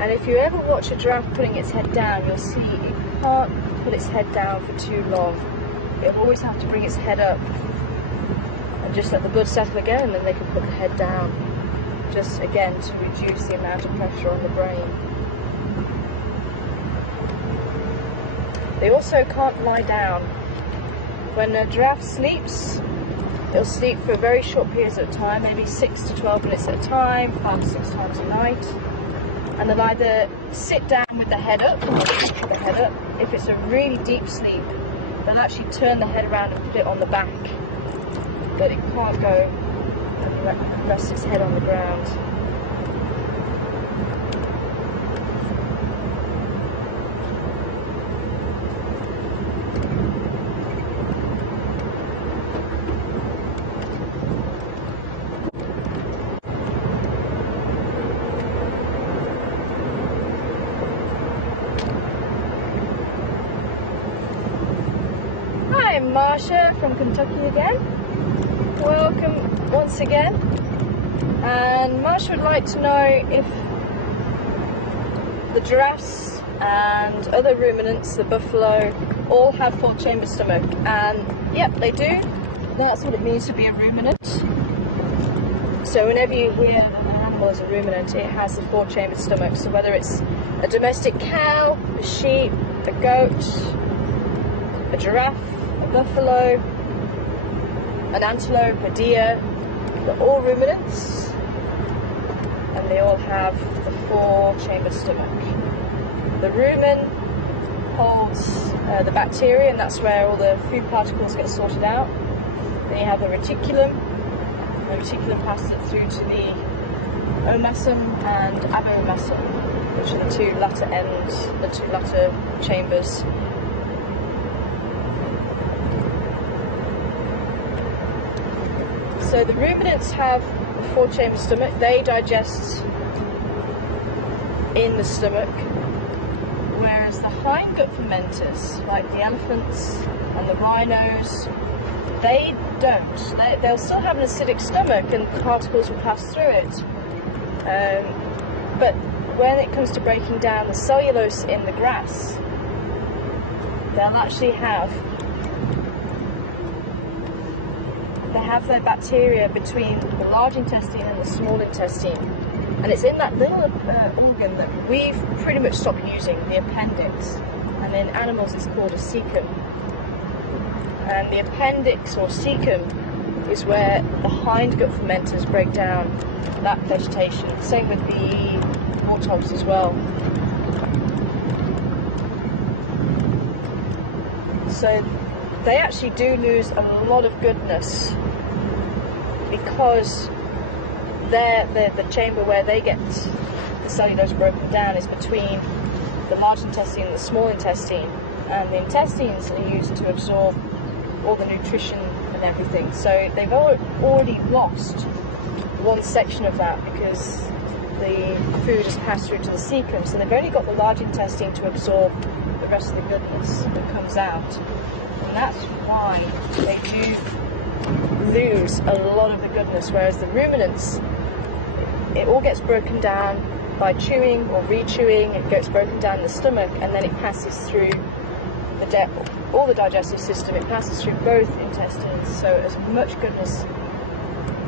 And if you ever watch a giraffe putting its head down, you'll see it can't put its head down for too long. It'll always have to bring its head up and just let the blood settle again, and then they can put the head down, just again to reduce the amount of pressure on the brain. They also can't lie down. When a giraffe sleeps, it'll sleep for very short periods at a time, maybe 6 to 12 minutes at a time, 5 to 6 times a night. And they'll either sit down with the head up, or put the head up. If it's a really deep sleep, they'll actually turn the head around and put it on the back, but it can't go and rest its head on the ground. I'm Marsha from Kentucky again. Welcome once again. And Marsha would like to know if the giraffes and other ruminants, the buffalo, all have 4-chamber stomach. And yep, they do. That's what it means to be a ruminant. So whenever you hear that an animal is a ruminant, it has a 4-chamber stomach. So whether it's a domestic cow, a sheep, a goat, a giraffe, buffalo, an antelope, a deer, they're all ruminants, and they all have the 4-chambered stomach. The rumen holds the bacteria, and that's where all the food particles get sorted out. Then you have the reticulum. The reticulum passes it through to the omasum and abomasum, which are the two latter ends, the two latter chambers. So the ruminants have a 4-chamber stomach. They digest in the stomach, whereas the hindgut fermenters, like the elephants and the rhinos, they don't. They'll still have an acidic stomach and particles will pass through it. But when it comes to breaking down the cellulose in the grass, they'll actually have their bacteria between the large intestine and the small intestine, and it's in that little organ that we've pretty much stopped using, the appendix, and in animals it's called a cecum. And the appendix or cecum is where the hindgut fermenters break down that vegetation. Same with the warthogs as well. So they actually do lose a lot of goodness, because the chamber where they get the cellulose broken down is between the large intestine and the small intestine, and the intestines are used to absorb all the nutrition and everything. So they've already lost one section of that because the food has passed through to the cecum, so they've only got the large intestine to absorb the rest of the goodness that comes out. And that's why they do lose a lot of the goodness, whereas the ruminants, it all gets broken down by chewing or re-chewing. It gets broken down in the stomach, and then it passes through all the digestive system. It passes through both intestines, so as much goodness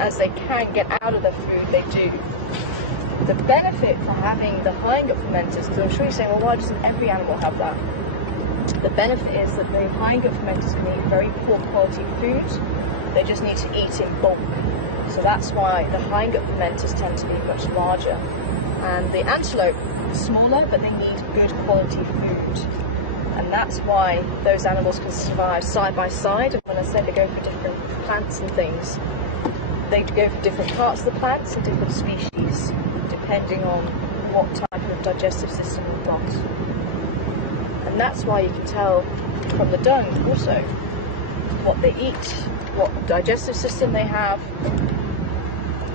as they can get out of their food, they do. The benefit for having the high gut fermenters, because I'm sure you're saying, well, why doesn't every animal have that? The benefit is that the high gut fermenters can eat very poor quality food. They just need to eat in bulk. So that's why the high gut fermenters tend to be much larger. And the antelope is smaller, but they need good quality food. And that's why those animals can survive side by side. And when I say they go for different plants and things, they go for different parts of the plants and different species, depending on what type of digestive system you've got. And that's why you can tell from the dung also what they eat, what digestive system they have,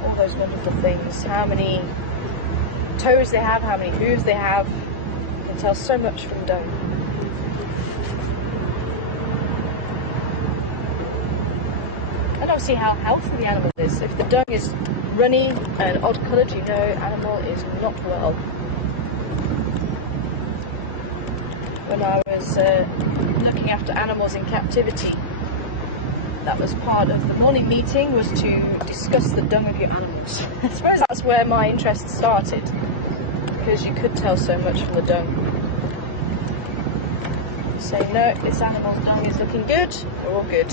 all those wonderful things, how many toes they have, how many hooves they have. You can tell so much from dung. And obviously how healthy the animal is. If the dung is runny and odd coloured, you know animal is not well. When I was looking after animals in captivity, that was part of the morning meeting, was to discuss the dung of your animals. I suppose that's where my interest started, because you could tell so much from the dung. Say, no, this animal's dung is looking good, we're all good.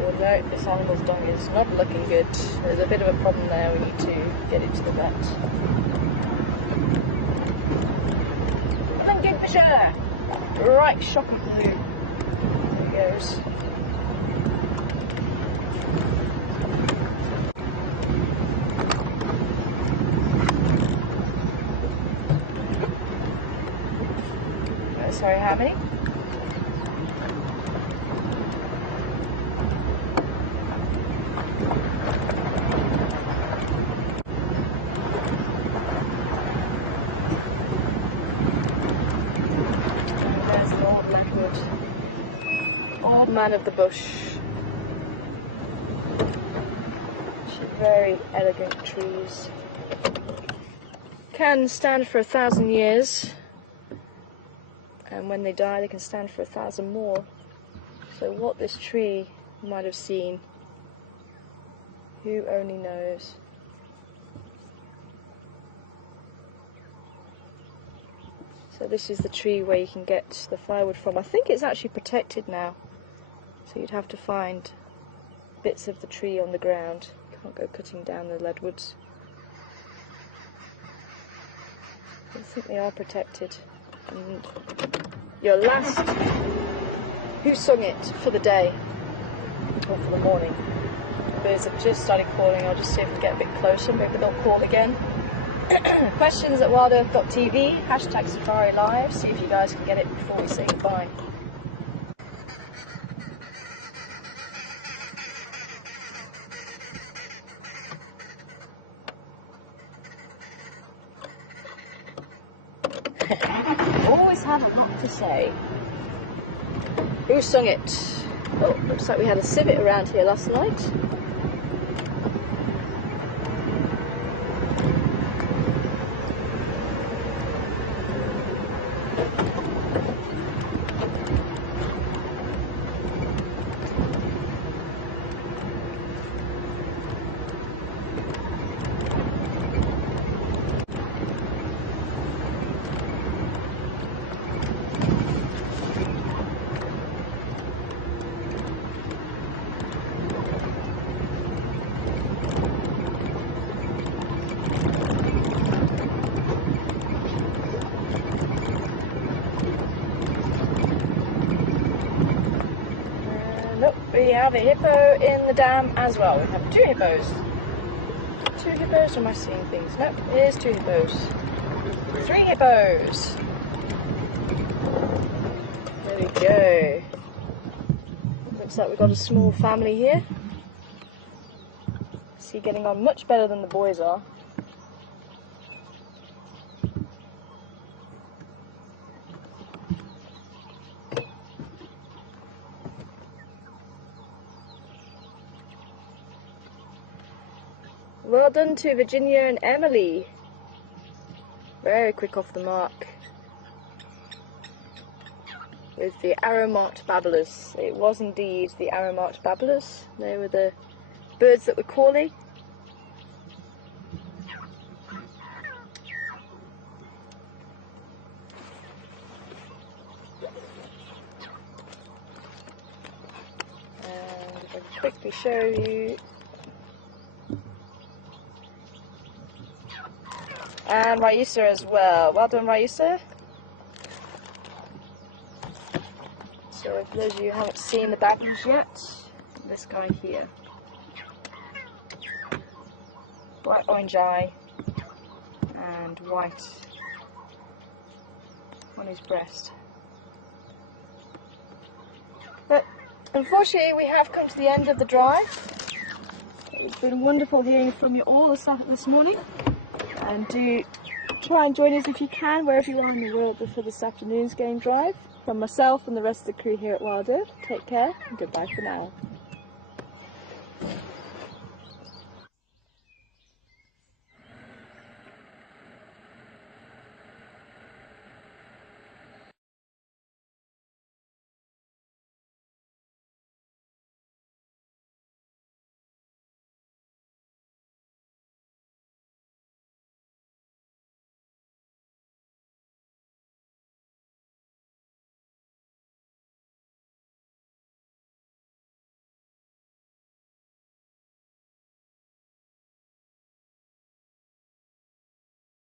Or no, this animal's dung is not looking good, there's a bit of a problem there, we need to get it to the vet. And then Kingfisher! Right shock of the moon. There he goes. Sorry, how many? There's the old blackwood. Old man of the bush. Very elegant trees. Can stand for 1,000 years. And when they die, they can stand for 1,000 more. So what this tree might have seen, who only knows? So this is the tree where you can get the firewood from. I think it's actually protected now, so you'd have to find bits of the tree on the ground. You can't go cutting down the leadwoods. I think they are protected. And your last who sung it for the day or for the morning. Birds have just started calling. I'll just see if we can get a bit closer, maybe they'll call again. Questions at WildEarthTV, hashtag Safari Live, see if you guys can get it before we say goodbye. Always have a lot to say. Who sung it? Oh, looks like we had a civet around here last night. We have a hippo in the dam as well. We have 2 hippos. 2 hippos, or am I seeing things? Nope, it is 2 hippos. 3 hippos. There we go. Looks like we've got a small family here. See, getting on much better than the boys are. Well done to Virginia and Emily. Very quick off the mark. With the arrow-marked babblers. It was indeed the arrow-marked babblers. They were the birds that were calling. And if I can quickly show you. And Raisa as well. Well done, Raisa. So for those of you who haven't seen the badges yet, this guy here. Black orange eye and white on his breast. But unfortunately we have come to the end of the drive. It's been wonderful hearing from you all this morning. And do try and join us if you can, wherever you are in the world, for this afternoon's game drive. From myself and the rest of the crew here at Wild Earth, take care and goodbye for now.